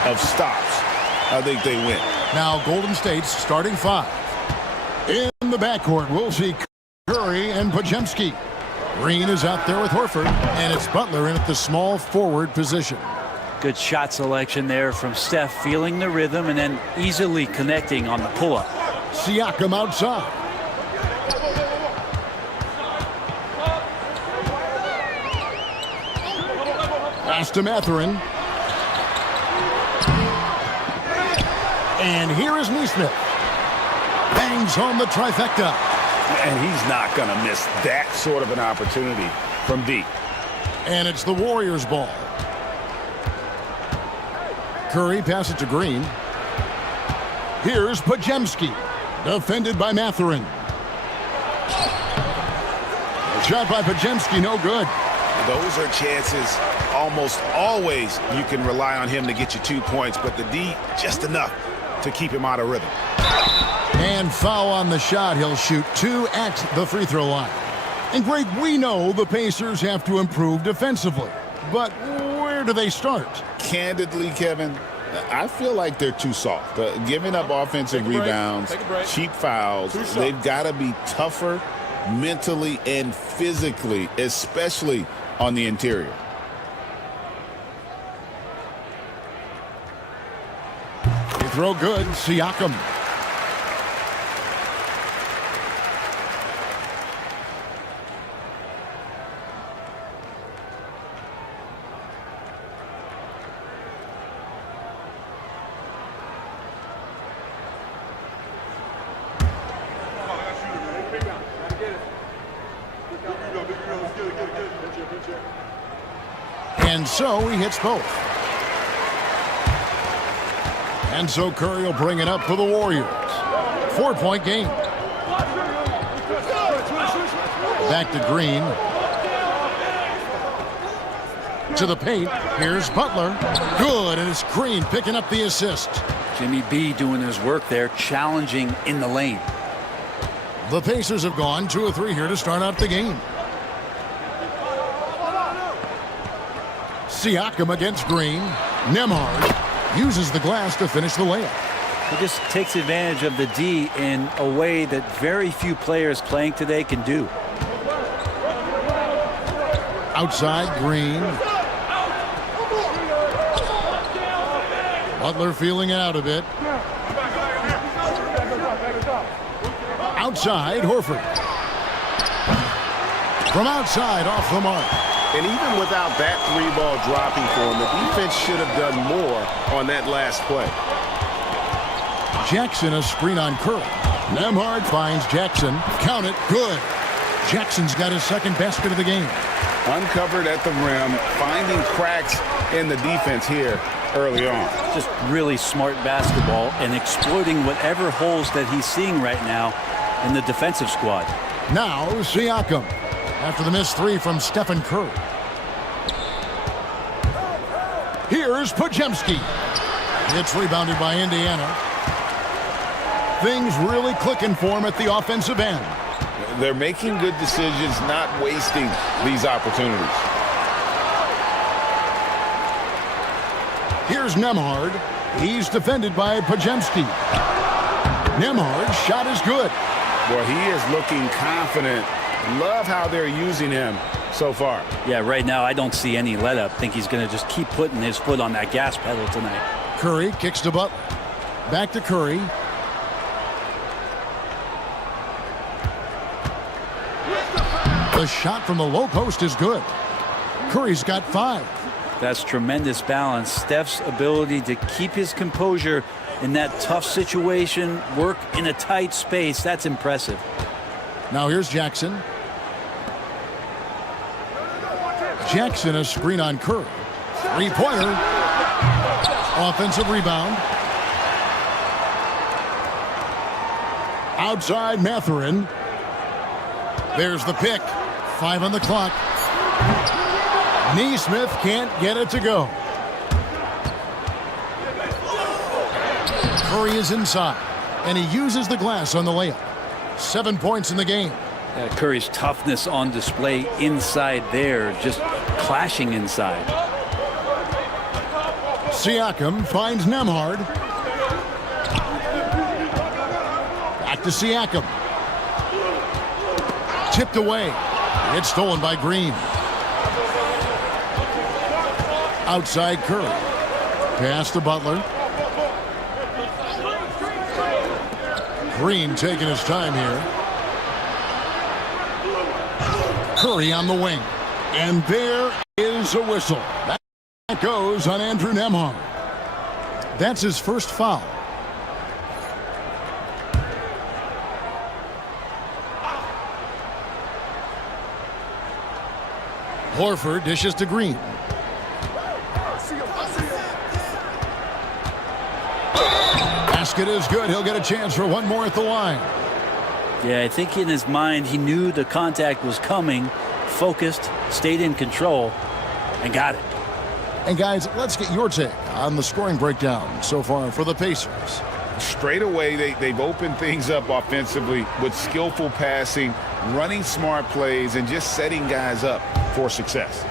of stops, I think they win. Now Golden State's starting five. In the backcourt, we'll see Curry and Podziemski. Green is out there with Horford, and it's Butler in at the small forward position. Good shot selection there from Steph, feeling the rhythm and then easily connecting on the pull-up. Siakam outside. Pass to Mathurin. And here is Neesmith. Bangs home the trifecta. And he's not going to miss that sort of an opportunity from deep. And it's the Warriors' ball. Curry passes it to Green. Here's Podziemski. Defended by Mathurin. Shot by Podziemski, no good. Those are chances almost always you can rely on him to get you 2 points, but the D just enough to keep him out of rhythm. And foul on the shot. He'll shoot 2 at the free throw line. And Greg, we know the Pacers have to improve defensively, but where do they start? Candidly, Kevin, I feel like they're too soft. Giving up offensive rebounds, cheap fouls. They've got to be tougher mentally and physically, especially on the interior. They throw good. Siakam. And so he hits both. And so Curry will bring it up for the Warriors. 4-point game. Back to Green. To the paint. Here's Butler. Good, and it's Green picking up the assist. Jimmy B doing his work there, challenging in the lane. The Pacers have gone 2 of 3 here to start out the game. Siakam against Green. Nembhard uses the glass to finish the layup. He just takes advantage of the D in a way that very few players playing today can do. Outside, Green. Butler feeling it out a bit. Outside, Horford. From outside, off the mark. And even without that 3-ball dropping for him, the defense should have done more on that last play. Jackson a screen on Curry. Nembhard finds Jackson. Count it. Good. Jackson's got his second basket of the game. Uncovered at the rim, finding cracks in the defense here early on. Just really smart basketball and exploiting whatever holes that he's seeing right now in the defensive squad. Now Siakam. After the missed 3 from Stephen Curry. Here's Podziemski. It's rebounded by Indiana. Things really clicking for him at the offensive end. They're making good decisions, not wasting these opportunities. Here's Nembhard. He's defended by Podziemski. Nembhard's shot is good. Boy, he is looking confident. Love how they're using him so far. Yeah, right now I don't see any let up. Think he's going to just keep putting his foot on that gas pedal tonight. Curry kicks to Butler. Back to Curry. The shot from the low post is good. Curry's got 5. That's tremendous balance. Steph's ability to keep his composure in that tough situation, work in a tight space, that's impressive. Now here's Jackson. Jackson, a screen on Curry. Three-pointer. Offensive rebound. Outside Mathurin. There's the pick. 5 on the clock. Neesmith can't get it to go. Curry is inside, and he uses the glass on the layup. 7 points in the game. Curry's toughness on display inside there, just clashing inside. Siakam finds Nembhard. Back to Siakam. Tipped away. It's stolen by Green. Outside Curry. Pass to Butler. Green taking his time here. Curry on the wing. And there is a whistle. That goes on Andrew Nembhard. That's his first foul. Horford dishes to Green. Basket is good. He'll get a chance for one more at the line. Yeah, I think in his mind he knew the contact was coming, focused, stayed in control, and got it. And guys, let's get your take on the scoring breakdown so far for the Pacers. Straight away, they've opened things up offensively with skillful passing, running smart plays, and just setting guys up for success.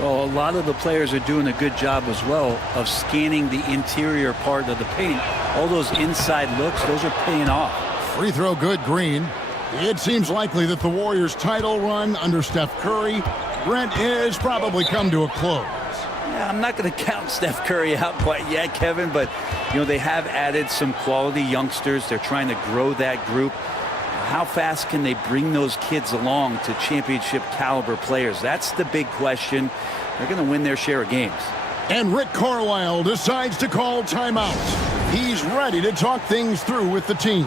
Well, a lot of the players are doing a good job as well of scanning the interior part of the paint. All those inside looks, those are paying off. Free throw good, Green. It seems likely that the Warriors' title run under Steph Curry, Brent, is probably come to a close. Yeah, I'm not going to count Steph Curry out quite yet, Kevin, but you know they have added some quality youngsters. They're trying to grow that group. How fast can they bring those kids along to championship caliber players? That's the big question. They're going to win their share of games. And Rick Carlisle decides to call timeout. He's ready to talk things through with the team.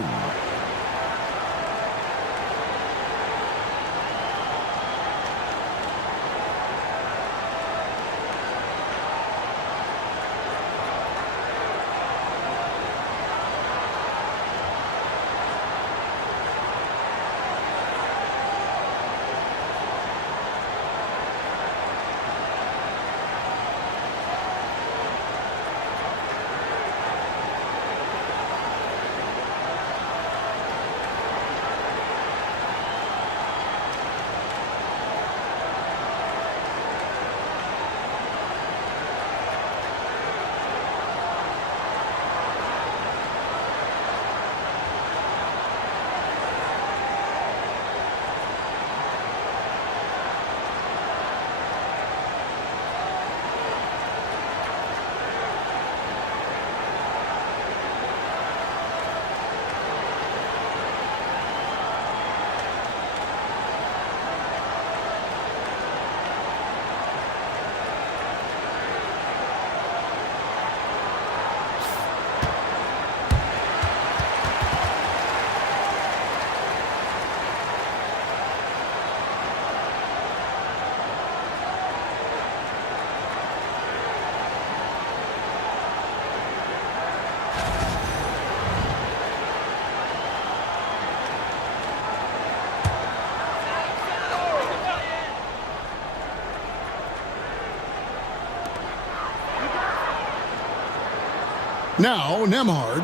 Now, Nembhard.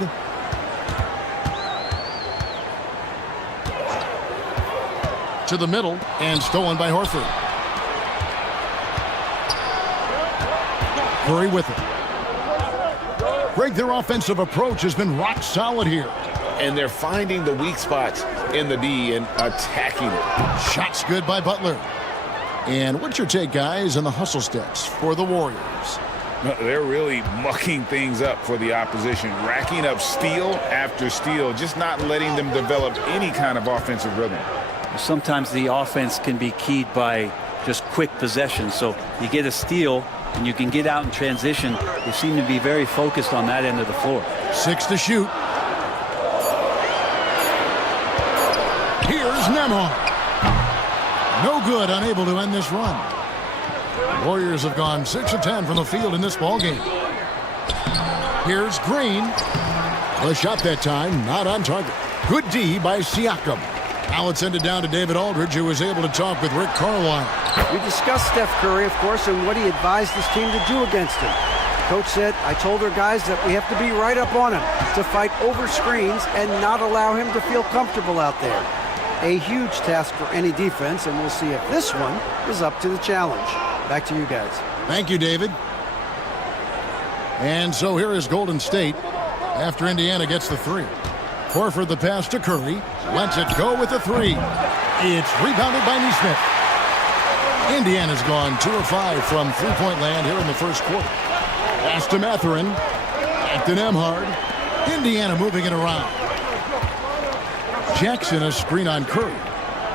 To the middle, and stolen by Horford. Curry with it. Greg, their offensive approach has been rock solid here. And they're finding the weak spots in the D and attacking it. Shots good by Butler. And what's your take, guys, on the hustle steps for the Warriors? They're really mucking things up for the opposition, racking up steal after steal, just not letting them develop any kind of offensive rhythm. Sometimes the offense can be keyed by just quick possession. So you get a steal and you can get out in transition. They seem to be very focused on that end of the floor. 6 to shoot. Here's Nembhard. No good, unable to end this run. Warriors have gone 6 of 10 from the field in this ballgame. Here's Green. The shot that time, not on target. Good D by Siakam. Now it's ended down to David Aldridge, who was able to talk with Rick Carlisle. We discussed Steph Curry, of course, and what he advised his team to do against him. Coach said, I told our guys that we have to be right up on him, to fight over screens and not allow him to feel comfortable out there. A huge task for any defense, and we'll see if this one is up to the challenge. Back to you guys. Thank you, David. And so here is Golden State after Indiana gets the 3. Horford the pass to Curry. Lets it go with the 3. It's rebounded by Nesmith. Indiana's gone 2 of 5 from three-point land here in the first quarter. Pass to Mathurin. Back to Nembhard. Indiana moving it around. Jackson, a screen on Curry.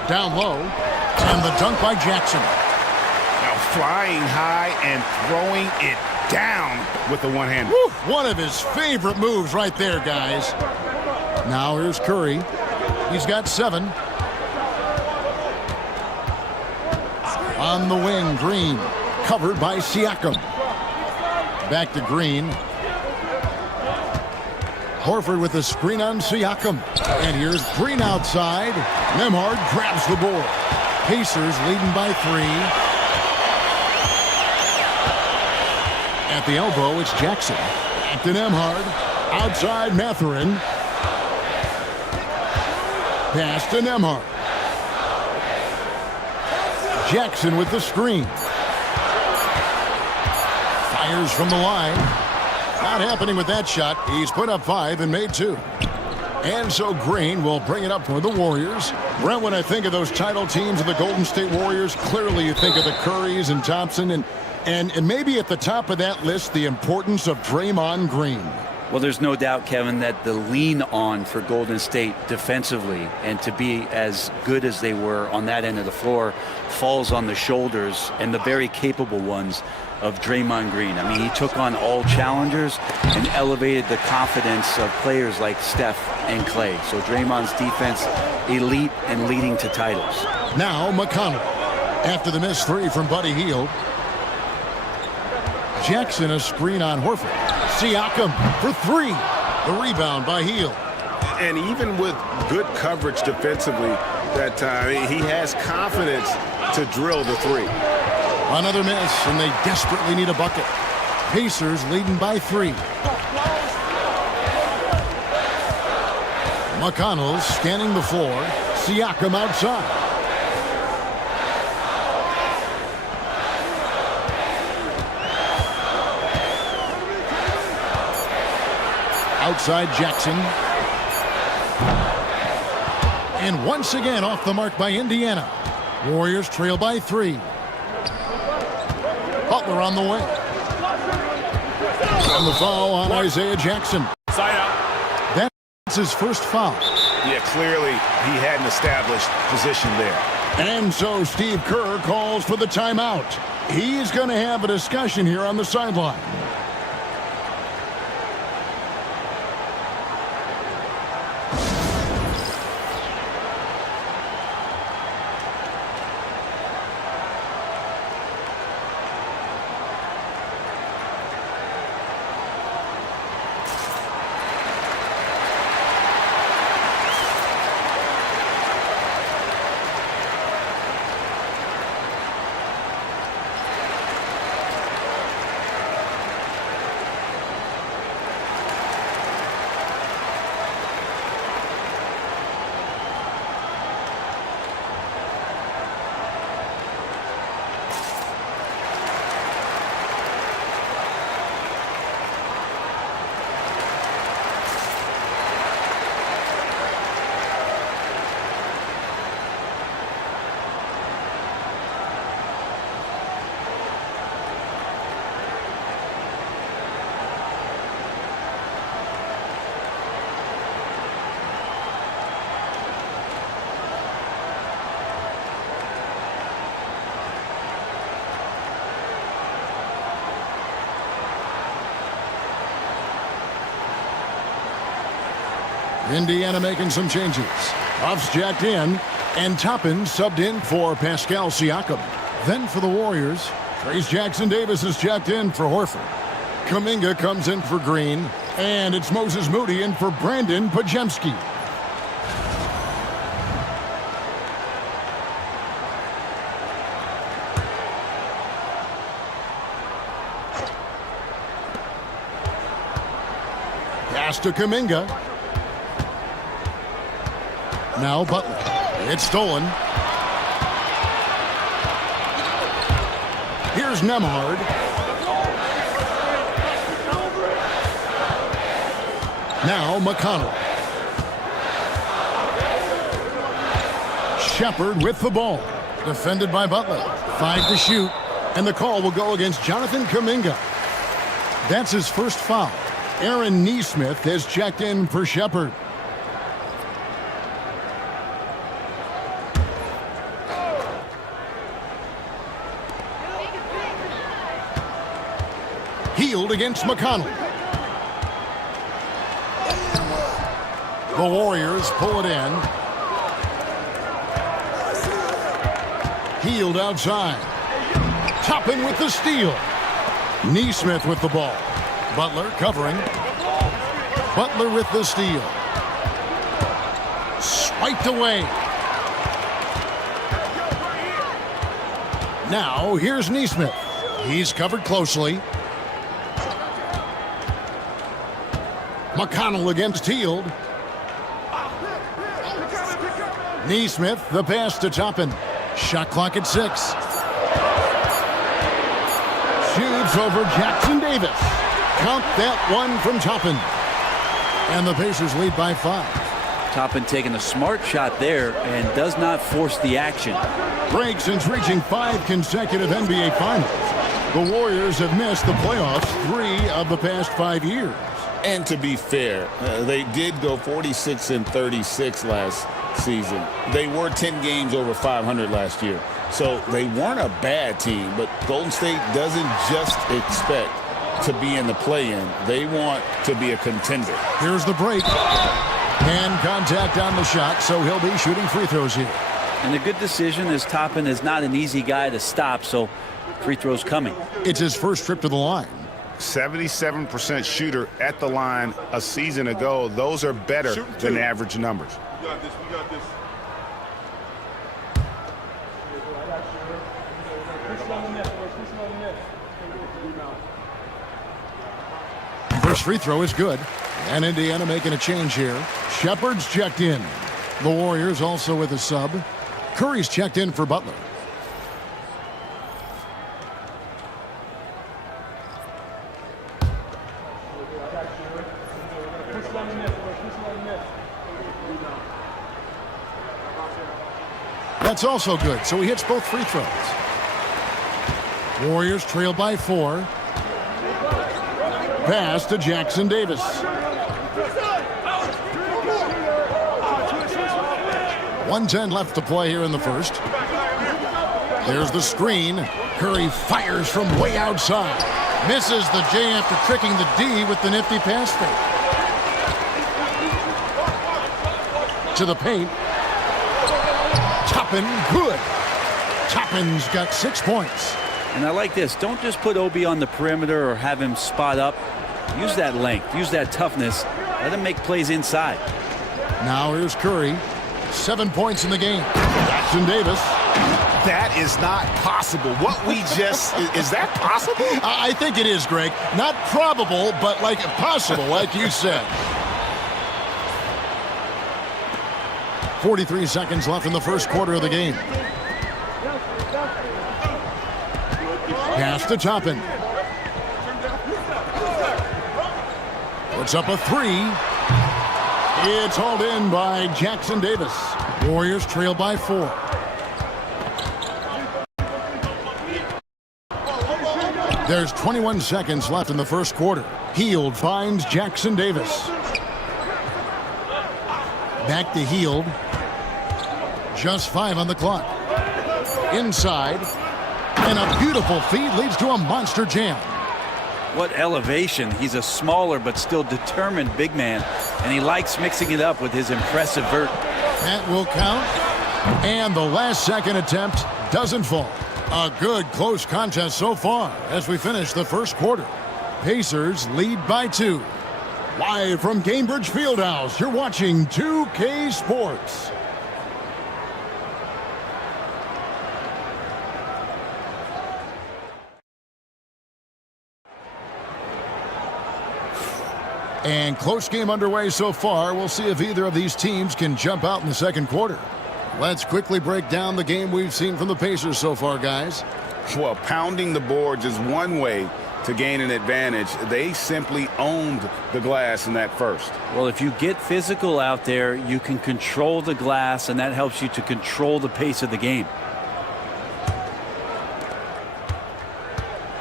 Down low. And the dunk by Jackson. Now flying high and throwing it down with the one-hander. One of his favorite moves right there, guys. Now here's Curry. He's got 7. On the wing, Green. Covered by Siakam. Back to Green. Horford with the screen on Siakam. And here's Green outside. Nembhard grabs the board. Pacers leading by 3. At the elbow, it's Jackson. Back to Nembhard. Outside Mathurin. Pass to Nembhard. Jackson with the screen. Fires from the line. Not happening with that shot. He's put up 5 and made 2. And so Green will bring it up for the Warriors. Brent, when I think of those title teams of the Golden State Warriors, clearly you think of the Currys and Thompson and maybe at the top of that list, the importance of Draymond Green. Well, there's no doubt, Kevin, that the lean on for Golden State defensively and to be as good as they were on that end of the floor falls on the shoulders and the very capable ones of Draymond Green. I mean, he took on all challengers and elevated the confidence of players like Steph and Clay. So Draymond's defense, elite and leading to titles. Now McConnell. After the missed 3 from Buddy Hield. Jackson a screen on Horford. Siakam for 3. The rebound by Hield. And even with good coverage defensively that time, he has confidence to drill the 3. Another miss, and they desperately need a bucket. Pacers leading by 3. McConnell scanning the floor. Siakam outside. Outside Jackson. And once again off the mark by Indiana. Warriors trail by 3. Butler on the way. And the foul on Isaiah Jackson. Side out. That's his first foul. Yeah, clearly he had an established position there. And so Steve Kerr calls for the timeout. He's going to have a discussion here on the sideline. Indiana making some changes. Huff's jacked in, and Toppin subbed in for Pascal Siakam. Then for the Warriors, Trace Jackson-Davis is jacked in for Horford. Kuminga comes in for Green, and it's Moses Moody in for Brandon Podziemski. Pass to Kuminga. Now Butler. It's stolen. Here's Nembhard. Now McConnell. Shepard with the ball. Defended by Butler. 5 to shoot. And the call will go against Jonathan Kuminga. That's his first foul. Aaron Nesmith has checked in for Shepard. Healed against McConnell. The Warriors pull it in. Healed outside. Toppin with the steal. Nesmith with the ball. Butler covering. Butler with the steal. Swiped away. Now here's Nesmith. He's covered closely. McConnell against Hield. Nesmith, the pass to Toppin. Shot clock at 6. Shoots over Jackson-Davis. Count that one from Toppin. And the Pacers lead by 5. Toppin taking a smart shot there and does not force the action. Break since reaching 5 consecutive NBA Finals. The Warriors have missed the playoffs 3 of the past 5 years. And to be fair, they did go 46-36 last season. They were 10 games over 500 last year. So they weren't a bad team, but Golden State doesn't just expect to be in the play-in. They want to be a contender. Here's the break. Hand contact on the shot, so he'll be shooting free throws here. And a good decision, as Toppin is not an easy guy to stop, so free throws coming. It's his first trip to the line. 77% shooter at the line a season ago. Those are better than average numbers. We got this. We got this. First free throw is good. And Indiana making a change here. Shepard's checked in. The Warriors also with a sub. Curry's checked in for Butler. That's also good, so he hits both free throws. Warriors trail by 4. Pass to Jackson-Davis. .110 left to play here in the first. There's the screen. Curry fires from way outside. Misses the J after tricking the D with the nifty pass fake. To the paint. Toppin, good. Toppin's got 6 points. And I like this. Don't just put Obi on the perimeter or have him spot up. Use that length. Use that toughness. Let him make plays inside. Now here's Curry. 7 points in the game. Jackson-Davis. That is not possible. What we just... is that possible? I think it is, Greg. Not probable, but like possible, like you said. 43 seconds left in the first quarter of the game. Pass to Toppin. Puts up a 3. It's hauled in by Jackson-Davis. Warriors trail by 4. There's 21 seconds left in the first quarter. Hield finds Jackson-Davis. Back to Hield. Just 5 on the clock. Inside. And a beautiful feed leads to a monster jam. What elevation. He's a smaller but still determined big man. and he likes mixing it up with his impressive vert. That will count. And the last second attempt doesn't fall. A good close contest so far as we finish the first quarter. Pacers lead by 2. Live from Cambridge Fieldhouse, you're watching 2K Sports. And close game underway so far. We'll see if either of these teams can jump out in the second quarter. Let's quickly break down the game we've seen from the Pacers so far, guys. Well, pounding the boards is one way to gain an advantage. They simply owned the glass in that first. Well, if you get physical out there, you can control the glass, and that helps you to control the pace of the game.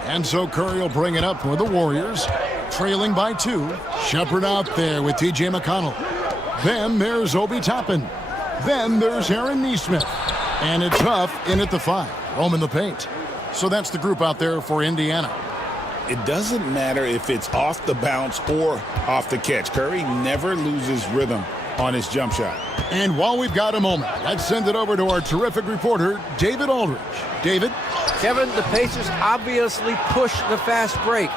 And so Curry will bring it up for the Warriors. Trailing by 2. Shepard out there with T.J. McConnell. Then there's Obi Toppin. Then there's Aaron Nesmith. And it's Huff in at the 5. Home in the paint. So that's the group out there for Indiana. It doesn't matter if it's off the bounce or off the catch. Curry never loses rhythm on his jump shot. And while we've got a moment, let's send it over to our terrific reporter, David Aldridge. David? Kevin, the Pacers obviously push the fast break.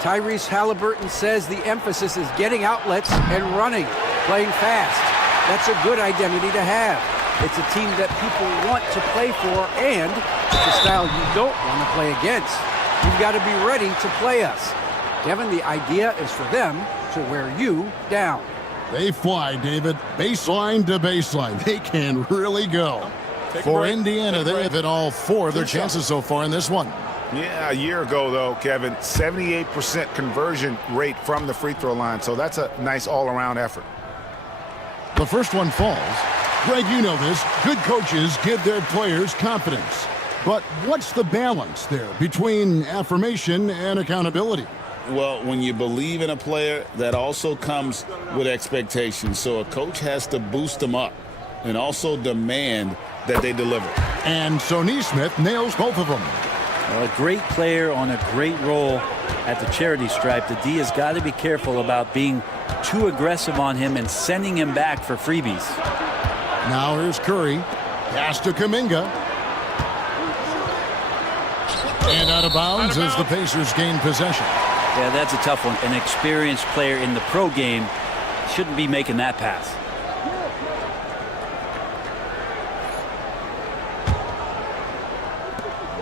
Tyrese Halliburton says the emphasis is getting outlets and running, playing fast. That's a good identity to have. It's a team that people want to play for, and it's a style you don't want to play against. You've got to be ready to play us. Kevin, the idea is for them to wear you down. They fly, David. Baseline to baseline. They can really go. For Indiana, they have hit all 4 of their chances so far in this one. Yeah, a year ago, though, Kevin, 78% conversion rate from the free throw line. So that's a nice all-around effort. The first one falls. Greg, you know this. Good coaches give their players confidence. But what's the balance there between affirmation and accountability? Well, when you believe in a player, that also comes with expectations. So a coach has to boost them up and also demand that they deliver. And so Nesmith nails both of them. Well, a great player on a great role at the charity stripe. The D has got to be careful about being too aggressive on him and sending him back for freebies. Now here's Curry. Pass to Kuminga. And out of bounds as the Pacers gain possession. Yeah, that's a tough one. An experienced player in the pro game shouldn't be making that pass.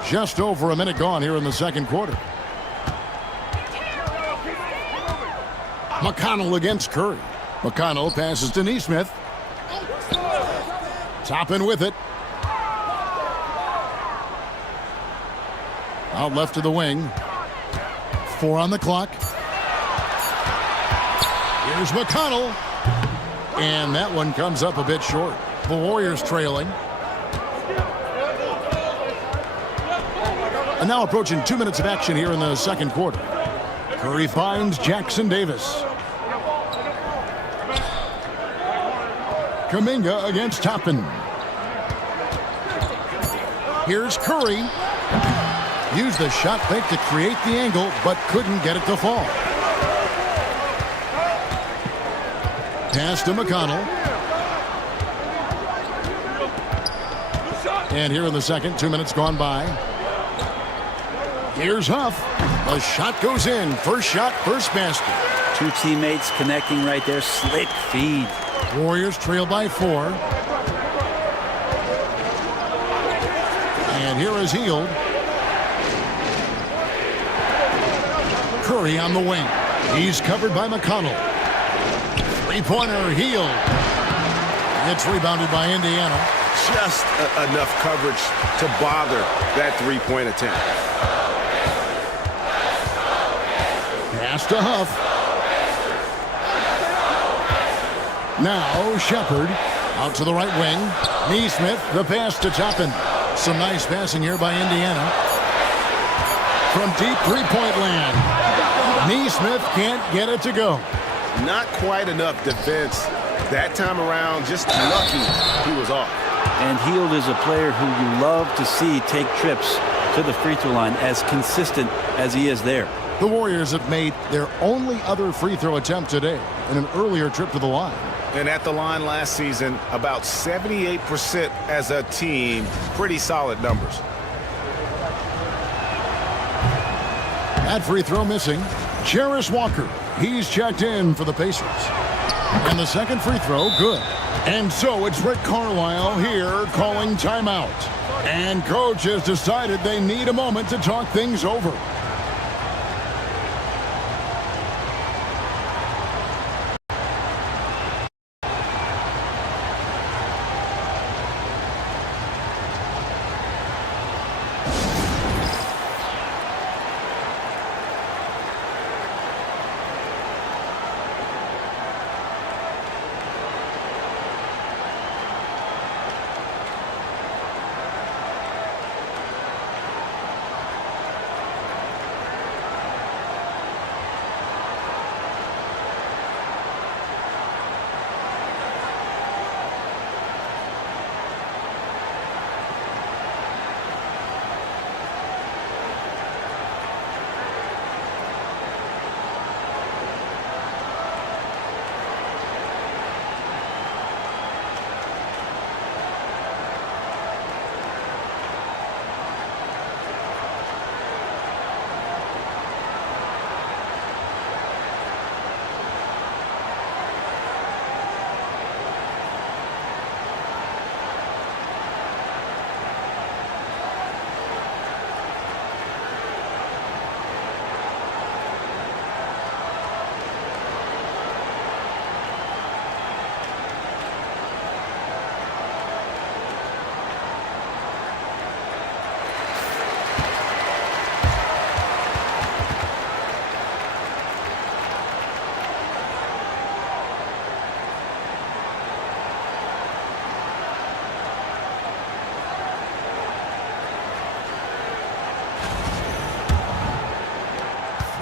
Just over a minute gone here in the second quarter. McConnell against Curry. McConnell passes to Nesmith. Toppin with it. Out left to the wing. 4 on the clock. Here's McConnell. And that one comes up a bit short. The Warriors trailing. And now approaching 2 minutes of action here in the second quarter. Curry finds Jackson Davis. Kuminga against Toppin. Here's Curry. Used the shot fake to create the angle, but couldn't get it to fall. Pass to McConnell. And here in the second, 2 minutes gone by. Here's Huff. The shot goes in. First shot, first basket. 2 teammates connecting right there. Slick feed. Warriors trail by 4. And here is Hield. Curry on the wing. He's covered by McConnell. Three-pointer, Hield. It's rebounded by Indiana. Just enough coverage to bother that three-point attempt. Pass to Huff. Now Shepard out to the right wing. Nesmith, the pass to Toppin. Some nice passing here by Indiana. From deep three-point land. Nesmith can't get it to go. Not quite enough defense that time around. Just lucky he was off. And Hield is a player who you love to see take trips to the free throw line, as consistent as he is there. The Warriors have made their only other free throw attempt today in an earlier trip to the line. And at the line last season, about 78% as a team. Pretty solid numbers. That free throw missing. Jarris Walker, he's checked in for the Pacers. And the second free throw, good. And so it's Rick Carlisle here calling timeout. And coach has decided they need a moment to talk things over.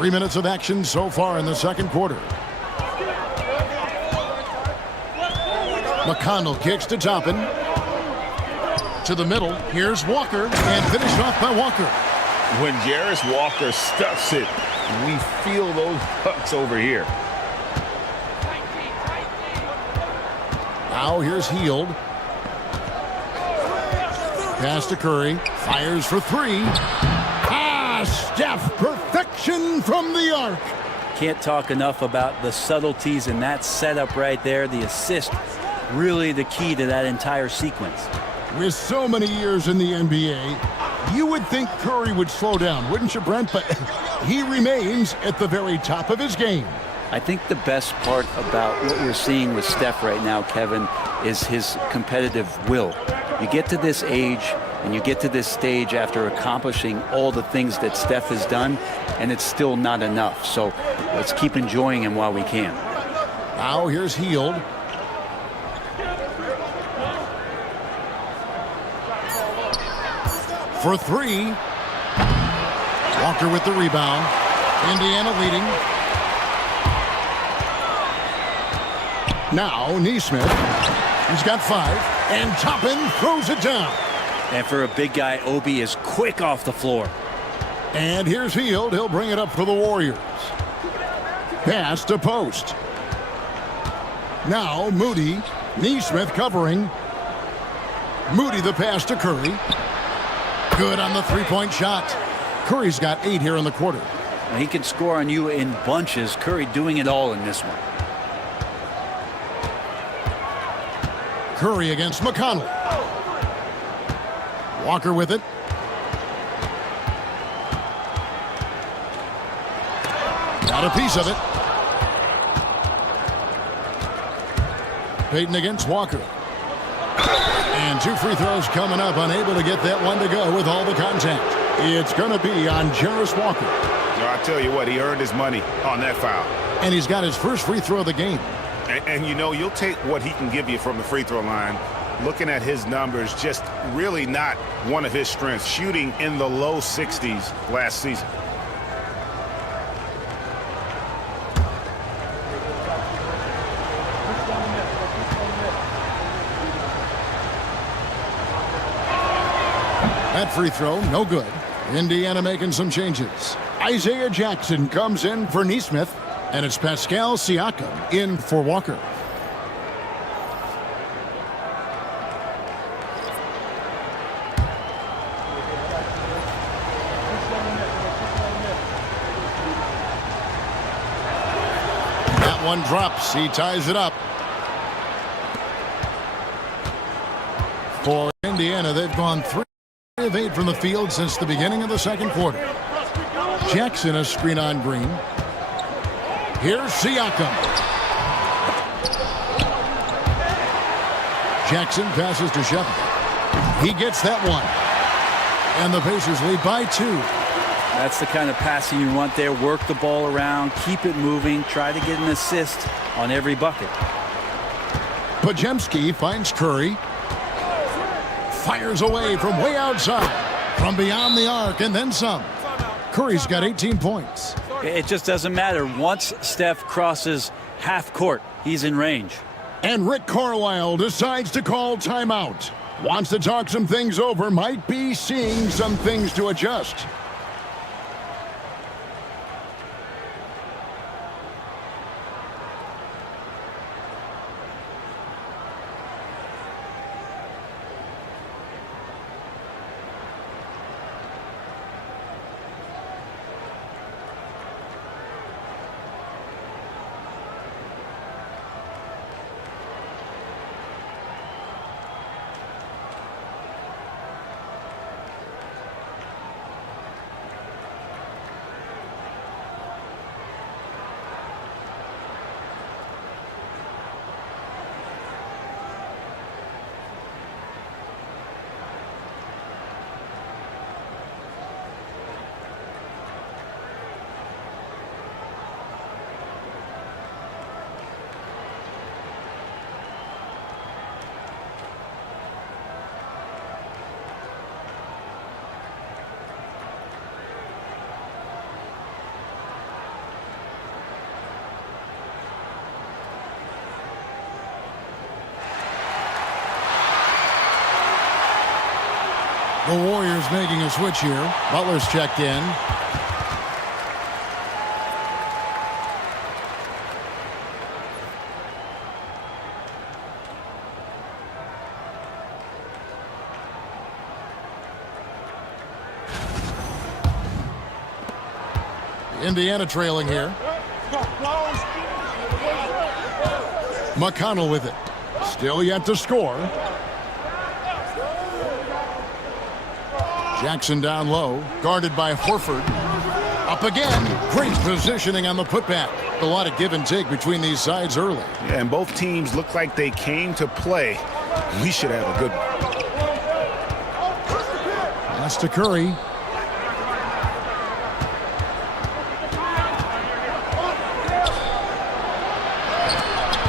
Three minutes of action so far in the second quarter. McConnell kicks to Toppin. To the middle. Here's Walker. And finished off by Walker. When Jarris Walker stuffs it, we feel those pucks over here. Now here's Heald. Pass to Curry. Fires for three. Steph, perfection from the arc. Can't talk enough about the subtleties in that setup right there. The assist, really the key to that entire sequence. With so many years in the NBA, you would think Curry would slow down, wouldn't you, Brent? But he remains at the very top of his game. I think the best part about what we're seeing with Steph right now, Kevin, is his competitive will. You get to this age and you get to this stage after accomplishing all the things that Steph has done, and it's still not enough. So let's keep enjoying him while we can. Now here's Heald. For three. Walker with the rebound. Indiana leading. Now Neesmith. He's got five. And Toppin throws it down. And for a big guy, Obi is quick off the floor. And here's Heald. He'll bring it up for the Warriors. Pass to post. Now Moody. Neesmith covering. Moody the pass to Curry. Good on the three-point shot. Curry's got 8 here in the quarter. He can score on you in bunches. Curry doing it all in this one. Curry against McConnell. Walker with it. Got a piece of it. Payton against Walker. And 2 free throws coming up. Unable to get that one to go with all the contact. It's going to be on Jarris Walker. I tell you what, he earned his money on that foul. And he's got his first free throw of the game. And you know, you'll take what he can give you from the free throw line. Looking at his numbers, just really not one of his strengths. Shooting in the low 60s last season. That free throw, no good. Indiana making some changes. Isaiah Jackson comes in for Neesmith, and it's Pascal Siakam in for Walker. That one drops. He ties it up. For Indiana, they've gone 3 of 8 from the field since the beginning of the second quarter. Jackson a screen on Green. Here's Siakam. Jackson passes to Shepard. He gets that one. And the Pacers lead by 2. That's the kind of passing you want there. Work the ball around, keep it moving, try to get an assist on every bucket. Podziemski finds Curry. Fires away from way outside, from beyond the arc, and then some. Curry's got 18 points. It just doesn't matter. Once Steph crosses half court, he's in range. And Rick Carlisle decides to call timeout. Wants to talk some things over, might be seeing some things to adjust. The Warriors making a switch here. Butler's checked in. Indiana trailing here. McConnell with it. Still yet to score. Jackson down low, guarded by Horford. Up again. Great positioning on the putback. A lot of give and take between these sides early. Yeah, and both teams look like they came to play. We should have a good one. Pass to Curry.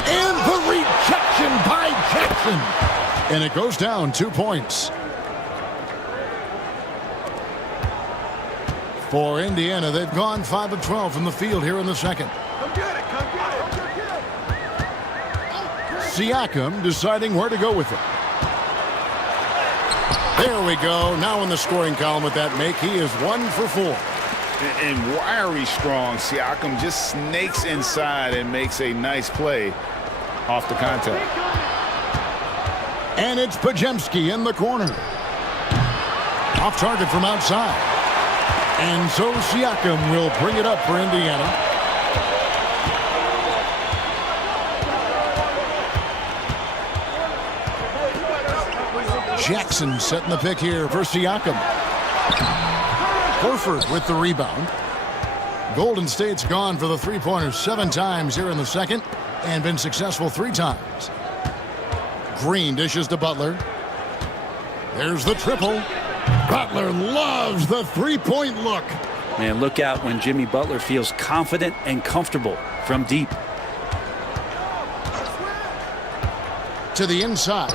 And the rejection by Jackson. And it goes down 2 points. For Indiana, they've gone 5 of 12 from the field here in the second. Siakam deciding where to go with it. There we go. Now in the scoring column with that make, he is 1 for 4. And wiry strong, Siakam just snakes inside and makes a nice play off the contact. And it's Podziemski in the corner. Off target from outside. And so Siakam will bring it up for Indiana. Jackson setting the pick here for Siakam. Horford with the rebound. Golden State's gone for the three-pointers 7 times here in the second and been successful 3 times. Green dishes to Butler. There's the triple. Butler loves the three-point look. Man, look out when Jimmy Butler feels confident and comfortable from deep. To the inside.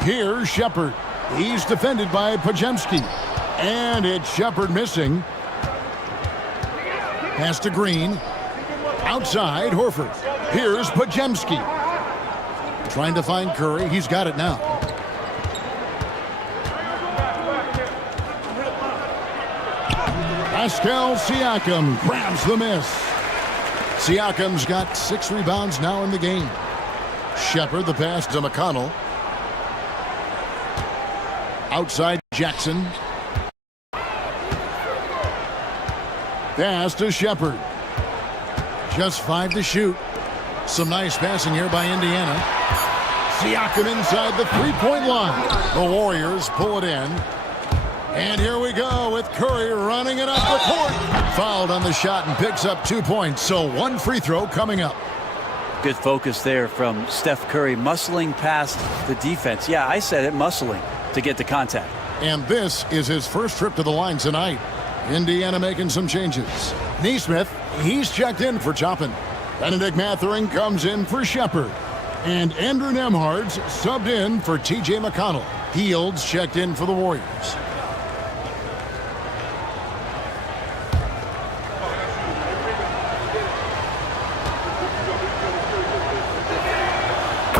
Here's Shepard. He's defended by Podziemski. And it's Shepard missing. Pass to Green. Outside, Horford. Here's Podziemski. Trying to find Curry. He's got it now. Pascal Siakam grabs the miss. Siakam's got 6 rebounds now in the game. Shepard, the pass to McConnell. Outside Jackson. Pass to Shepard. Just 5 to shoot. Some nice passing here by Indiana. Siakam inside the three-point line. The Warriors pull it in. And here we go with Curry running it up the court. Fouled on the shot and picks up 2 points. So 1 free throw coming up. Good focus there from Steph Curry, muscling past the defense. Yeah, I said it, muscling to get the contact. And this is his first trip to the line tonight. Indiana making some changes. Nesmith, he's checked in for Toppin. Benedict Mathurin comes in for Shepard. And Andrew Nembhard's subbed in for T.J. McConnell. Fields checked in for the Warriors.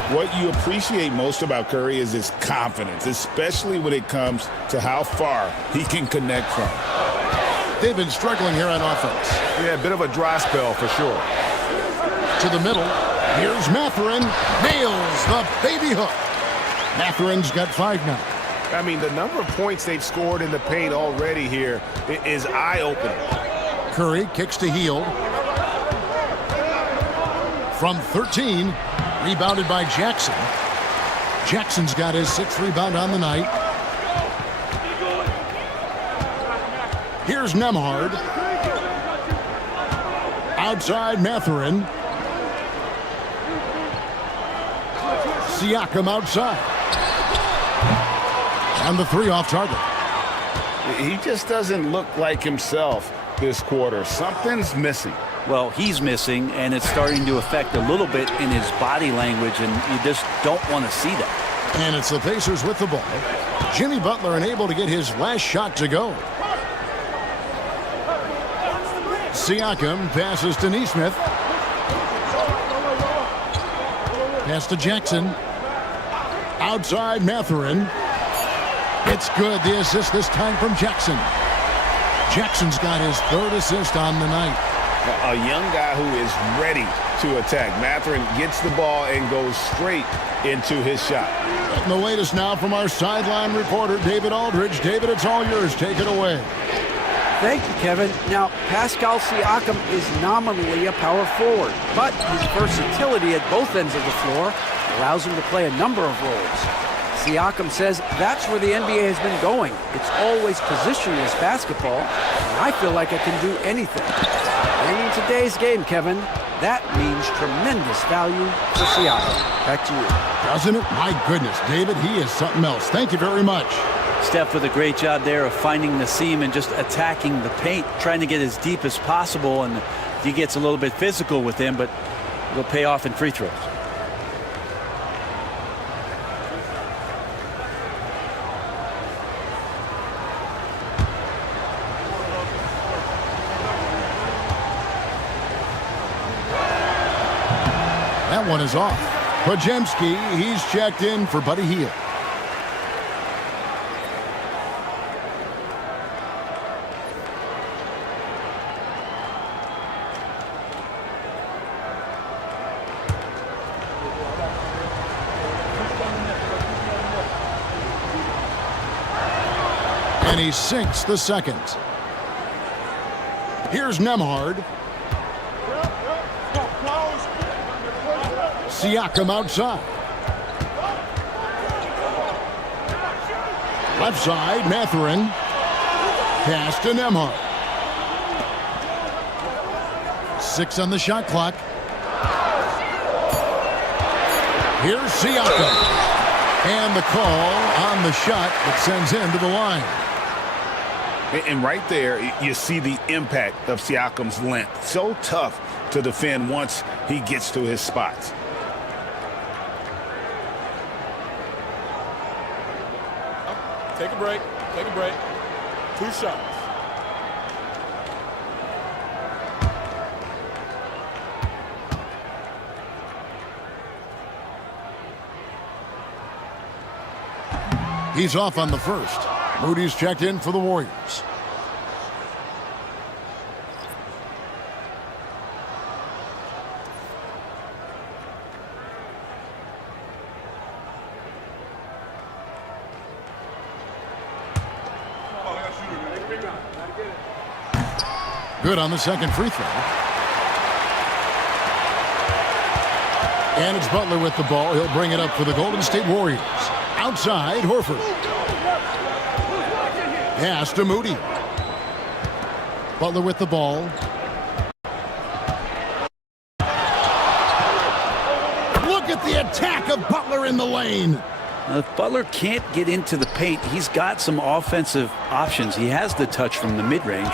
What you appreciate most about Curry is his confidence, especially when it comes to how far he can connect from. They've been struggling here on offense. Yeah, a bit of a dry spell for sure. To the middle. Here's Mathurin. Nails the baby hook. Mathurin's got 5 now. I mean, the number of points they've scored in the paint already here is eye-opening. Curry kicks to Hield. From 13. Rebounded by Jackson. Jackson's got his 6th rebound on the night. Here's Nembhard. Outside Mathurin. Siakam outside. And the 3 off target. He just doesn't look like himself this quarter. Something's missing. Well, he's missing, and it's starting to affect a little bit in his body language, and you just don't want to see that. And it's the Pacers with the ball. Jimmy Butler unable to get his last shot to go. Siakam passes to Nesmith. Pass to Jackson. Outside Mathurin. It's good. The assist this time from Jackson. Jackson's got his 3rd assist on the night. A young guy who is ready to attack. Mathurin gets the ball and goes straight into his shot. And the latest now from our sideline reporter, David Aldridge. David, it's all yours. Take it away. Thank you, Kevin. Now, Pascal Siakam is nominally a power forward, but his versatility at both ends of the floor allows him to play a number of roles. Siakam says that's where the NBA has been going. It's always positionless basketball, and I feel like I can do anything. And in today's game, Kevin, that means tremendous value for Siakam. Back to you. Doesn't it? My goodness, David, he is something else. Thank you very much. Steph with a great job there of finding the seam and just attacking the paint, trying to get as deep as possible, and he gets a little bit physical with him, but it'll pay off in free throws. That one is off. Podziemski, he's checked in for Buddy Hield. And he sinks the second. Here's Nembhard. Siakam outside. Left side, Mathurin. Pass to Nembhard. 6 on the shot clock. Here's Siakam. And the call on the shot that sends him to the line. And right there, you see the impact of Siakam's length. So tough to defend once he gets to his spots. Take a break. Take a break. 2 shots. He's off on the first. Moody's checked in for the Warriors. Good on the second free throw. And it's Butler with the ball. He'll bring it up for the Golden State Warriors. Outside, Horford. Pass to Moody. Butler with the ball. Look at the attack of Butler in the lane. If Butler can't get into the paint, he's got some offensive options. He has the touch from the mid-range.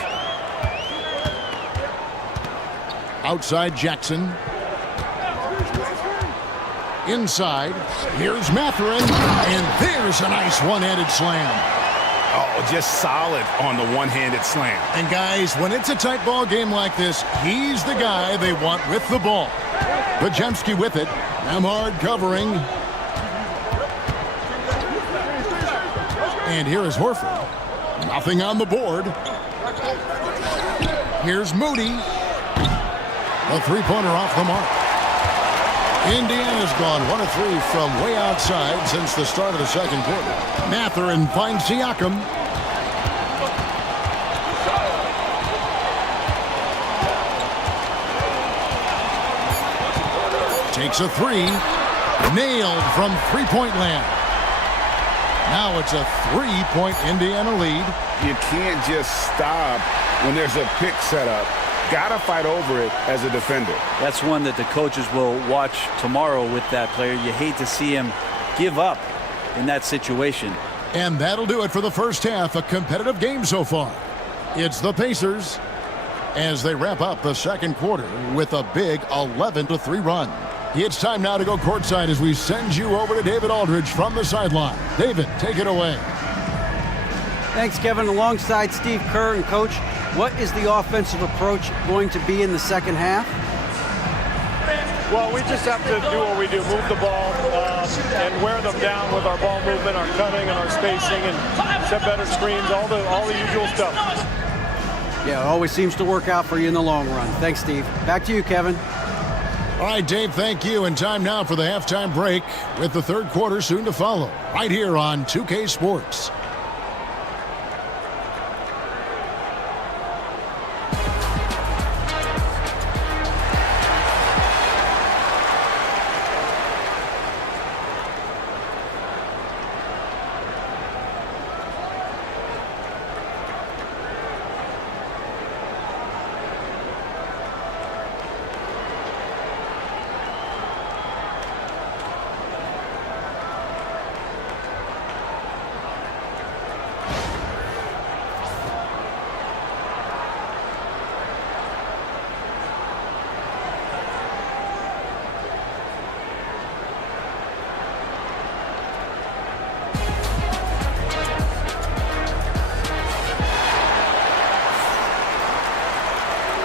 Outside Jackson. Inside. Here's Mathurin. And there's a nice one-handed slam. Oh, just solid on the one-handed slam. And guys, when it's a tight ball game like this, he's the guy they want with the ball. Podziemski with it. Nemhard covering. And here is Horford. Nothing on the board. Here's Moody. A three-pointer off the mark. Indiana's gone 1 of 3 from way outside since the start of the second quarter. Mathurin finds Siakam. Takes a three. Nailed from three-point land. Now it's a three-point Indiana lead. You can't just stop when there's a pick set up. Gotta fight over it as a defender. That's one that the coaches will watch tomorrow with that player. You hate to see him give up in that situation. And that'll do it for the first half. A competitive game so far. It's the Pacers as they wrap up the second quarter with a big 11-3 run. It's time now to go courtside as we send you over to David Aldridge from the sideline. David, take it away. Thanks, Kevin. Alongside Steve Kerr and Coach, what is the offensive approach going to be in the second half? Well, we just have to do what we do, move the ball and wear them down with our ball movement, our cutting, and our spacing, and set better screens, all the usual stuff. Yeah, it always seems to work out for you in the long run. Thanks, Steve. Back to you, Kevin. All right, Dave, thank you. And time now for the halftime break with the third quarter soon to follow right here on 2K Sports.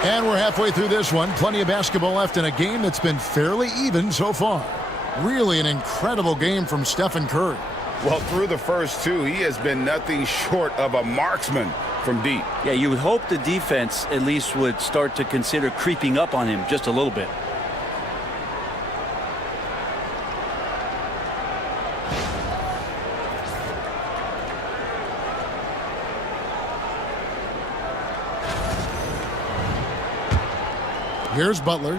And we're halfway through this one. Plenty of basketball left in a game that's been fairly even so far. Really an incredible game from Stephen Curry. Well, through the first two, he has been nothing short of a marksman from deep. Yeah, you would hope the defense at least would start to consider creeping up on him just a little bit. Here's Butler.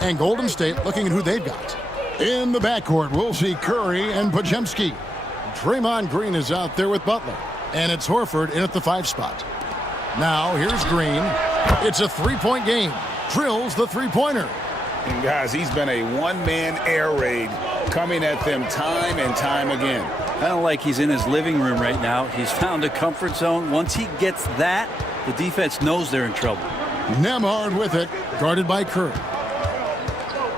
And Golden State looking at who they've got. In the backcourt, we'll see Curry and Podziemski. Draymond Green is out there with Butler. And it's Horford in at the 5 spot. Now, here's Green. It's a three-point game. Drills the three-pointer. And guys, he's been a one-man air raid coming at them time and time again. Kind of like he's in his living room right now. He's found a comfort zone. Once he gets that, the defense knows they're in trouble. Nemhard with it, guarded by Curry.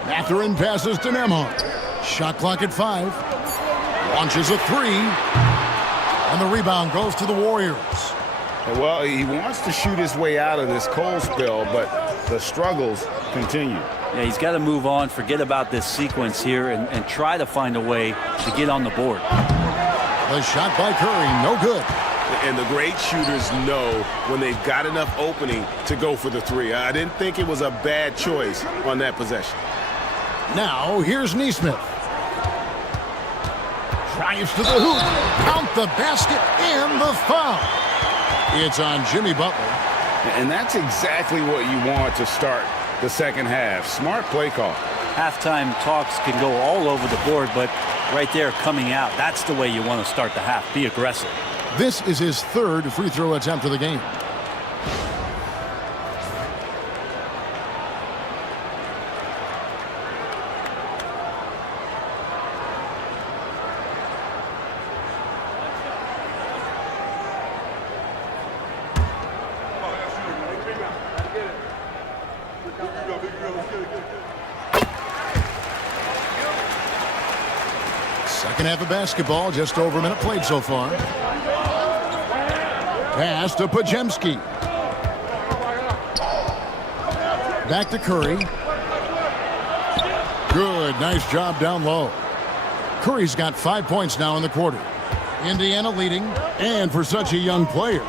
Mathurin passes to Nemhard. Shot clock at 5. Launches a 3. And the rebound goes to the Warriors. Well, he wants to shoot his way out of this cold spell, but the struggles continue. Yeah, he's got to move on, forget about this sequence here, and try to find a way to get on the board. The shot by Curry, no good. And the great shooters know when they've got enough opening to go for the 3. I didn't think it was a bad choice on that possession. Now, here's Nesmith. Drives to the hoop. Count the basket and the foul. It's on Jimmy Butler. And that's exactly what you want to start the second half. Smart play call. Halftime talks can go all over the board, but right there coming out, that's the way you want to start the half. Be aggressive. This is his third free throw attempt of the game. Second half of basketball, just over a minute played so far. Pass to Pajemski. Back to Curry. Good, nice job down low. Curry's got 5 points now in the quarter. Indiana leading, and for such a young player,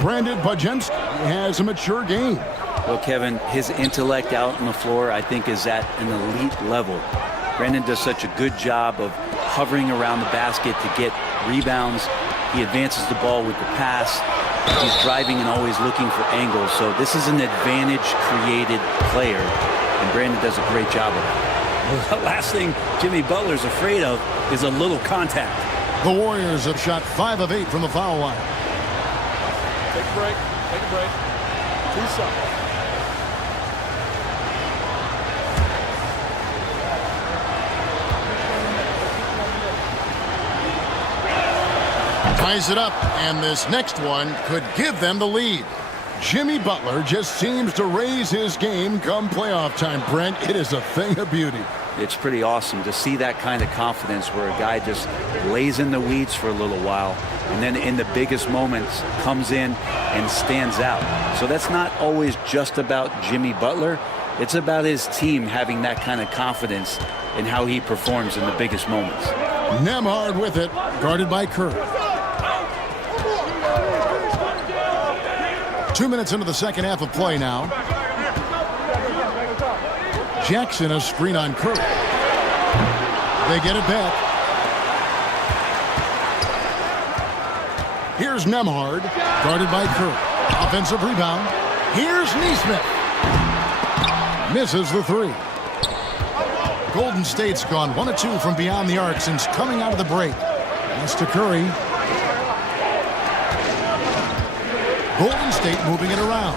Brandon Pajemski has a mature game. Well, Kevin, his intellect out on the floor, I think, is at an elite level. Brandon does such a good job of hovering around the basket to get rebounds. He advances the ball with the pass. He's driving and always looking for angles. So this is an advantage-created player, and Brandon does a great job of it. The last thing Jimmy Butler's afraid of is a little contact. The Warriors have shot 5 of 8 from the foul line. Take a break. Take a break. 2 shots. Ties it up, and this next one could give them the lead. Jimmy Butler just seems to raise his game come playoff time, Brent. It is a thing of beauty. It's pretty awesome to see that kind of confidence where a guy just lays in the weeds for a little while and then in the biggest moments comes in and stands out. So that's not always just about Jimmy Butler. It's about his team having that kind of confidence in how he performs in the biggest moments. Nembhard with it, guarded by Curry. 2 minutes into the second half of play now. Jackson a screen on Curry. They get it back. Here's Nembhard, guarded by Curry. Offensive rebound. Here's Nesmith. Misses the three. Golden State's gone 1 of 2 from beyond the arc since coming out of the break. Pass to Curry. Golden State moving it around.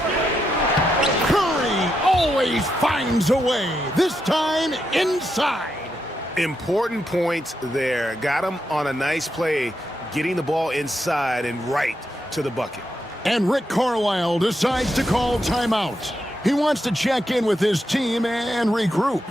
Curry always finds a way. This time inside. Important points there. Got him on a nice play, getting the ball inside and right to the bucket. And Rick Carlisle decides to call timeout. He wants to check in with his team and regroup.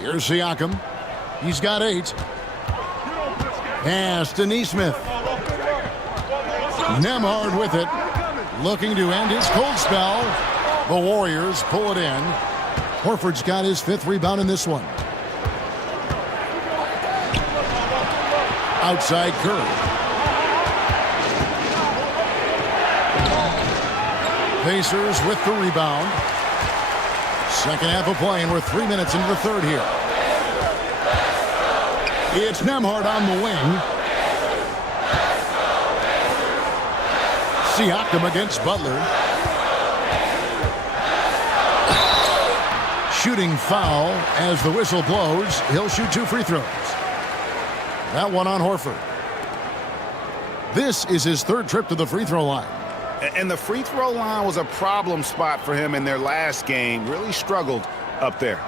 Here's Siakam. He's got 8. Pass to Nesmith. Nembhard with it. Looking to end his cold spell. The Warriors pull it in. Horford's got his 5th rebound in this one. Outside Curry. Pacers with the rebound. Second half of play, and we're 3 minutes into the third here. It's Nembhard on the wing. Siakam against Butler. Shooting foul as the whistle blows. He'll shoot 2 free throws. That one on Horford. This is his third trip to the free throw line. And the free throw line was a problem spot for him in their last game. Really struggled up there.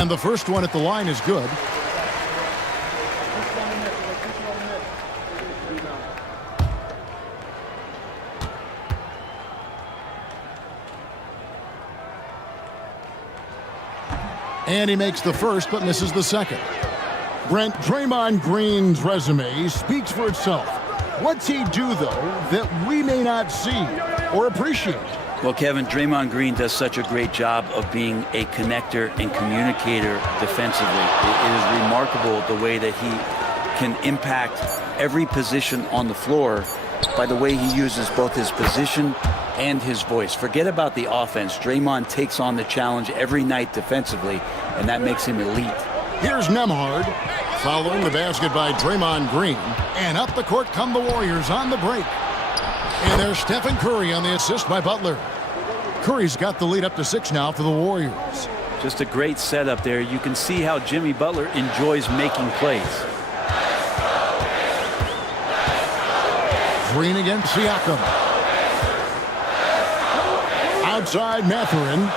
And the first one at the line is good. And he makes the first, but misses the second. Brent, Draymond Green's resume speaks for itself. What's he do, though, that we may not see or appreciate? Well, Kevin, Draymond Green does such a great job of being a connector and communicator defensively. It is remarkable the way that he can impact every position on the floor by the way he uses both his position and his voice. Forget about the offense. Draymond takes on the challenge every night defensively, and that makes him elite. Here's Nembhard following the basket by Draymond Green. And up the court come the Warriors on the break. And there's Stephen Curry on the assist by Butler. Curry's got the lead up to 6 now for the Warriors. Just a great setup there. You can see how Jimmy Butler enjoys making plays. Green against Siakam. Outside Mathurin.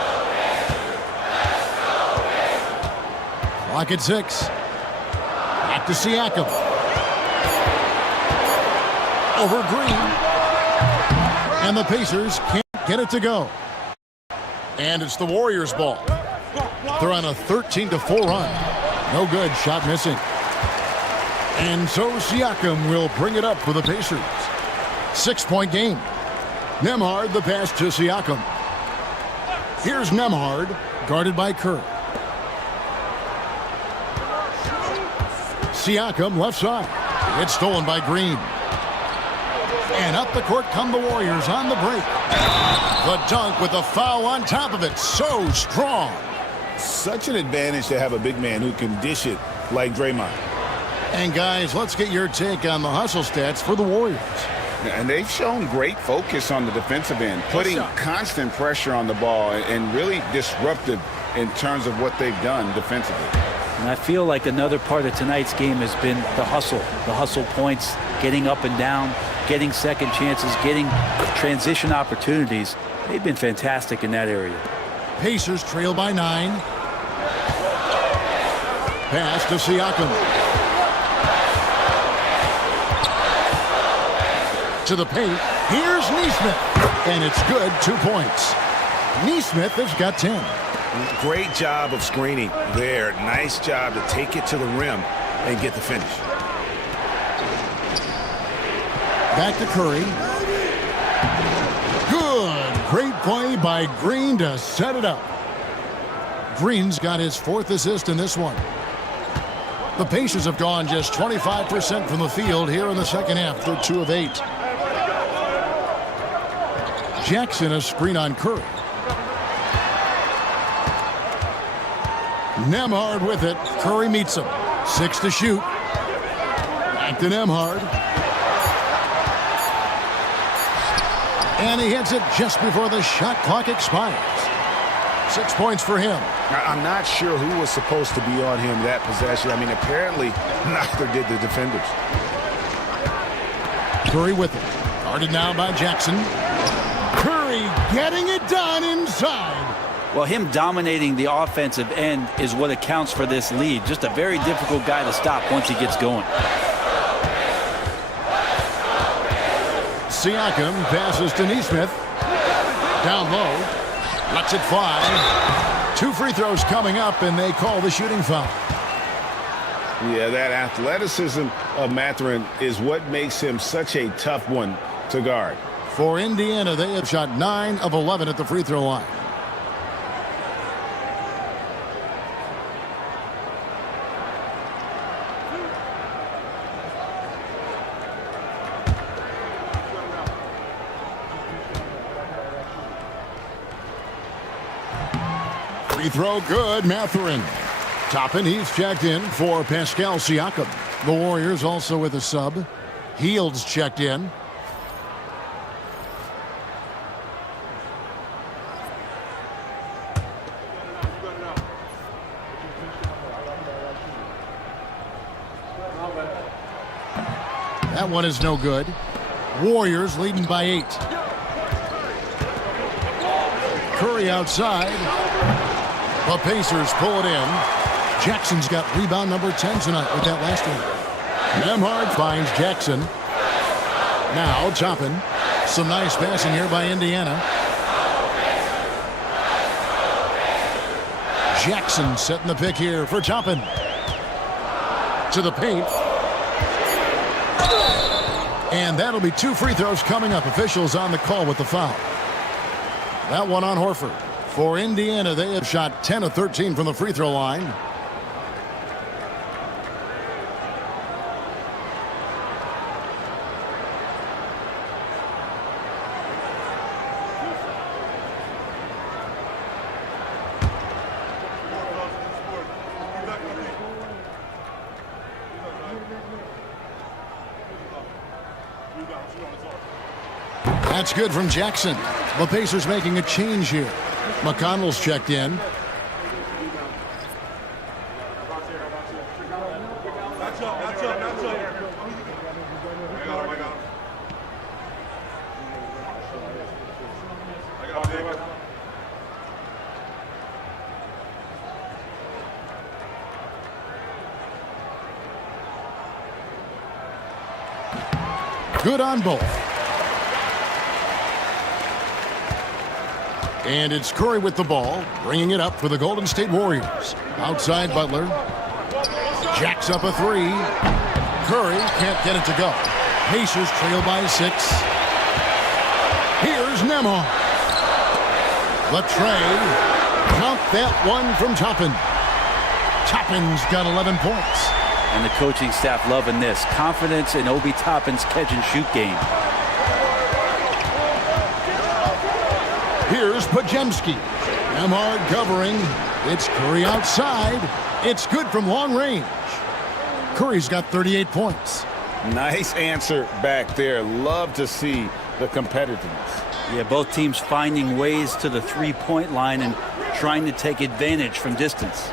Clock at 6. Back to Siakam. Over Green. And the Pacers can't get it to go. And it's the Warriors' ball. They're on a 13-4 run. No good, shot missing. And so Siakam will bring it up for the Pacers. 6-point game. Nembhard the pass to Siakam. Here's Nembhard, guarded by Kerr. Siakam left side. It's stolen by Green. And up the court come the Warriors on the break. The dunk with a foul on top of it. So strong. Such an advantage to have a big man who can dish it like Draymond. And guys, let's get your take on the hustle stats for the Warriors. And they've shown great focus on the defensive end, putting constant pressure on the ball and really disruptive in terms of what they've done defensively. And I feel like another part of tonight's game has been the hustle points, getting up and down, getting second chances, getting transition opportunities. They've been fantastic in that area. Pacers trail by 9. Pass to Siakam. To the paint. Here's Nesmith. And it's good. 2 points. Nesmith has got 10. Great job of screening there. Nice job to take it to the rim and get the finish. Back to Curry. Good. Great play by Green to set it up. Green's got his 4th assist in this one. The Pacers have gone just 25% from the field here in the second half. They're 2 of 8. Jackson a screen on Curry. Nembhard with it. Curry meets him. 6 to shoot. Back to Nembhard. And he hits it just before the shot clock expires. 6 points for him. I'm not sure who was supposed to be on him that possession. I mean, apparently neither did the defenders. Curry with it. Guarded now by Jackson. Curry getting it done inside. Well, him dominating the offensive end is what accounts for this lead. Just a very difficult guy to stop once he gets going. Siakam passes to Nesmith. Down low. Lets it fly. 2 free throws coming up, and they call the shooting foul. Yeah, that athleticism of Mathurin is what makes him such a tough one to guard. For Indiana, they have shot 9 of 11 at the free throw line. Free throw good, Mathurin. Toppin, he's checked in for Pascal Siakam. The Warriors also with a sub. Heald's checked in. That one is no good. Warriors leading by 8. Curry outside. The Pacers pull it in. Jackson's got rebound number 10 tonight with that last one. Nembhard finds Jackson. Now Toppin. Some nice passing here by Indiana. Jackson setting the pick here for Toppin. To the paint. And that'll be 2 free throws coming up. Officials on the call with the foul. That one on Horford. For Indiana, they have shot 10 of 13 from the free throw line. That's good from Jackson. The Pacers making a change here. McConnell's checked in. Good on both. And it's Curry with the ball, bringing it up for the Golden State Warriors. Outside Butler. Jacks up a 3. Curry can't get it to go. Pacers trail by 6. Here's Nembhard. The tray. Count that one from Toppin. Toppin's got 11 points. And the coaching staff loving this. Confidence in Obi Toppin's catch-and-shoot game. Here's Podziemski. Nembhard covering. It's Curry outside. It's good from long range. Curry's got 38 points. Nice answer back there. Love to see the competitiveness. Yeah, both teams finding ways to the three-point line and trying to take advantage from distance.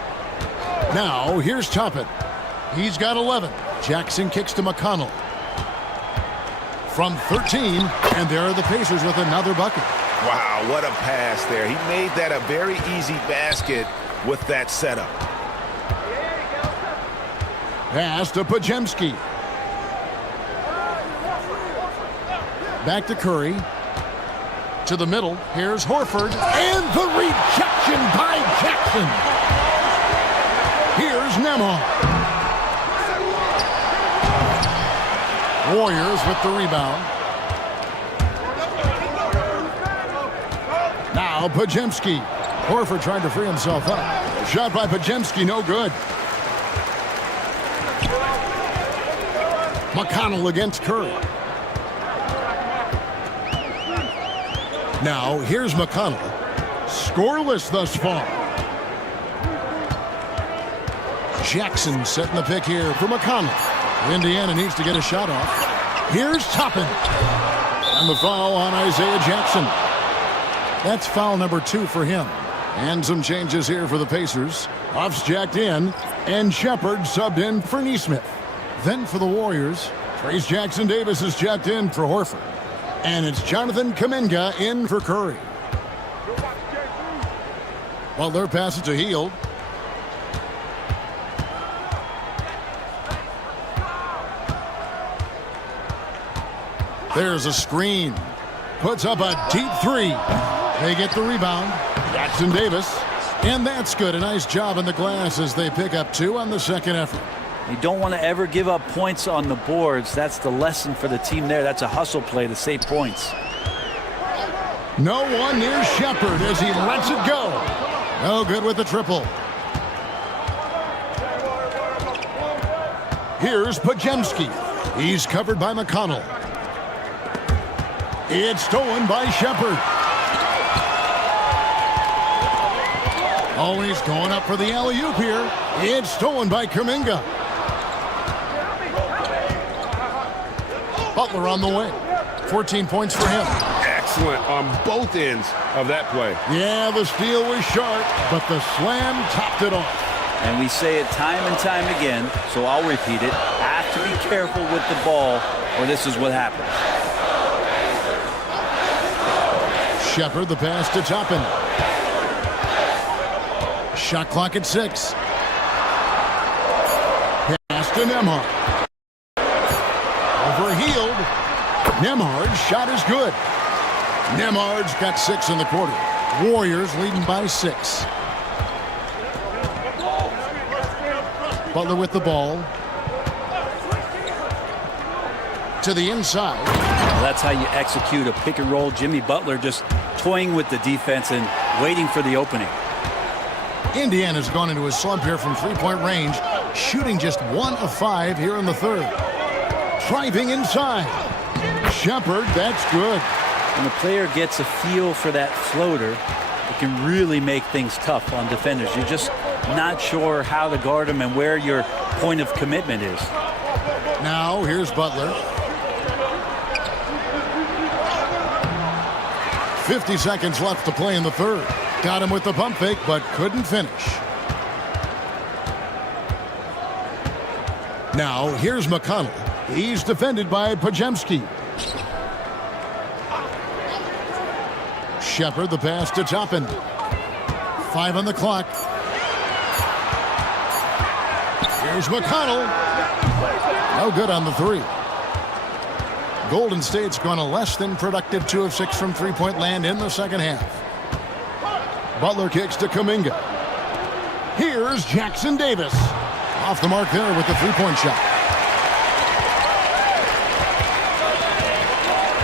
Now, here's Toppin. He's got 11. Jackson kicks to McConnell. From 13, and there are the Pacers with another bucket. Wow, what a pass there. He made that a very easy basket with that setup. Pass to Podziemski. Back to Curry. To the middle. Here's Horford. And the rejection by Jackson. Here's Nembhard. Warriors with the rebound. Now Podziemski. Horford trying to free himself up. Shot by Podziemski, no good. McConnell against Curry. Now here's McConnell. Scoreless thus far. Jackson setting the pick here for McConnell. Indiana needs to get a shot off. Here's Toppin. And the foul on Isaiah Jackson. That's foul number 2 for him. And some changes here for the Pacers. Off's jacked in, and Shepard subbed in for Nesmith. Then for the Warriors, Trace Jackson-Davis is jacked in for Horford. And it's Jonathan Kuminga in for Curry. Butler passes to Hield. There's a screen. Puts up a deep 3. They get the rebound. Jackson-Davis. And that's good. A nice job in the glass as they pick up 2 on the second effort. You don't want to ever give up points on the boards. That's the lesson for the team there. That's a hustle play to save points. No one near Shepard as he lets it go. No good with the triple. Here's Podziemski. He's covered by McConnell. It's stolen by Shepard. Oh, he's going up for the alley-oop here. It's stolen by Kuminga. Butler on the way. 14 points for him. Excellent on both ends of that play. Yeah, the steal was sharp, but the slam topped it off. And we say it time and time again, so I'll repeat it. Have to be careful with the ball, or this is what happens. Shepard, the pass to Toppin. Shot clock at 6. Pass to Nembhard. Overhealed. Nembhard's shot is good. Nembhard's got 6 in the quarter. Warriors leading by 6. Butler with the ball. To the inside. Well, that's how you execute a pick and roll. Jimmy Butler just toying with the defense and waiting for the opening. Indiana's gone into a slump here from three-point range, shooting just 1 of 5 here in the third. Driving inside. Shepard, that's good. When the player gets a feel for that floater, it can really make things tough on defenders. You're just not sure how to guard them and where your point of commitment is. Now here's Butler. 50 seconds left to play in the third. Got him with the pump fake, but couldn't finish. Now here's McConnell. He's defended by Podziemski. Shepard, the pass to Toppin. 5 on the clock. Here's McConnell. No good on the 3. Golden State's gone a less than productive 2 of 6 from three-point land in the second half. Butler kicks to Kuminga. Here's Jackson Davis. Off the mark there with the three-point shot.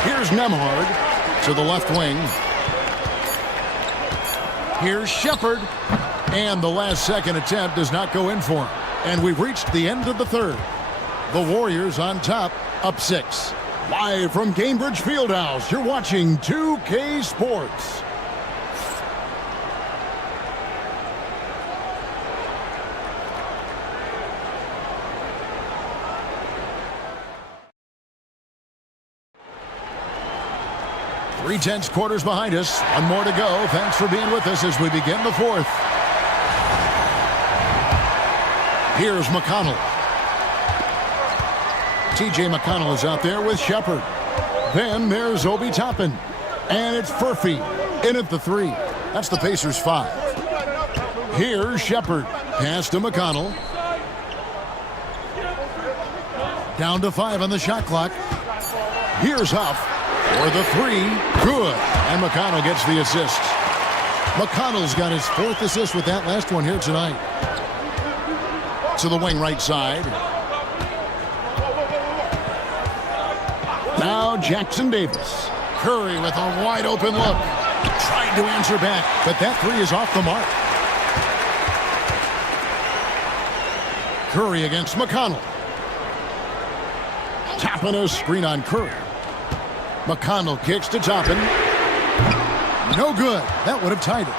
Here's Nembhard to the left wing. Here's Shepard. And the last second attempt does not go in for him. And we've reached the end of the third. The Warriors on top, up 6. Live from Cambridge Fieldhouse, you're watching 2K Sports. Three tenths quarters behind us. One more to go. Thanks for being with us as we begin the fourth. Here's McConnell. T.J. McConnell is out there with Shepard. Then there's Obi Toppin. And it's Furphy in at the 3. That's the Pacers' 5. Here's Shepard. Pass to McConnell. Down to 5 on the shot clock. Here's Huff for the 3. Good. And McConnell gets the assist. McConnell's got his 4th assist with that last one here tonight. To the wing right side. Now Jackson Davis. Curry with a wide open look. Trying to answer back, but that 3 is off the mark. Curry against McConnell. Toppin a screen on Curry. McConnell kicks to Toppin. No good. That would have tied it.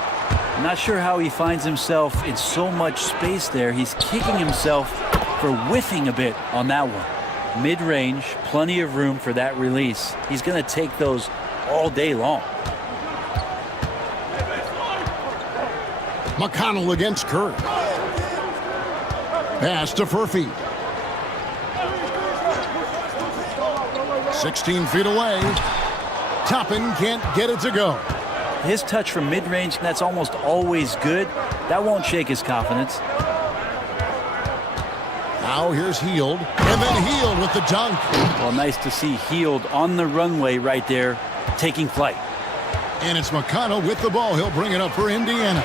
I'm not sure how he finds himself in so much space there. He's kicking himself for whiffing a bit on that one. Mid-range, plenty of room for that release. He's going to take those all day long. McConnell against Curry. Pass to Furphy. 16 feet away. Toppin can't get it to go. His touch from mid-range, that's almost always good. That won't shake his confidence. Now here's Hield, and then Hield with the dunk. Well, nice to see Hield on the runway right there, taking flight. And it's McConnell with the ball. He'll bring it up for Indiana.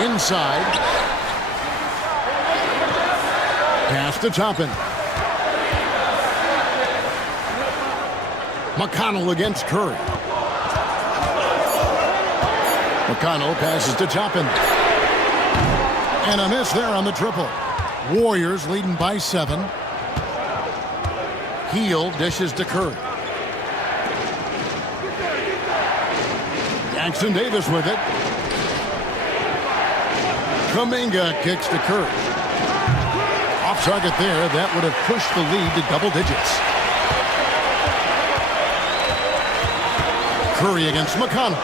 Inside. Pass to Toppin. McConnell against Curry. McConnell passes to Toppin. And a miss there on the triple. Warriors leading by 7. Hield dishes to Curry. Jackson Davis with it. Kuminga kicks to Curry. Off target there. That would have pushed the lead to double digits. Curry against McConnell.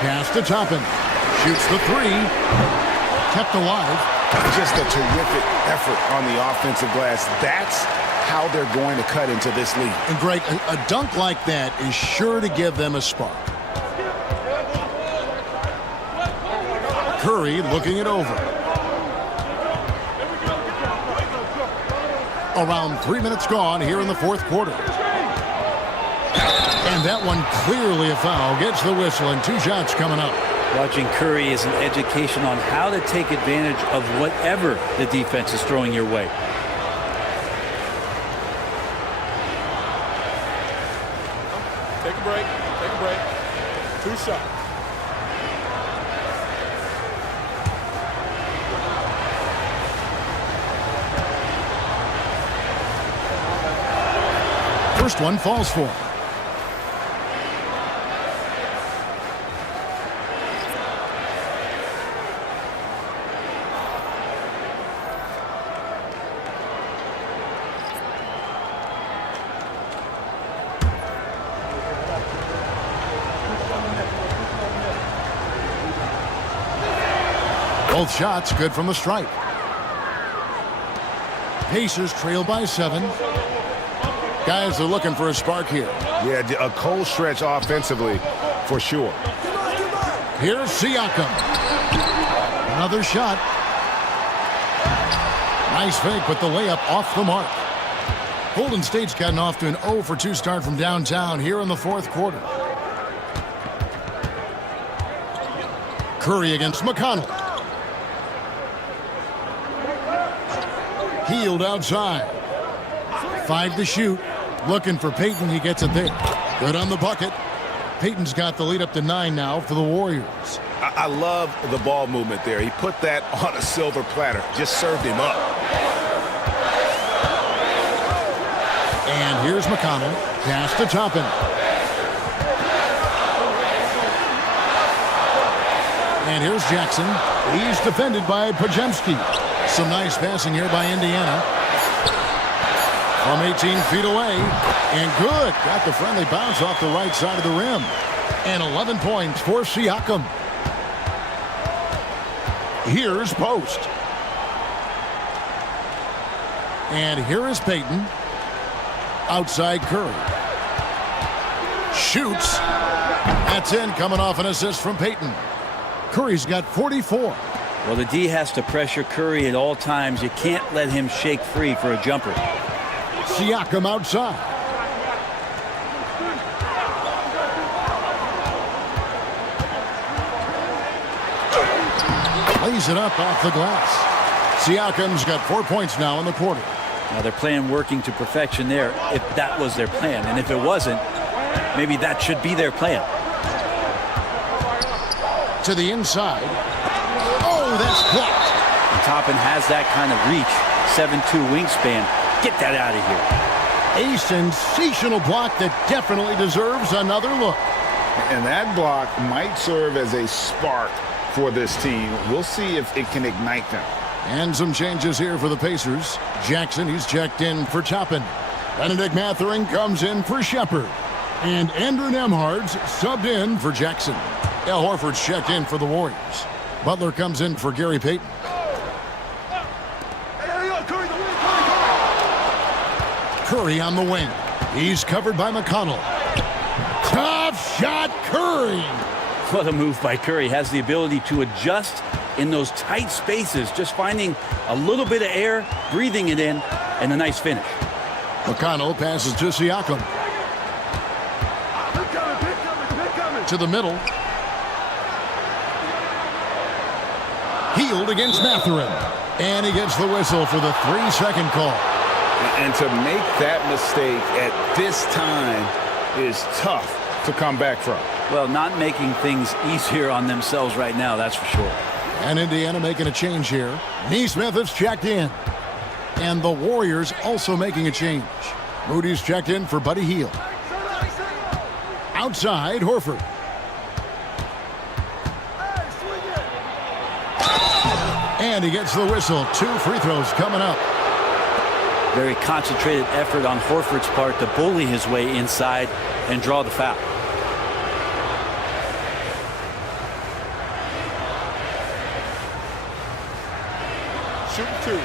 Pass to Toppin. Shoots the three. Kept alive. Just a terrific effort on the offensive glass. That's how they're going to cut into this lead. And Greg, a dunk like that is sure to give them a spark. Curry looking it over. Around 3 minutes gone here in the fourth quarter. And that one clearly a foul. Gets the whistle and 2 shots coming up. Watching Curry is an education on how to take advantage of whatever the defense is throwing your way. Take a break. Take a break. 2 shots. First one falls for him. Both shots good from the stripe. Pacers trail by 7. Guys are looking for a spark here. Yeah, a cold stretch offensively for sure. Here's Siakam. Another shot. Nice fake with the layup off the mark. Golden State's gotten off to an 0 for 2 start from downtown here in the fourth quarter. Curry against McConnell. Healed outside. 5 to shoot. Looking for Payton. He gets it there. Good on the bucket. Payton's got the lead up to 9 now for the Warriors. I love the ball movement there. He put that on a silver platter. Just served him up. And here's McConnell. Pass to Toppin. And here's Jackson. He's defended by Pajemski. Some nice passing here by Indiana. From 18 feet away. And good. Got the friendly bounce off the right side of the rim. And 11 points for Siakam. Here's Post. And here is Payton. Outside Curry. Shoots. That's in, coming off an assist from Payton. Curry's got 44. Well, the D has to pressure Curry at all times. You can't let him shake free for a jumper. Siakam outside. Lays it up off the glass. Siakam's got 4 points now in the quarter. Now they're playing working to perfection there if that was their plan. And if it wasn't, maybe that should be their plan. To the inside. Oh, that's blocked. And Toppin has that kind of reach. 7'2" wingspan. Get that out of here. A sensational block that definitely deserves another look. And that block might serve as a spark for this team. We'll see if it can ignite them. And some changes here for the Pacers. Jackson, he's checked in for Toppin. Benedict Mathurin comes in for Shepard. And Andrew Nembhard's subbed in for Jackson. Al Horford's checked in for the Warriors. Butler comes in for Gary Payton. Curry on the wing. He's covered by McConnell. Tough shot, Curry. What a move by Curry. Has the ability to adjust in those tight spaces, just finding a little bit of air, breathing it in, and a nice finish. McConnell passes to Siakam. To the middle. Healed against Mathurin. And he gets the whistle for the 3-second call. And to make that mistake at this time is tough to come back from. Well, not making things easier on themselves right now, that's for sure. And Indiana making a change here. Nesmith has checked in. And the Warriors also making a change. Moody's checked in for Buddy Hield. Outside, Horford. And he gets the whistle. 2 free throws coming up. Very concentrated effort on Horford's part to bully his way inside and draw the foul. Shoot 2.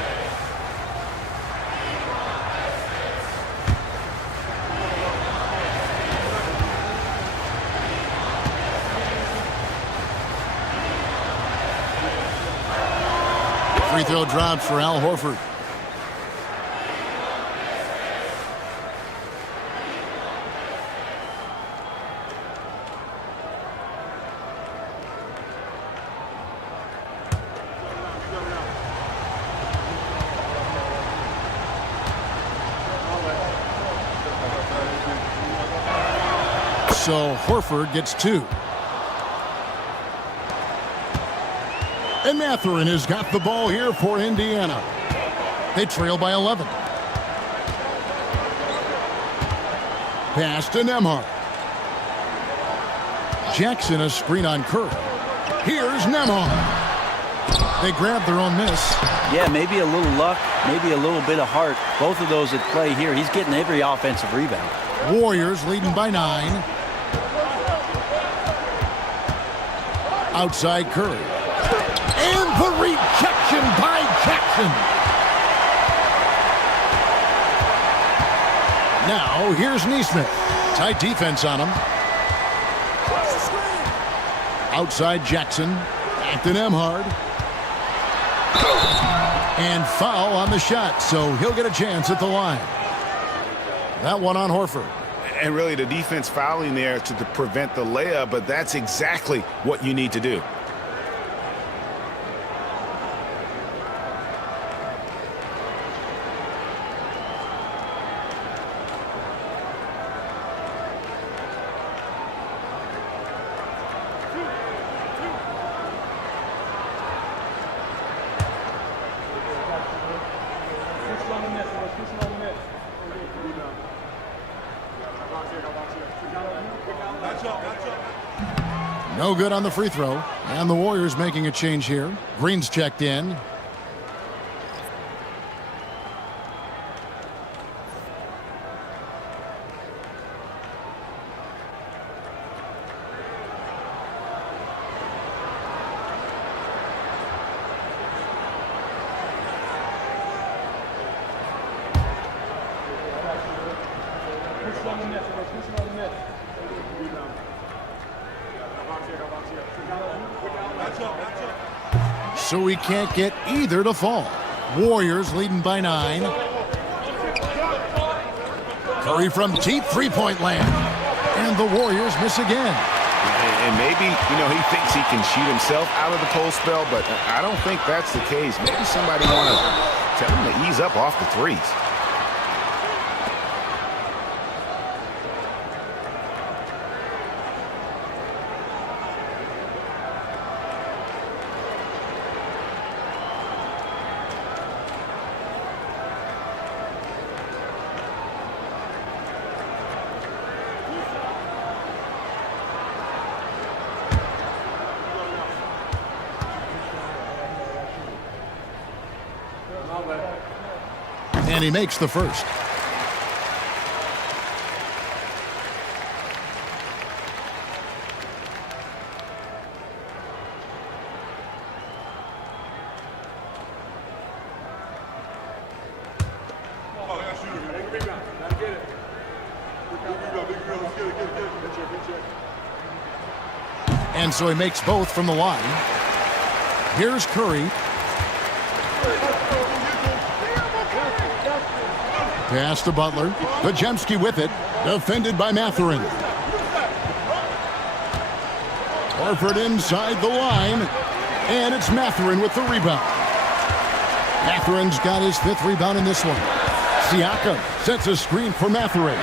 Free throw drops for Al Horford. So Horford gets 2. And Mathurin has got the ball here for Indiana. They trail by 11. Pass to Nembhard. Jackson a screen on Curry. Here's Nembhard. They grab their own miss. Yeah, maybe a little luck, maybe a little bit of heart. Both of those at play here. He's getting every offensive rebound. Warriors leading by 9. Outside Curry. And the rejection by Jackson. Now, here's Nesmith. Tight defense on him. Outside Jackson. Back to Nembhard. And foul on the shot, so he'll get a chance at the line. That one on Horford. And really the defense fouling there to prevent the layup, but that's exactly what you need to do. No good on the free throw. And the Warriors making a change here. Green's checked in. So he can't get either to fall. Warriors leading by 9. Curry from deep three-point land. And the Warriors miss again. And maybe, he thinks he can shoot himself out of the cold spell, but I don't think that's the case. Maybe somebody want to tell him to ease up off the threes. And he makes the first. And so he makes both from the line. Here's Curry. Pass to Butler. Podziemski with it. Defended by Mathurin. Horford inside the line. And it's Mathurin with the rebound. Mathurin's got his 5th rebound in this one. Siakam sets a screen for Mathurin.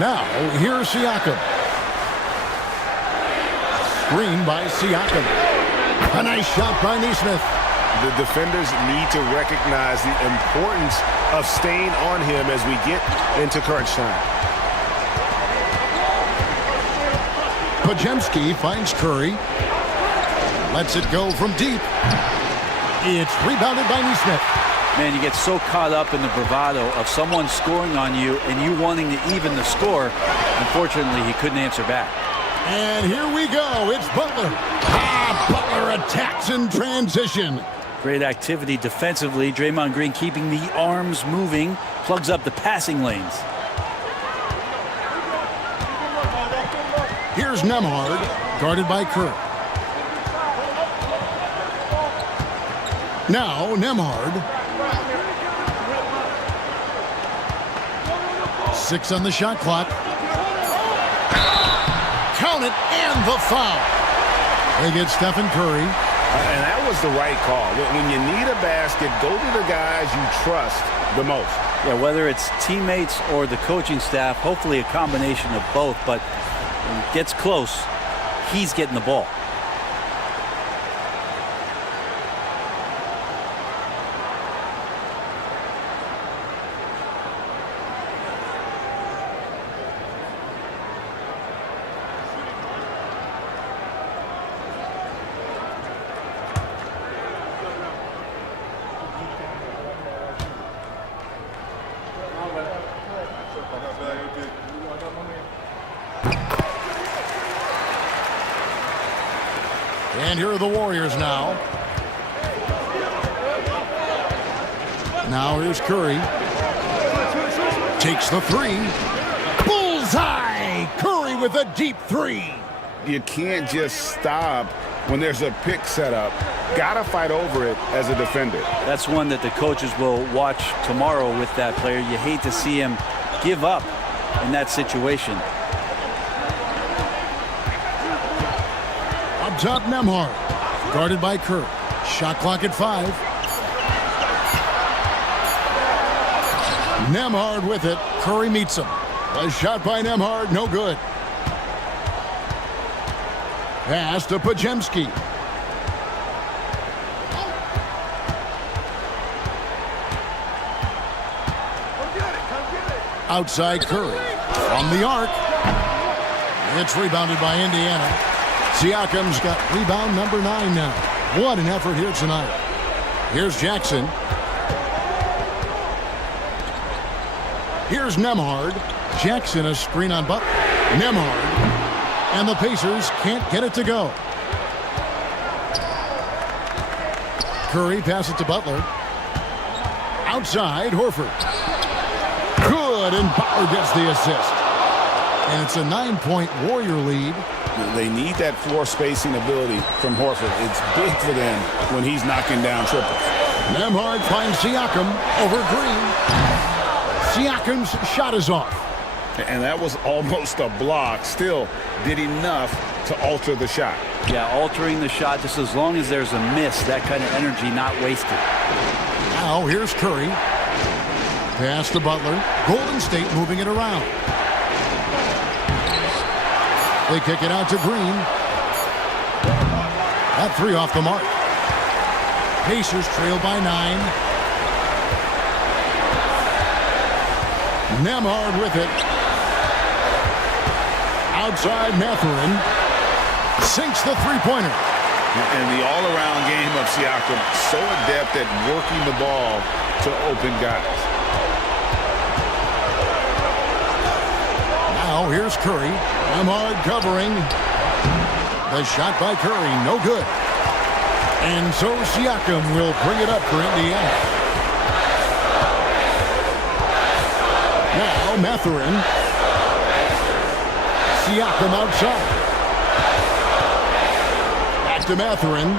Now, here's Siakam. Screen by Siakam. A nice shot by Nesmith. The defenders need to recognize the importance of staying on him as we get into crunch time. Pajemski finds Curry. Lets it go from deep. It's rebounded by Nesmith. Man, you get so caught up in the bravado of someone scoring on you and you wanting to even the score. Unfortunately, he couldn't answer back. And here we go. It's Butler. Butler attacks in transition. Great activity defensively. Draymond Green keeping the arms moving. Plugs up the passing lanes. Here's Nembhard, guarded by Kerr. Now Nembhard. 6 on the shot clock. Count it, and the foul. They get Stephen Curry. And that was the right call. When you need a basket, go to the guys you trust the most. Yeah, whether it's teammates or the coaching staff, hopefully a combination of both. But when it gets close, he's getting the ball. And here are the Warriors now. Now here's Curry. Takes the 3. Bullseye! Curry with a deep 3. You can't just stop when there's a pick set up. Gotta fight over it as a defender. That's one that the coaches will watch tomorrow with that player. You hate to see him give up in that situation. Up top, Nembhard. Guarded by Kerr. Shot clock at 5. Nembhard with it. Curry meets him. A shot by Nembhard, no good. Pass to Pajemski. Outside Curry. From the arc. It's rebounded by Indiana. Siakam's got rebound number 9 now. What an effort here tonight. Here's Jackson. Here's Nembhard. Jackson a screen on Butler. Nembhard. And the Pacers can't get it to go. Curry passes to Butler. Outside, Horford. Good, and Butler gets the assist. And it's a 9-point Warrior lead. They need that floor spacing ability from Horford. It's big for them when he's knocking down triples. Nembhard finds Siakam over Green. Siakam's shot is off. And that was almost a block. Still did enough to alter the shot. Yeah, altering the shot just as long as there's a miss. That kind of energy not wasted. Now here's Curry. Pass to Butler. Golden State moving it around. They kick it out to Green. That 3 off the mark. Pacers trail by 9. Nembhard with it. Outside Mathurin. Sinks the three-pointer. And the all-around game of Siakam, so adept at working the ball to open guys. Now here's Curry. Nembhard covering. The shot by Curry, no good. And so Siakam will bring it up for Indiana. Now Mathurin. Siakam outside. Back to Mathurin.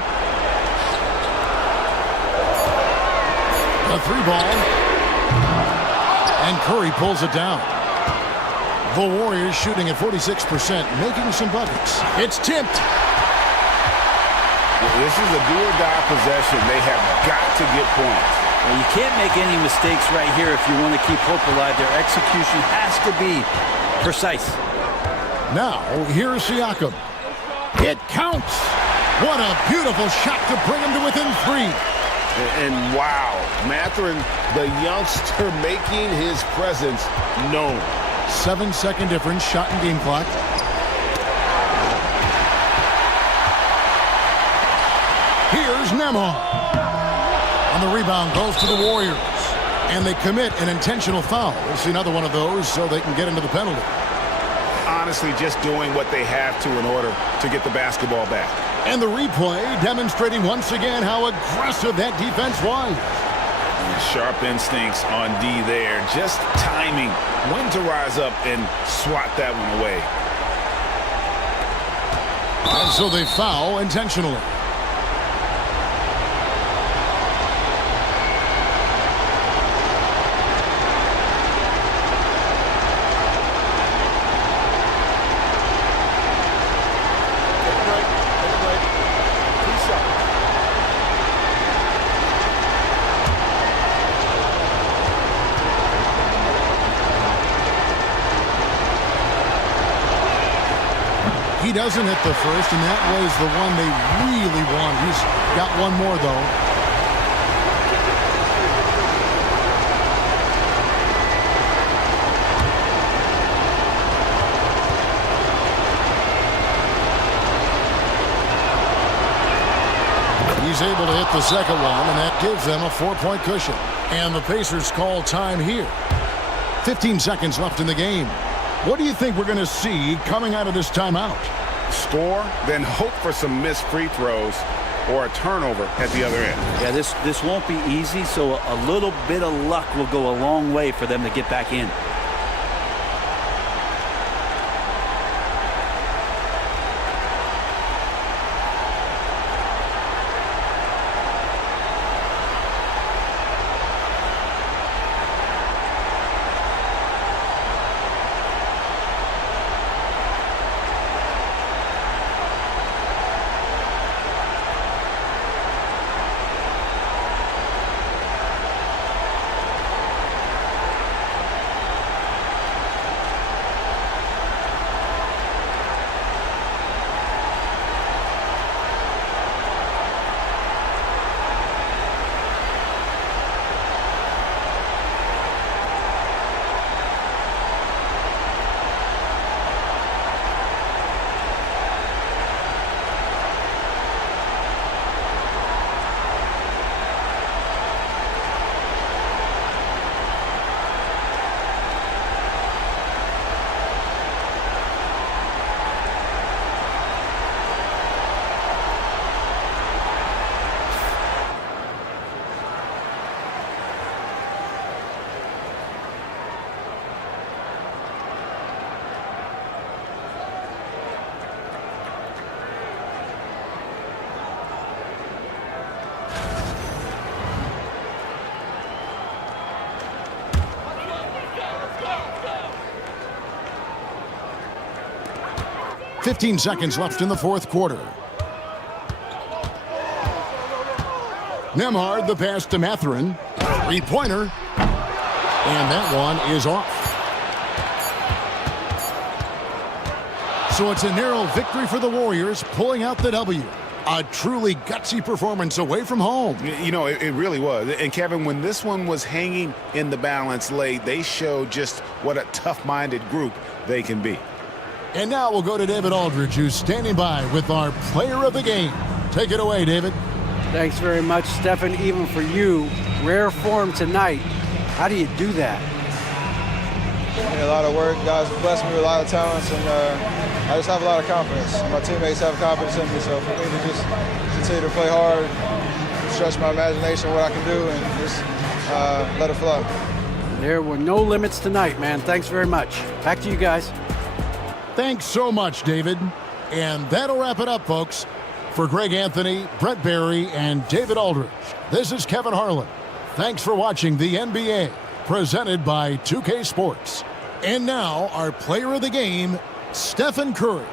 A 3-ball. And Curry pulls it down. The Warriors shooting at 46%, making some buckets. It's tipped. This is a do-or-die possession. They have got to get points. Well, you can't make any mistakes right here if you want to keep hope alive. Their execution has to be precise. Now, here's Siakam. It counts. What a beautiful shot to bring him to within 3. And wow, Mathurin, the youngster, making his presence known. 7-second difference, shot and game clock. Here's Nembhard. On the rebound goes to the Warriors. And they commit an intentional foul. We'll see another one of those so they can get into the penalty. Honestly, just doing what they have to in order to get the basketball back. And the replay demonstrating once again how aggressive that defense was. Sharp instincts on D there. Just timing when to rise up and swat that one away. And so they foul intentionally. He doesn't hit the first, and that was the one they really want. He's got one more, though. He's able to hit the second one, and that gives them a 4-point cushion. And the Pacers call time here. 15 seconds left in the game. What do you think we're going to see coming out of this timeout? Score, then hope for some missed free throws or a turnover at the other end. Yeah, this won't be easy, so a little bit of luck will go a long way for them to get back in. .15 seconds left in the fourth quarter. Nembhard, the pass to Mathurin. Three-pointer. And that one is off. So it's a narrow victory for the Warriors, pulling out the W. A truly gutsy performance away from home. You know, it really was. And, Kevin, when this one was hanging in the balance late, they showed just what a tough-minded group they can be. And now we'll go to David Aldridge, who's standing by with our player of the game. Take it away, David. Thanks very much, Stephen. Even for you, rare form tonight. How do you do that? A lot of work. Guys blessed me with a lot of talents, and I just have a lot of confidence. My teammates have confidence in me, so for me to just continue to play hard, stretch my imagination, what I can do, and just let it flow. There were no limits tonight, man. Thanks very much. Back to you guys. Thanks so much, David. And that'll wrap it up, folks. For Greg Anthony, Brett Barry, and David Aldridge, this is Kevin Harlan. Thanks for watching the NBA, presented by 2K Sports. And now, our player of the game, Stephen Curry.